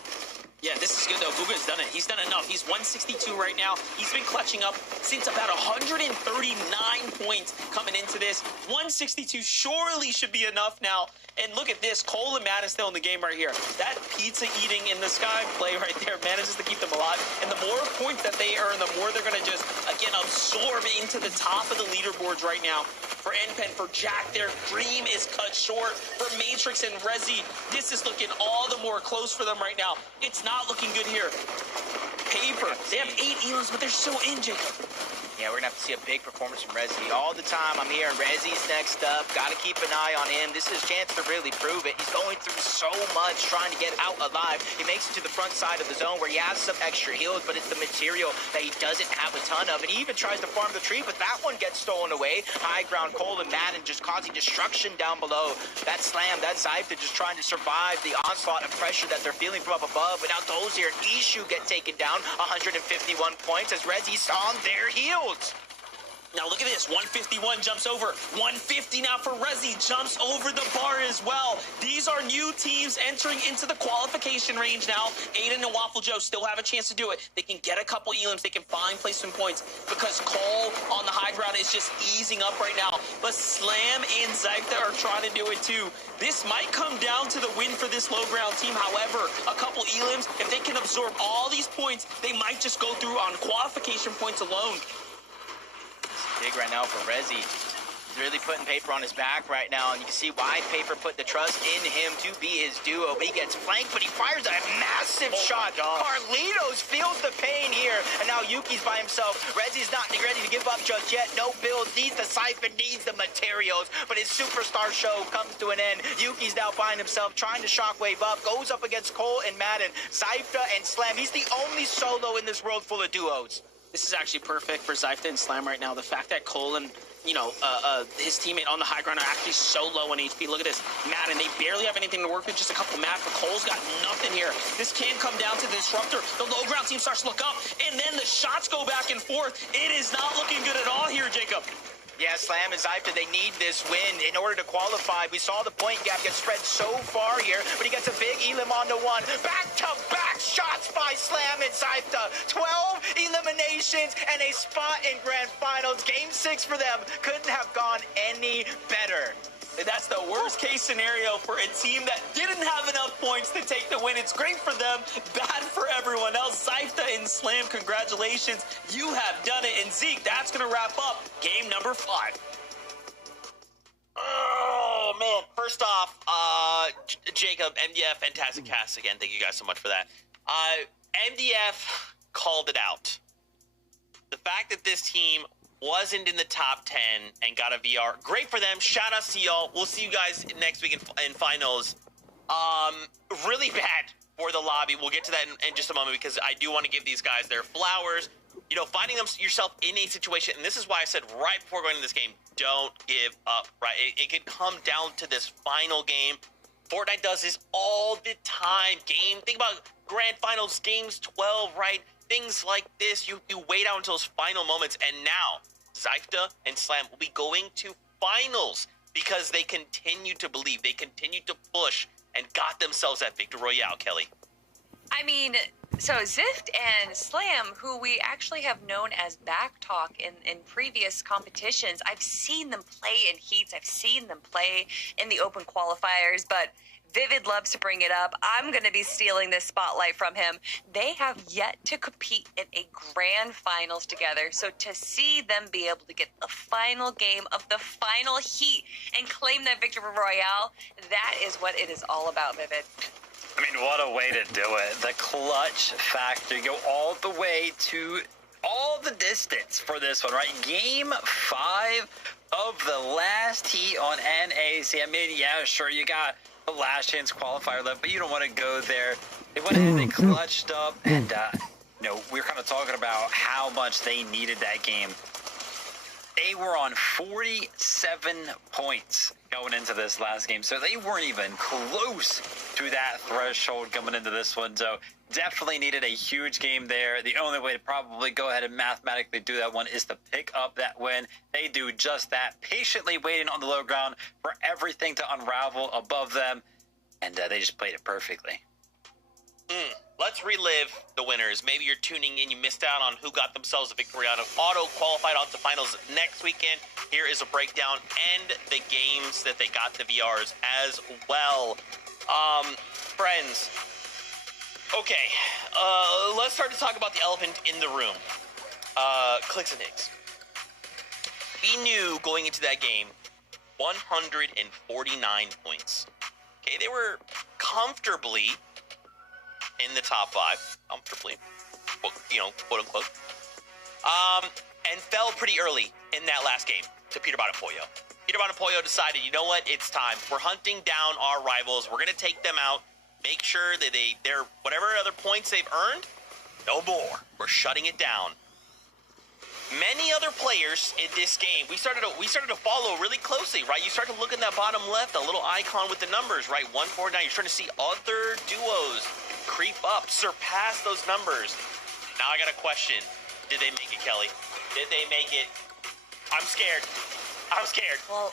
Yeah, this is good, though. Bugha's done it. He's done enough. He's 162 right now. He's been clutching up since about 139 points coming into this. 162 surely should be enough now. And look at this. Cole and Matt is still in the game right here. That pizza eating in the sky play right there manages to keep them alive. And the more points that they earn, the more they're going to just, again, absorb into the top of the leaderboards right now. For NPen, for Jack, their dream is cut short. For Matrix and Rezi, this is looking all the more close for them right now. It's not looking good here. Paper, they have 8 elims, but they're so in, Jacob. Yeah, we're going to have to see a big performance from Rezi. All the time I'm hearing Rezi's next up. Got to keep an eye on him. This is his chance to really prove it. He's going through so much trying to get out alive. He makes it to the front side of the zone where he has some extra heals, but it's the material that he doesn't have a ton of. And he even tries to farm the tree, but that one gets stolen away. High Ground, Cole and Madden just causing destruction down below. That Slam, that Zypher just trying to survive the onslaught of pressure that they're feeling from up above. But now Dozier and Ishu get taken down. 151 points as Rezi's on their heels. Now look at this, 151 jumps over, 150 now for Rezi, jumps over the bar as well. These are new teams entering into the qualification range now. Aiden and Waffle Joe still have a chance to do it. They can get a couple elims, they can find placement points because Cole on the high ground is just easing up right now. But Slam and Zypher are trying to do it too. This might come down to the win for this low ground team. However, a couple elims, if they can absorb all these points, they might just go through on qualification points alone. Big right now for Rezi. He's really putting Paper on his back right now, and you can see why Paper put the trust in him to be his duo. But he gets flanked, but he fires a massive shot. Carlitos feels the pain here, and now Yuki's by himself. Rezi's not ready to give up just yet. No builds, needs the siphon, needs the materials, but his superstar show comes to an end. Yuki's now by himself, trying to shockwave up, goes up against Cole and Madden, Zypher and Slam. He's the only solo in this world full of duos. This is actually perfect for Zypher and Slam right now. The fact that Cole and, his teammate on the high ground are actually so low on HP. Look at this. Madden, they barely have anything to work with, just a couple mats, but Cole's got nothing here. This can come down to the Disruptor. The low ground team starts to look up, and then the shots go back and forth. It is not looking good at all here, Jacob. Yeah, Slam and Zypher, they need this win in order to qualify. We saw the point gap get spread so far here, but he gets a big elim on the one. Back-to-back shots by Slam and Zypher. 12 eliminations and a spot in Grand Finals. Game 6 for them. Couldn't have gone any better. That's the worst case scenario for a team that didn't have enough points to take the win. It's great for them, bad for everyone else. Zypher and Slam, congratulations. You have done it. And Zeke, that's going to wrap up game number 5. Oh, man. First off, Jacob, MDF, fantastic cast again. Thank you guys so much for that. MDF called it out. The fact that this team wasn't in the top 10 and got a VR. Great for them. Shout out to y'all. We'll see you guys next week in finals. Really bad for the lobby. We'll get to that in just a moment because I do want to give these guys their flowers. Finding yourself in a situation, and this is why I said right before going into this game, don't give up, right? It could come down to this final game. Fortnite does this all the time. Think about Grand Finals, games 12, right? Things like this, you wait out until those final moments, and now Zypher and Slam will be going to finals because they continue to believe, they continue to push, and got themselves that Victor Royale, Kelly. I mean, So Zift and Slam, who we actually have known as Backtalk in previous competitions, I've seen them play in heats. I've seen them play in the open qualifiers, but Vivid loves to bring it up. I'm going to be stealing this spotlight from him. They have yet to compete in a grand finals together. So to see them be able to get the final game of the final heat and claim that victory royale, that is what it is all about, Vivid. I mean, what a way to do it. The clutch factor. You go all the way to all the distance for this one, right? Game 5 of the last heat on NAC. I mean, yeah, sure, you got the last chance qualifier left, but you don't want to go there. They went ahead and they clutched up, and, we were kind of talking about how much they needed that game. They were on 47 points going into this last game, so they weren't even close to that threshold coming into this one. So definitely needed a huge game there. The only way to probably go ahead and mathematically do that one is to pick up that win. They do just that, patiently waiting on the low ground for everything to unravel above them, and they just played it perfectly. Let's relive the winners. Maybe you're tuning in, you missed out on who got themselves a victory out of auto-qualified onto finals next weekend. Here is a breakdown and the games that they got the VRs as well. Friends, okay, let's start to talk about the elephant in the room. Clix and Higgs. We knew going into that game, 149 points. Okay, they were comfortably in the top 5, comfortably, quote unquote, and fell pretty early in that last game to Peterbot and Pollo. Peterbot and Pollo decided, you know what, it's time. We're hunting down our rivals. We're going to take them out, make sure that they're whatever other points they've earned, no more. We're shutting it down. Many other players in this game, we started to follow really closely, right? You start to look in that bottom left, a little icon with the numbers, right? 149. You're starting to see other duos creep up, surpass those numbers. Now I got a question. Did they make it, Kelly? Did they make it? I'm scared. Well,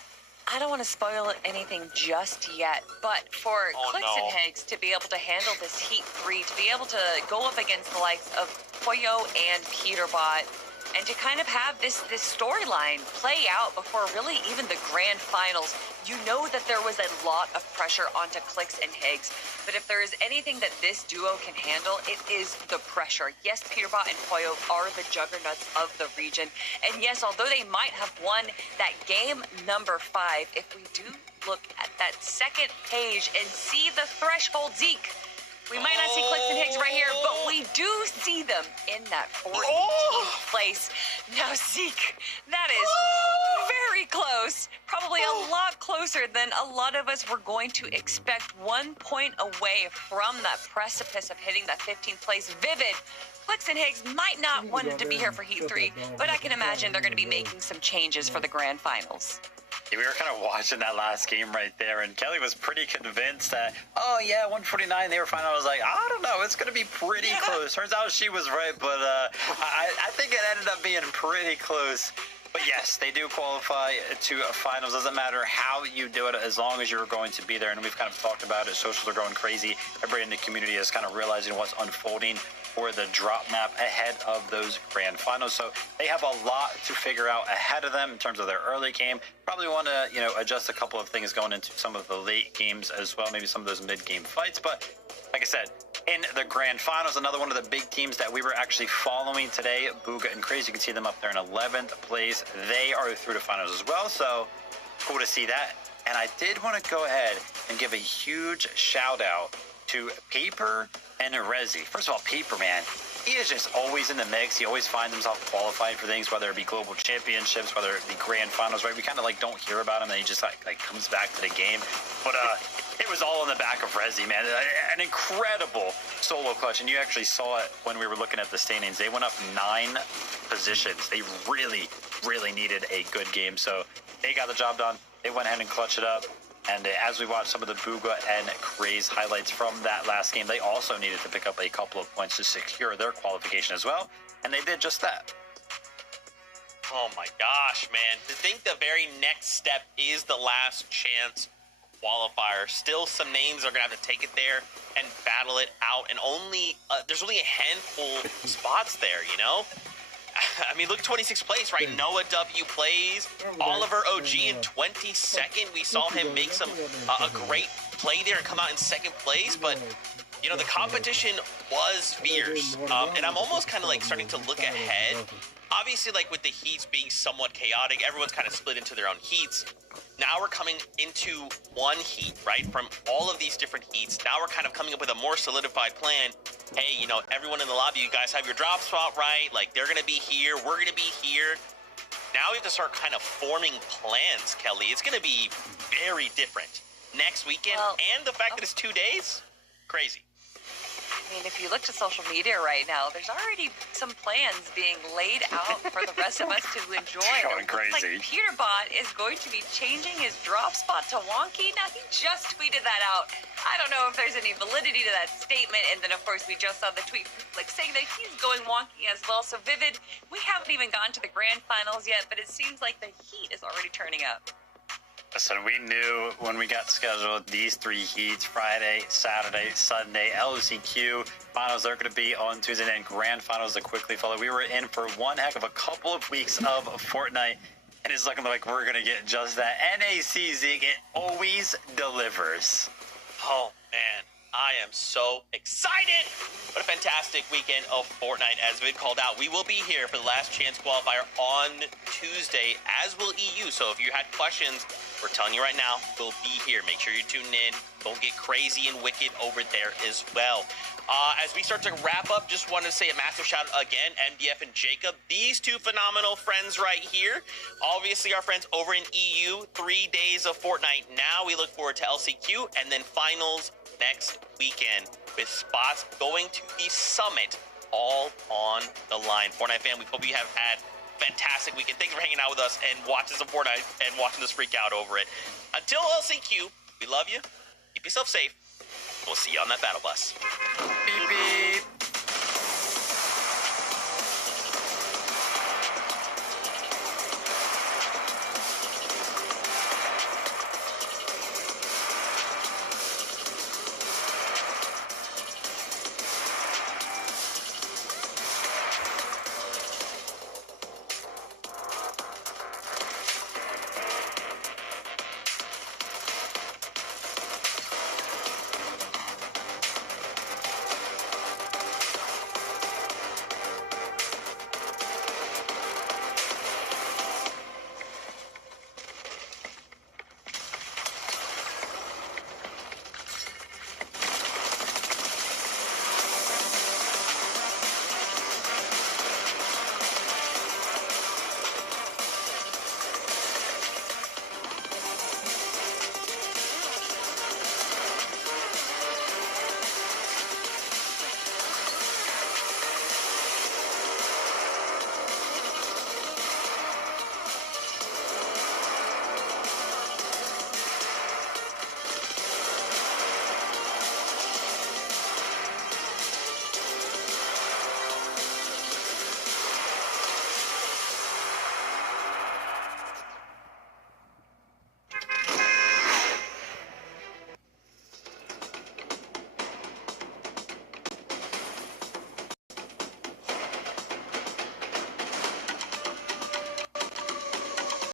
I don't want to spoil anything just yet, but for Clix and Higgs to be able to handle this Heat 3, to be able to go up against the likes of Pollo and Peterbot, and to kind of have this storyline play out before really even the grand finals, you know that there was a lot of pressure onto Clix and Higgs. But if there is anything that this duo can handle, it is the pressure. Yes, Peterbot and Pollo are the juggernauts of the region. And yes, although they might have won that game number 5, if we do look at that second page and see the threshold, Zeke, we might not see Clix and Higgs right here, but we do see them in that 14th place. Now, Zeke, that is very close. Probably a lot closer than a lot of us were going to expect. 1 point away from that precipice of hitting that 15th place. Vivid. Clix and Higgs might not want to be here for Heat 3, but I can imagine they're going to be making some changes for the grand finals. Yeah, we were kind of watching that last game right there, and Kelly was pretty convinced that, 149, they were fine. I was like, I don't know, it's going to be pretty close. Turns out she was right, but I think it ended up being pretty close. But yes, they do qualify to finals. Doesn't matter how you do it, as long as you're going to be there. And we've kind of talked about it. Socials are going crazy. Everybody in the community is kind of realizing what's unfolding for the drop map ahead of those grand finals. So they have a lot to figure out ahead of them in terms of their early game. Probably want to, adjust a couple of things going into some of the late games as well. Maybe some of those mid-game fights. But like I said, in the grand finals, another one of the big teams that we were actually following today, Bugha and Craze. You can see them up there in 11th place. They are through to finals as well, so cool to see that. And I did want to go ahead and give a huge shout out to Paper and Rezi. First of all, Paper, man, he is just always in the mix. He always finds himself qualifying for things, whether it be global championships, whether it be grand finals, right? We kind of don't hear about him, and he just like comes back to the game. But it was all in the back of Rezi, man. An incredible solo clutch, and you actually saw it when we were looking at the standings. They went up 9 positions. They really, really needed a good game, so they got the job done. They went ahead and clutched it up. And as we watch some of the Bugha and Craze highlights from that last game, they also needed to pick up a couple of points to secure their qualification as well. And they did just that. Oh my gosh, man. To think the very next step is the last chance qualifier. Still some names are going to have to take it there and battle it out. And there's only a handful spots there, you know? I mean, look, 26th place, right? Noah W plays. Oliver OG in 22nd. We saw him make a great play there and come out in second place. But, you know, the competition was fierce. And I'm almost kind of like starting to look ahead. Obviously, like with the heats being somewhat chaotic, everyone's kind of split into their own heats. Now we're coming into one heat, right? From all of these different heats. Now we're kind of coming up with a more solidified plan. Hey, you know, everyone in the lobby, you guys have your drop spot, right? Like, they're going to be here. We're going to be here. Now we have to start kind of forming plans, Kelly. It's going to be very different next weekend. And the fact that it's 2 days, crazy. I mean, if you look to social media right now, there's already some plans being laid out for the rest of us to enjoy. Going crazy. Like Peterbot is going to be changing his drop spot to wonky. Now, he just tweeted that out. I don't know if there's any validity to that statement. And then, of course, we just saw the tweet like saying that he's going wonky as well. So, Vivid, we haven't even gone to the grand finals yet, but it seems like the heat is already turning up. Listen, we knew when we got scheduled these 3 heats, Friday, Saturday, Sunday, LCQ, finals are going to be on Tuesday, and grand finals to quickly follow. We were in for one heck of a couple of weeks of Fortnite, and it's looking like we're going to get just that. NACZ, it always delivers. Oh, man. I am so excited. What a fantastic weekend of Fortnite. As Vid called out, we will be here for the last chance qualifier on Tuesday, as will EU. So if you had questions, we're telling you right now, we'll be here. Make sure you tune in. Don't get crazy and wicked over there as well. As we start to wrap up, just wanted to say a massive shout out again, MDF and Jacob. These two phenomenal friends right here. Obviously, our friends over in EU, 3 days of Fortnite. Now we look forward to LCQ and then finals next weekend with spots going to the summit all on the line. Fortnite fan, we hope you have had a fantastic weekend. Thanks for hanging out with us and watching some Fortnite and watching us freak out over it. Until LCQ, we love you. Keep yourself safe. We'll see you on that battle bus.